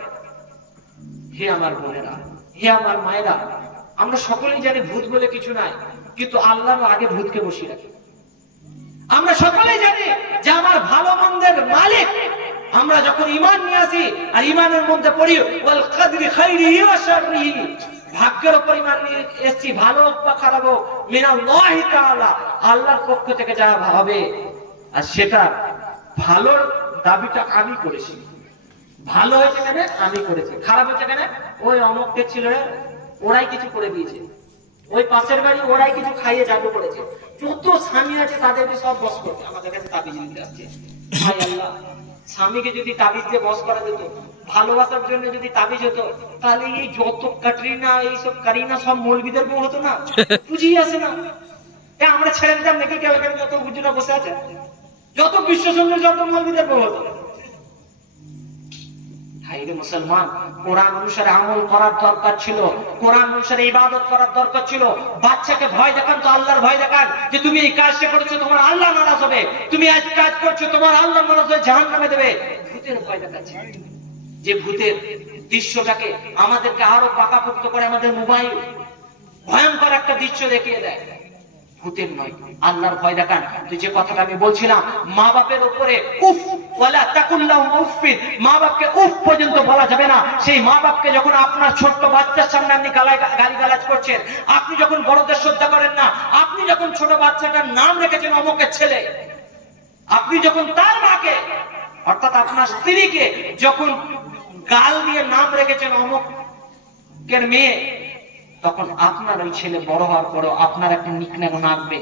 হে আমার বোনেরা, হে আমার মায়েরা, আমরা সকলেই জানি ভূত বলে কিছু নাই, কিন্তু আল্লাহর আগে ভূতকে বসিয়ে রাখি। আমরা সকলেই জানি যে আমার ভালো মন্দের মালিক। আমরা যখন ঈমান নিয়ে আসি আর ঈমানের মধ্যে পড়ি ওয়াল কদরি খাইরিহি ওয়া শাররিহি, ভাগ্যের উপর ঈমান নিয়ে এসেছি, ভালো হোক বা খারাপ হোক, মিনাল্লাহি তাআলা, আল্লাহর পক্ষ থেকে যা হবে, আর সেটা ভালোর দাবিটা আমি করেছি। ভালো হয়েছে কেন? আমি করেছি। খারাপ হয়েছে কেন? ওই অমুকদের ছিল, ওরাই কিছু করে দিয়েছে, ওই পাশের বাড়ি ওরাই কিছু খাইয়ে জাদু করেছে। যত স্বামী আছে তাদেরকে সব বস করতে আমাদের কাছে তাবিজ নিতে আসছে। ভাই আল্লাহ, স্বামীকে যদি তাবিজ দিয়ে বস করা যেত, ভালোবাসার জন্য যদি তাবিজ হতো, তাহলে এই যত কাটরিনা, এইসব কারিনা সব মৌলবীদের বউ হতো না? বুঝিয়ে আসে না। আমরা ছেড়ে দিতাম নাকি? কেউ এখানে যত হুজুরা বসে আছে, যত বিশ্বসংঘের যত মৌলবীদের বউ হতো। মুসলমান, কোরআন অনুসারে আমল করার দরকার ছিল, কোরআন অনুসারে ইবাদত করার দরকার ছিল। বাচ্চাকে ভয় দেখান তো আল্লাহর ভয় দেখান, যে তুমি এই কাজটা করেছো তোমার আল্লাহ নারাজ হবে, তুমি আজ কাজ করছো তোমার আল্লাহ নারাজ হয়ে জাহান্নামে দেবে। ভূতের ভয় দেখাচ্ছে, যে ভূতের দৃশ্যটাকে আমাদেরকে আরো পাকাপোক্ত করে আমাদের মোবাইল ভয়ঙ্কর একটা দৃশ্য দেখিয়ে দেয়। ভূতের নয়, আল্লাহর ভয় দেখান। তো যে কথাটা আমি বলছিলাম, মা বাপের উপরে উফ ওয়ালা তাকুল্লাহু উফফিন, মা বাপকে উফ পর্যন্ত বলা যাবে না। সেই মা বাপকে যখন আপনার ছোট্ট বাচ্চার সামনে আপনি গালিগালাজ করছেন, আপনি যখন বড়দের শ্রদ্ধা করেন না, আপনি যখন ছোট বাচ্চাটার নাম রেখেছেন অমুকের ছেলে, আপনি যখন তার মাকে অর্থাৎ আপনার স্ত্রীকে যখন গাল দিয়ে নাম রেখেছেন অমুকের মেয়ে, তখন আপনার ওই ছেলে বড় হওয়ার পরও আপনার একটা নিকনেম রাখবে,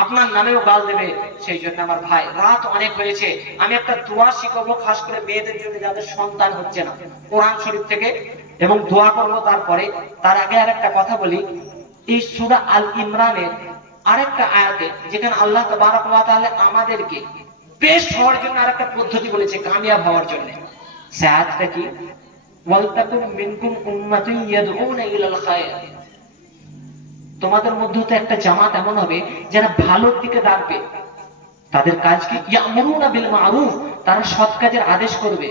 আপনার নামেও গাল দেবে। সেই জন্য আমার ভাই, রাত অনেক হয়েছে, আমি একটা দোয়া শিখাবো খাস করে মেয়েদের জন্য যাদের সন্তান হচ্ছে না, কোরআন শরীফ থেকে, এবং দোয়া করবো। তারপরে তার আগে আর একটা কথা বলি, এই সূরা আল ইমরানের আরেকটা আয়াতে যেখানে আল্লাহ তাবারক ওয়া তাআলা আমাদেরকে বেস্ট হওয়ার জন্য আরেকটা পদ্ধতি বলেছে, কামিয়াব হওয়ার জন্য। সে আয়াতটা কি? তোমাদের মধ্যে তো একটা জামাত এমন হবে যারা ভালোর দিকে ডাকবে, তাদের কাজ কি? ইয়ামুরুনা বিল মারুফ, তারা সৎ কাজের আদেশ করবে,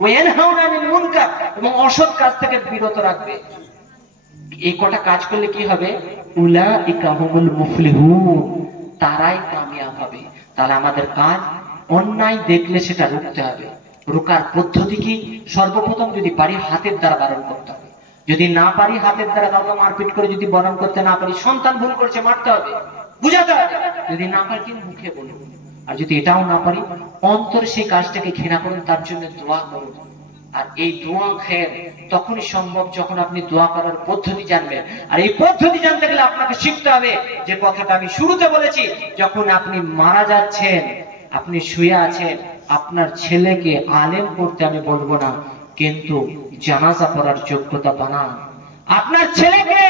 ওয়া ইয়ানহাউনা আনিল মুনকার, এবং অসৎ কাজ থেকে বিরত রাখবে। এই কটা কাজ করলে কি হবে? উলাইকা হুমুল মুফলিহুন, তারাই কামিয়াব হবে। তাহলে আমাদের কাজ, অন্যায় দেখলে সেটা রুখতে হবে। রোকার পদ্ধতি কি? সর্বপ্রথম যদি পারি হাতের দ্বারা বারণ করতে হবে, যদি না পারি হাতের দ্বারা কাউকে মারপিট করে যদি বারণ করতে না পারি, সন্তান ভুল করছে মারতে হবে, বুঝাতে হবে। যদি না পারি মুখে বলুন, আর যদি এটাও না পারি অন্তরে সেই কাজটাকে ঘৃণা করুন, তার জন্য দোয়া করুন। আর এই দোয়া খের তখনই সম্ভব যখন আপনি দোয়া করার পদ্ধতি জানবেন। আর এই পদ্ধতি জানতে গেলে আপনাকে শিখতে হবে যে কথাটা আমি শুরুতে বলেছি, যখন আপনি মারা যাচ্ছেন, আপনি শুয়ে আছেন, আপনার ছেলেকে আলেম করতে আমি বলবো না, কিন্তু জানাজা পড়ার যোগ্যতা বানান। আপনার ছেলেকে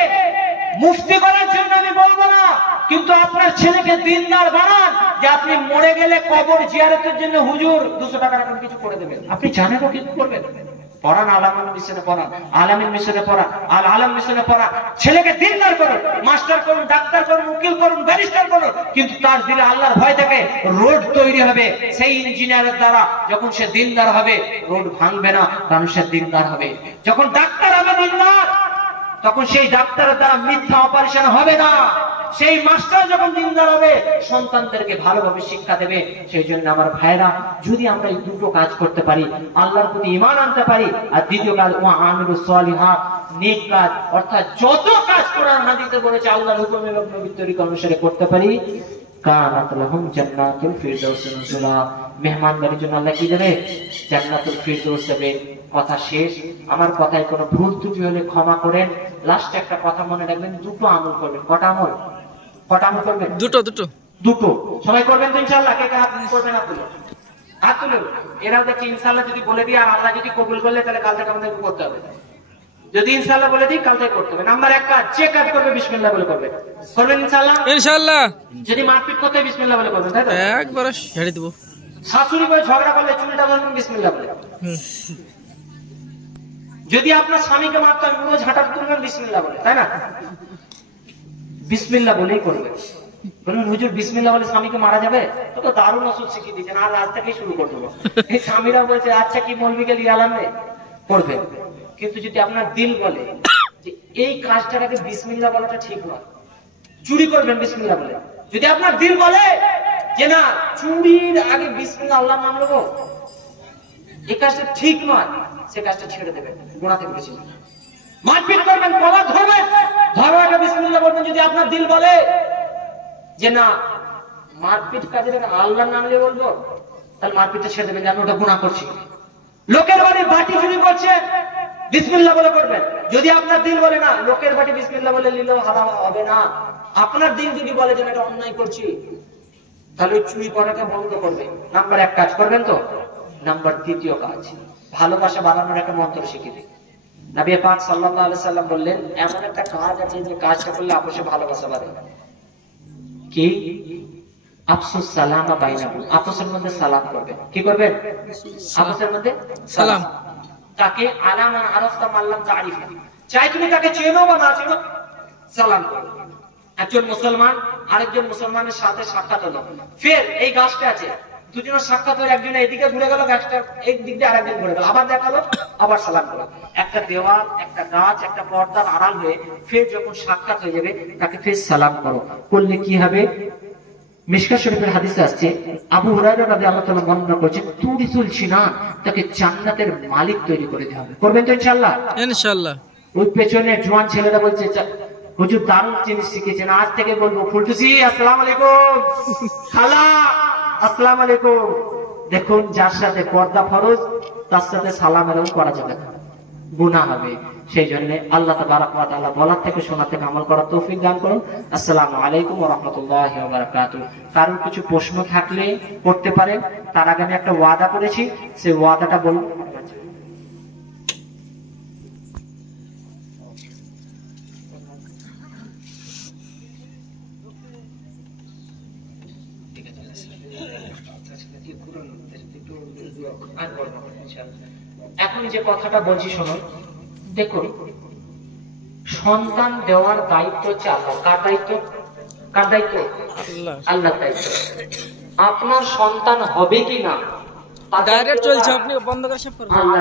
মুফতি করার জন্য আমি বলবো না, কিন্তু আপনার ছেলেকে দিনদার বানান, যে আপনি মরে গেলে কবর জিয়ারতের জন্য হুজুর 200 টাকা এখন কিছু করে দেবেন। আপনি জানেন ও কি করবেন? পড়ান, আলামিন মিশনে পড়ান, আলামিন মিশনে পড়ান, আল আলম মিশনে পড়ান। ছেলেকে দিনদার করুন, মাস্টার করুন, ডাক্তার করুন, উকিল করুন, ব্যারিস্টার করুন, কিন্তু তার দিলে আল্লাহর ভয় থাকে। রোড তৈরি হবে সেই ইঞ্জিনিয়ারের দ্বারা, যখন সে দিনদার হবে রোড ভাঙবে না, কারণ সে দিনদার হবে। যখন ডাক্তার হবে দিনদার, তখন সেই ডাক্তারের দ্বারা মিথ্যা অপারেশন হবে না। সেই মাস্টার যখন দিনদার হবে, সন্তানদেরকে ভালোভাবে শিক্ষা দেবে। সেই জন্য আমার ভাইরা, যদি আমরা এই দুটো কাজ করতে পারি, আল্লাহর প্রতি ঈমান আনতে পারি, আর দ্বিতীয় কাজ ওয়া আমিলুস সলিহাত, নেক কাজ, অর্থাৎ যত কাজ কোরআন হাদিসে বলেছে আল্লাহর হুকুম এবং নবীর তরিকা অনুসারে করতে পারি, কানাত লাহুম জান্নাতুল ফিরদাউস নুজুলা, মেহমানদারির জন্য আল্লাহ কি দেবে? জান্নাতুল ফিরদাউস দেবে। কথা শেষ। আমার কথায় কোনো ভুল ত্রুটি হলে ক্ষমা করেন। লাস্টে একটা কথা মনে রাখবেন, দুটো আমল করবেন। কটা আমল? কটা আমল করবেন? দুটো দুটো দুটো। সবাই করবেন তো ইনশাআল্লাহ? কে কে হাত করবেন? হাত তুলুন। এরাও দেখছি ইনশাআল্লাহ যদি বলে দিই, আর আল্লাহ যদি কবুল করলে, তাহলে কাল থেকে আমাদের করতে হবে। যদি ইনশাআল্লাহ বলে দিই, কাল থেকে করতে হবে। নাম্বার 1 কাজ, যে কাজ করবে বিসমিল্লাহ বলে করবে। করবেন ইনশাআল্লাহ? ইনশাআল্লাহ। যদি মারপিট করতে হয় বিসমিল্লাহ বলে করবেন, তাই তো? একবার ছেড়ে দেব। শাশুড়ি বলে ঝগড়া করলে চুলটা ধরবেন বিসমিল্লাহ বলে। যদি আপনার স্বামীকে মারতে হয়, মুড়ো ঝাঁটা তুলবেন বিসমিল্লাহ বলে, তাই না? বিসমিল্লাহ বলেই করবে। বলুন হুজুর বিসমিল্লাহ বলে স্বামীকে মারা যাবে? তো দারুণ ওষুধ শিখিয়ে দিয়েছেন, আর রাত থেকেই শুরু করে দেবো। এই স্বামীরা বলছে আচ্ছা কি মৌলবীকে লিয়ে আলাম রে, করবে। কিন্তু যদি আপনার দিল বলে যে এই কাজটাকে বিসমিল্লাহ বলাটা ঠিক নয়, চুরি করবেন বিসমিল্লাহ বলে। যদি আপনার দিল বলে যে না, চুরির আগে বিসমিল্লাহ আল্লাহ নাম নেবো, এই কাজটা ঠিক নয়, সে কাজটা ছেড়ে দেবেন, গুনাহ থেকে বেঁচে যাবেন। মারপিট করবেন, কলা ধরবেন, ধরার আগে বিসমিল্লাহ বলবেন। যদি আপনার দিল বলে যে না, মারপিট কাজের আগে আল্লাহর নাম নিয়ে বলবো, তাহলে মারপিটটা ছেড়ে দেবেন, জানো ওটা গুনাহ করছি। লোকের বাড়ি বাটি চুরি করছে, বিসমিল্লাহ বলে করবেন। যদি আপনার দিল বলে না, লোকের বাটি বিসমিল্লাহ বলে নিলেও হারাম হবে না, আপনার দিল যদি বলে যে এটা অন্যায় করছি, তাহলে চুরি করাটা বন্ধ করবে। নাম্বার 1 কাজ করবেন তো। নাম্বার 2 কাজ, ভালোবাসা বাড়ানোর একটা মন্ত্র শিখিয়ে দিই। নবী পাক সাল্লাল্লাহু আলাইহি সাল্লাম বললেন, এমন একটা কাজ আছে যে কাজটা করলে আপোষে ভালোবাসা বাড়ে। কি? আফসুস সালামা বাইনাকুম, আপোষের মধ্যে সালাম করবেন। কি করবেন? আপোষের মধ্যে সালাম। তাকে আলামা আরাফতা মাল্লাম তারিফ, চাই তুমি তাকে চেনো বা না চেনো, সালাম করো। একজন মুসলমান আরেকজন মুসলমানের সাথে সাক্ষাৎ হলো, ফের এই গাছটা আছে, দুজনের সাক্ষাৎ হয়ে একজন এদিকে ঘুরে গেল, গাছটা এক দিক দিয়ে আরেকজন ঘুরে গেল, আবার দেখালো, আবার সালাম করো। একটা দেওয়াল, একটা গাছ, একটা পর্দার আড়াল হয়ে ফের যখন সাক্ষাৎ হয়ে যাবে, তাকে ফের সালাম করো। করলে কি হবে? মিশকাত শরীফের হাদিসে আসছে, আবু হুরায়রা রাদিয়াল্লাহু তাআলা বর্ণনা করেছেন, তুরিসুল সিনান, তাকে জান্নাতের মালিক তৈরি করে দেওয়া হবে। করবেন তো ইনশাআল্লাহ? ইনশাআল্লাহ। ওই পেছনে জোয়ান ছেলেরা বলছে, হুজুর দারুণ জিনিস শিখেছেন, আজ থেকে বলবো ফুলটুসি আসসালামু আলাইকুম, খালা আসসালামু আলাইকুম। দেখুন, যার সাথে পর্দা ফরজ, তার সাথে সালাম এরকম করা যাবে না, গুনাহ হবে। সেই জন্য আল্লাহ তাবারক ওয়া তাআলা বলার থেকে শোনার থেকে আমল করার তৌফিক দান করুন। আসসালামু আলাইকুম ওয়া রাহমাতুল্লাহি ওয়া বারাকাতুহু। কারণ কিছু প্রশ্ন থাকলে করতে পারেন, তার আগে আমি একটা ওয়াদা করেছি, সেই ওয়াদাটা বলুন। এখন যে কথাটা বলছি শুনুন। দেখুন, সন্তান দেওয়ার দায়িত্ব হচ্ছে আল্লাহ। কার দায়িত্ব? কার দায়িত্ব? আল্লাহর দায়িত্ব। আপনার সন্তান হবে কি না ডাইরেক্ট চলছে, আপনি বন্ধ করে সব করবেন।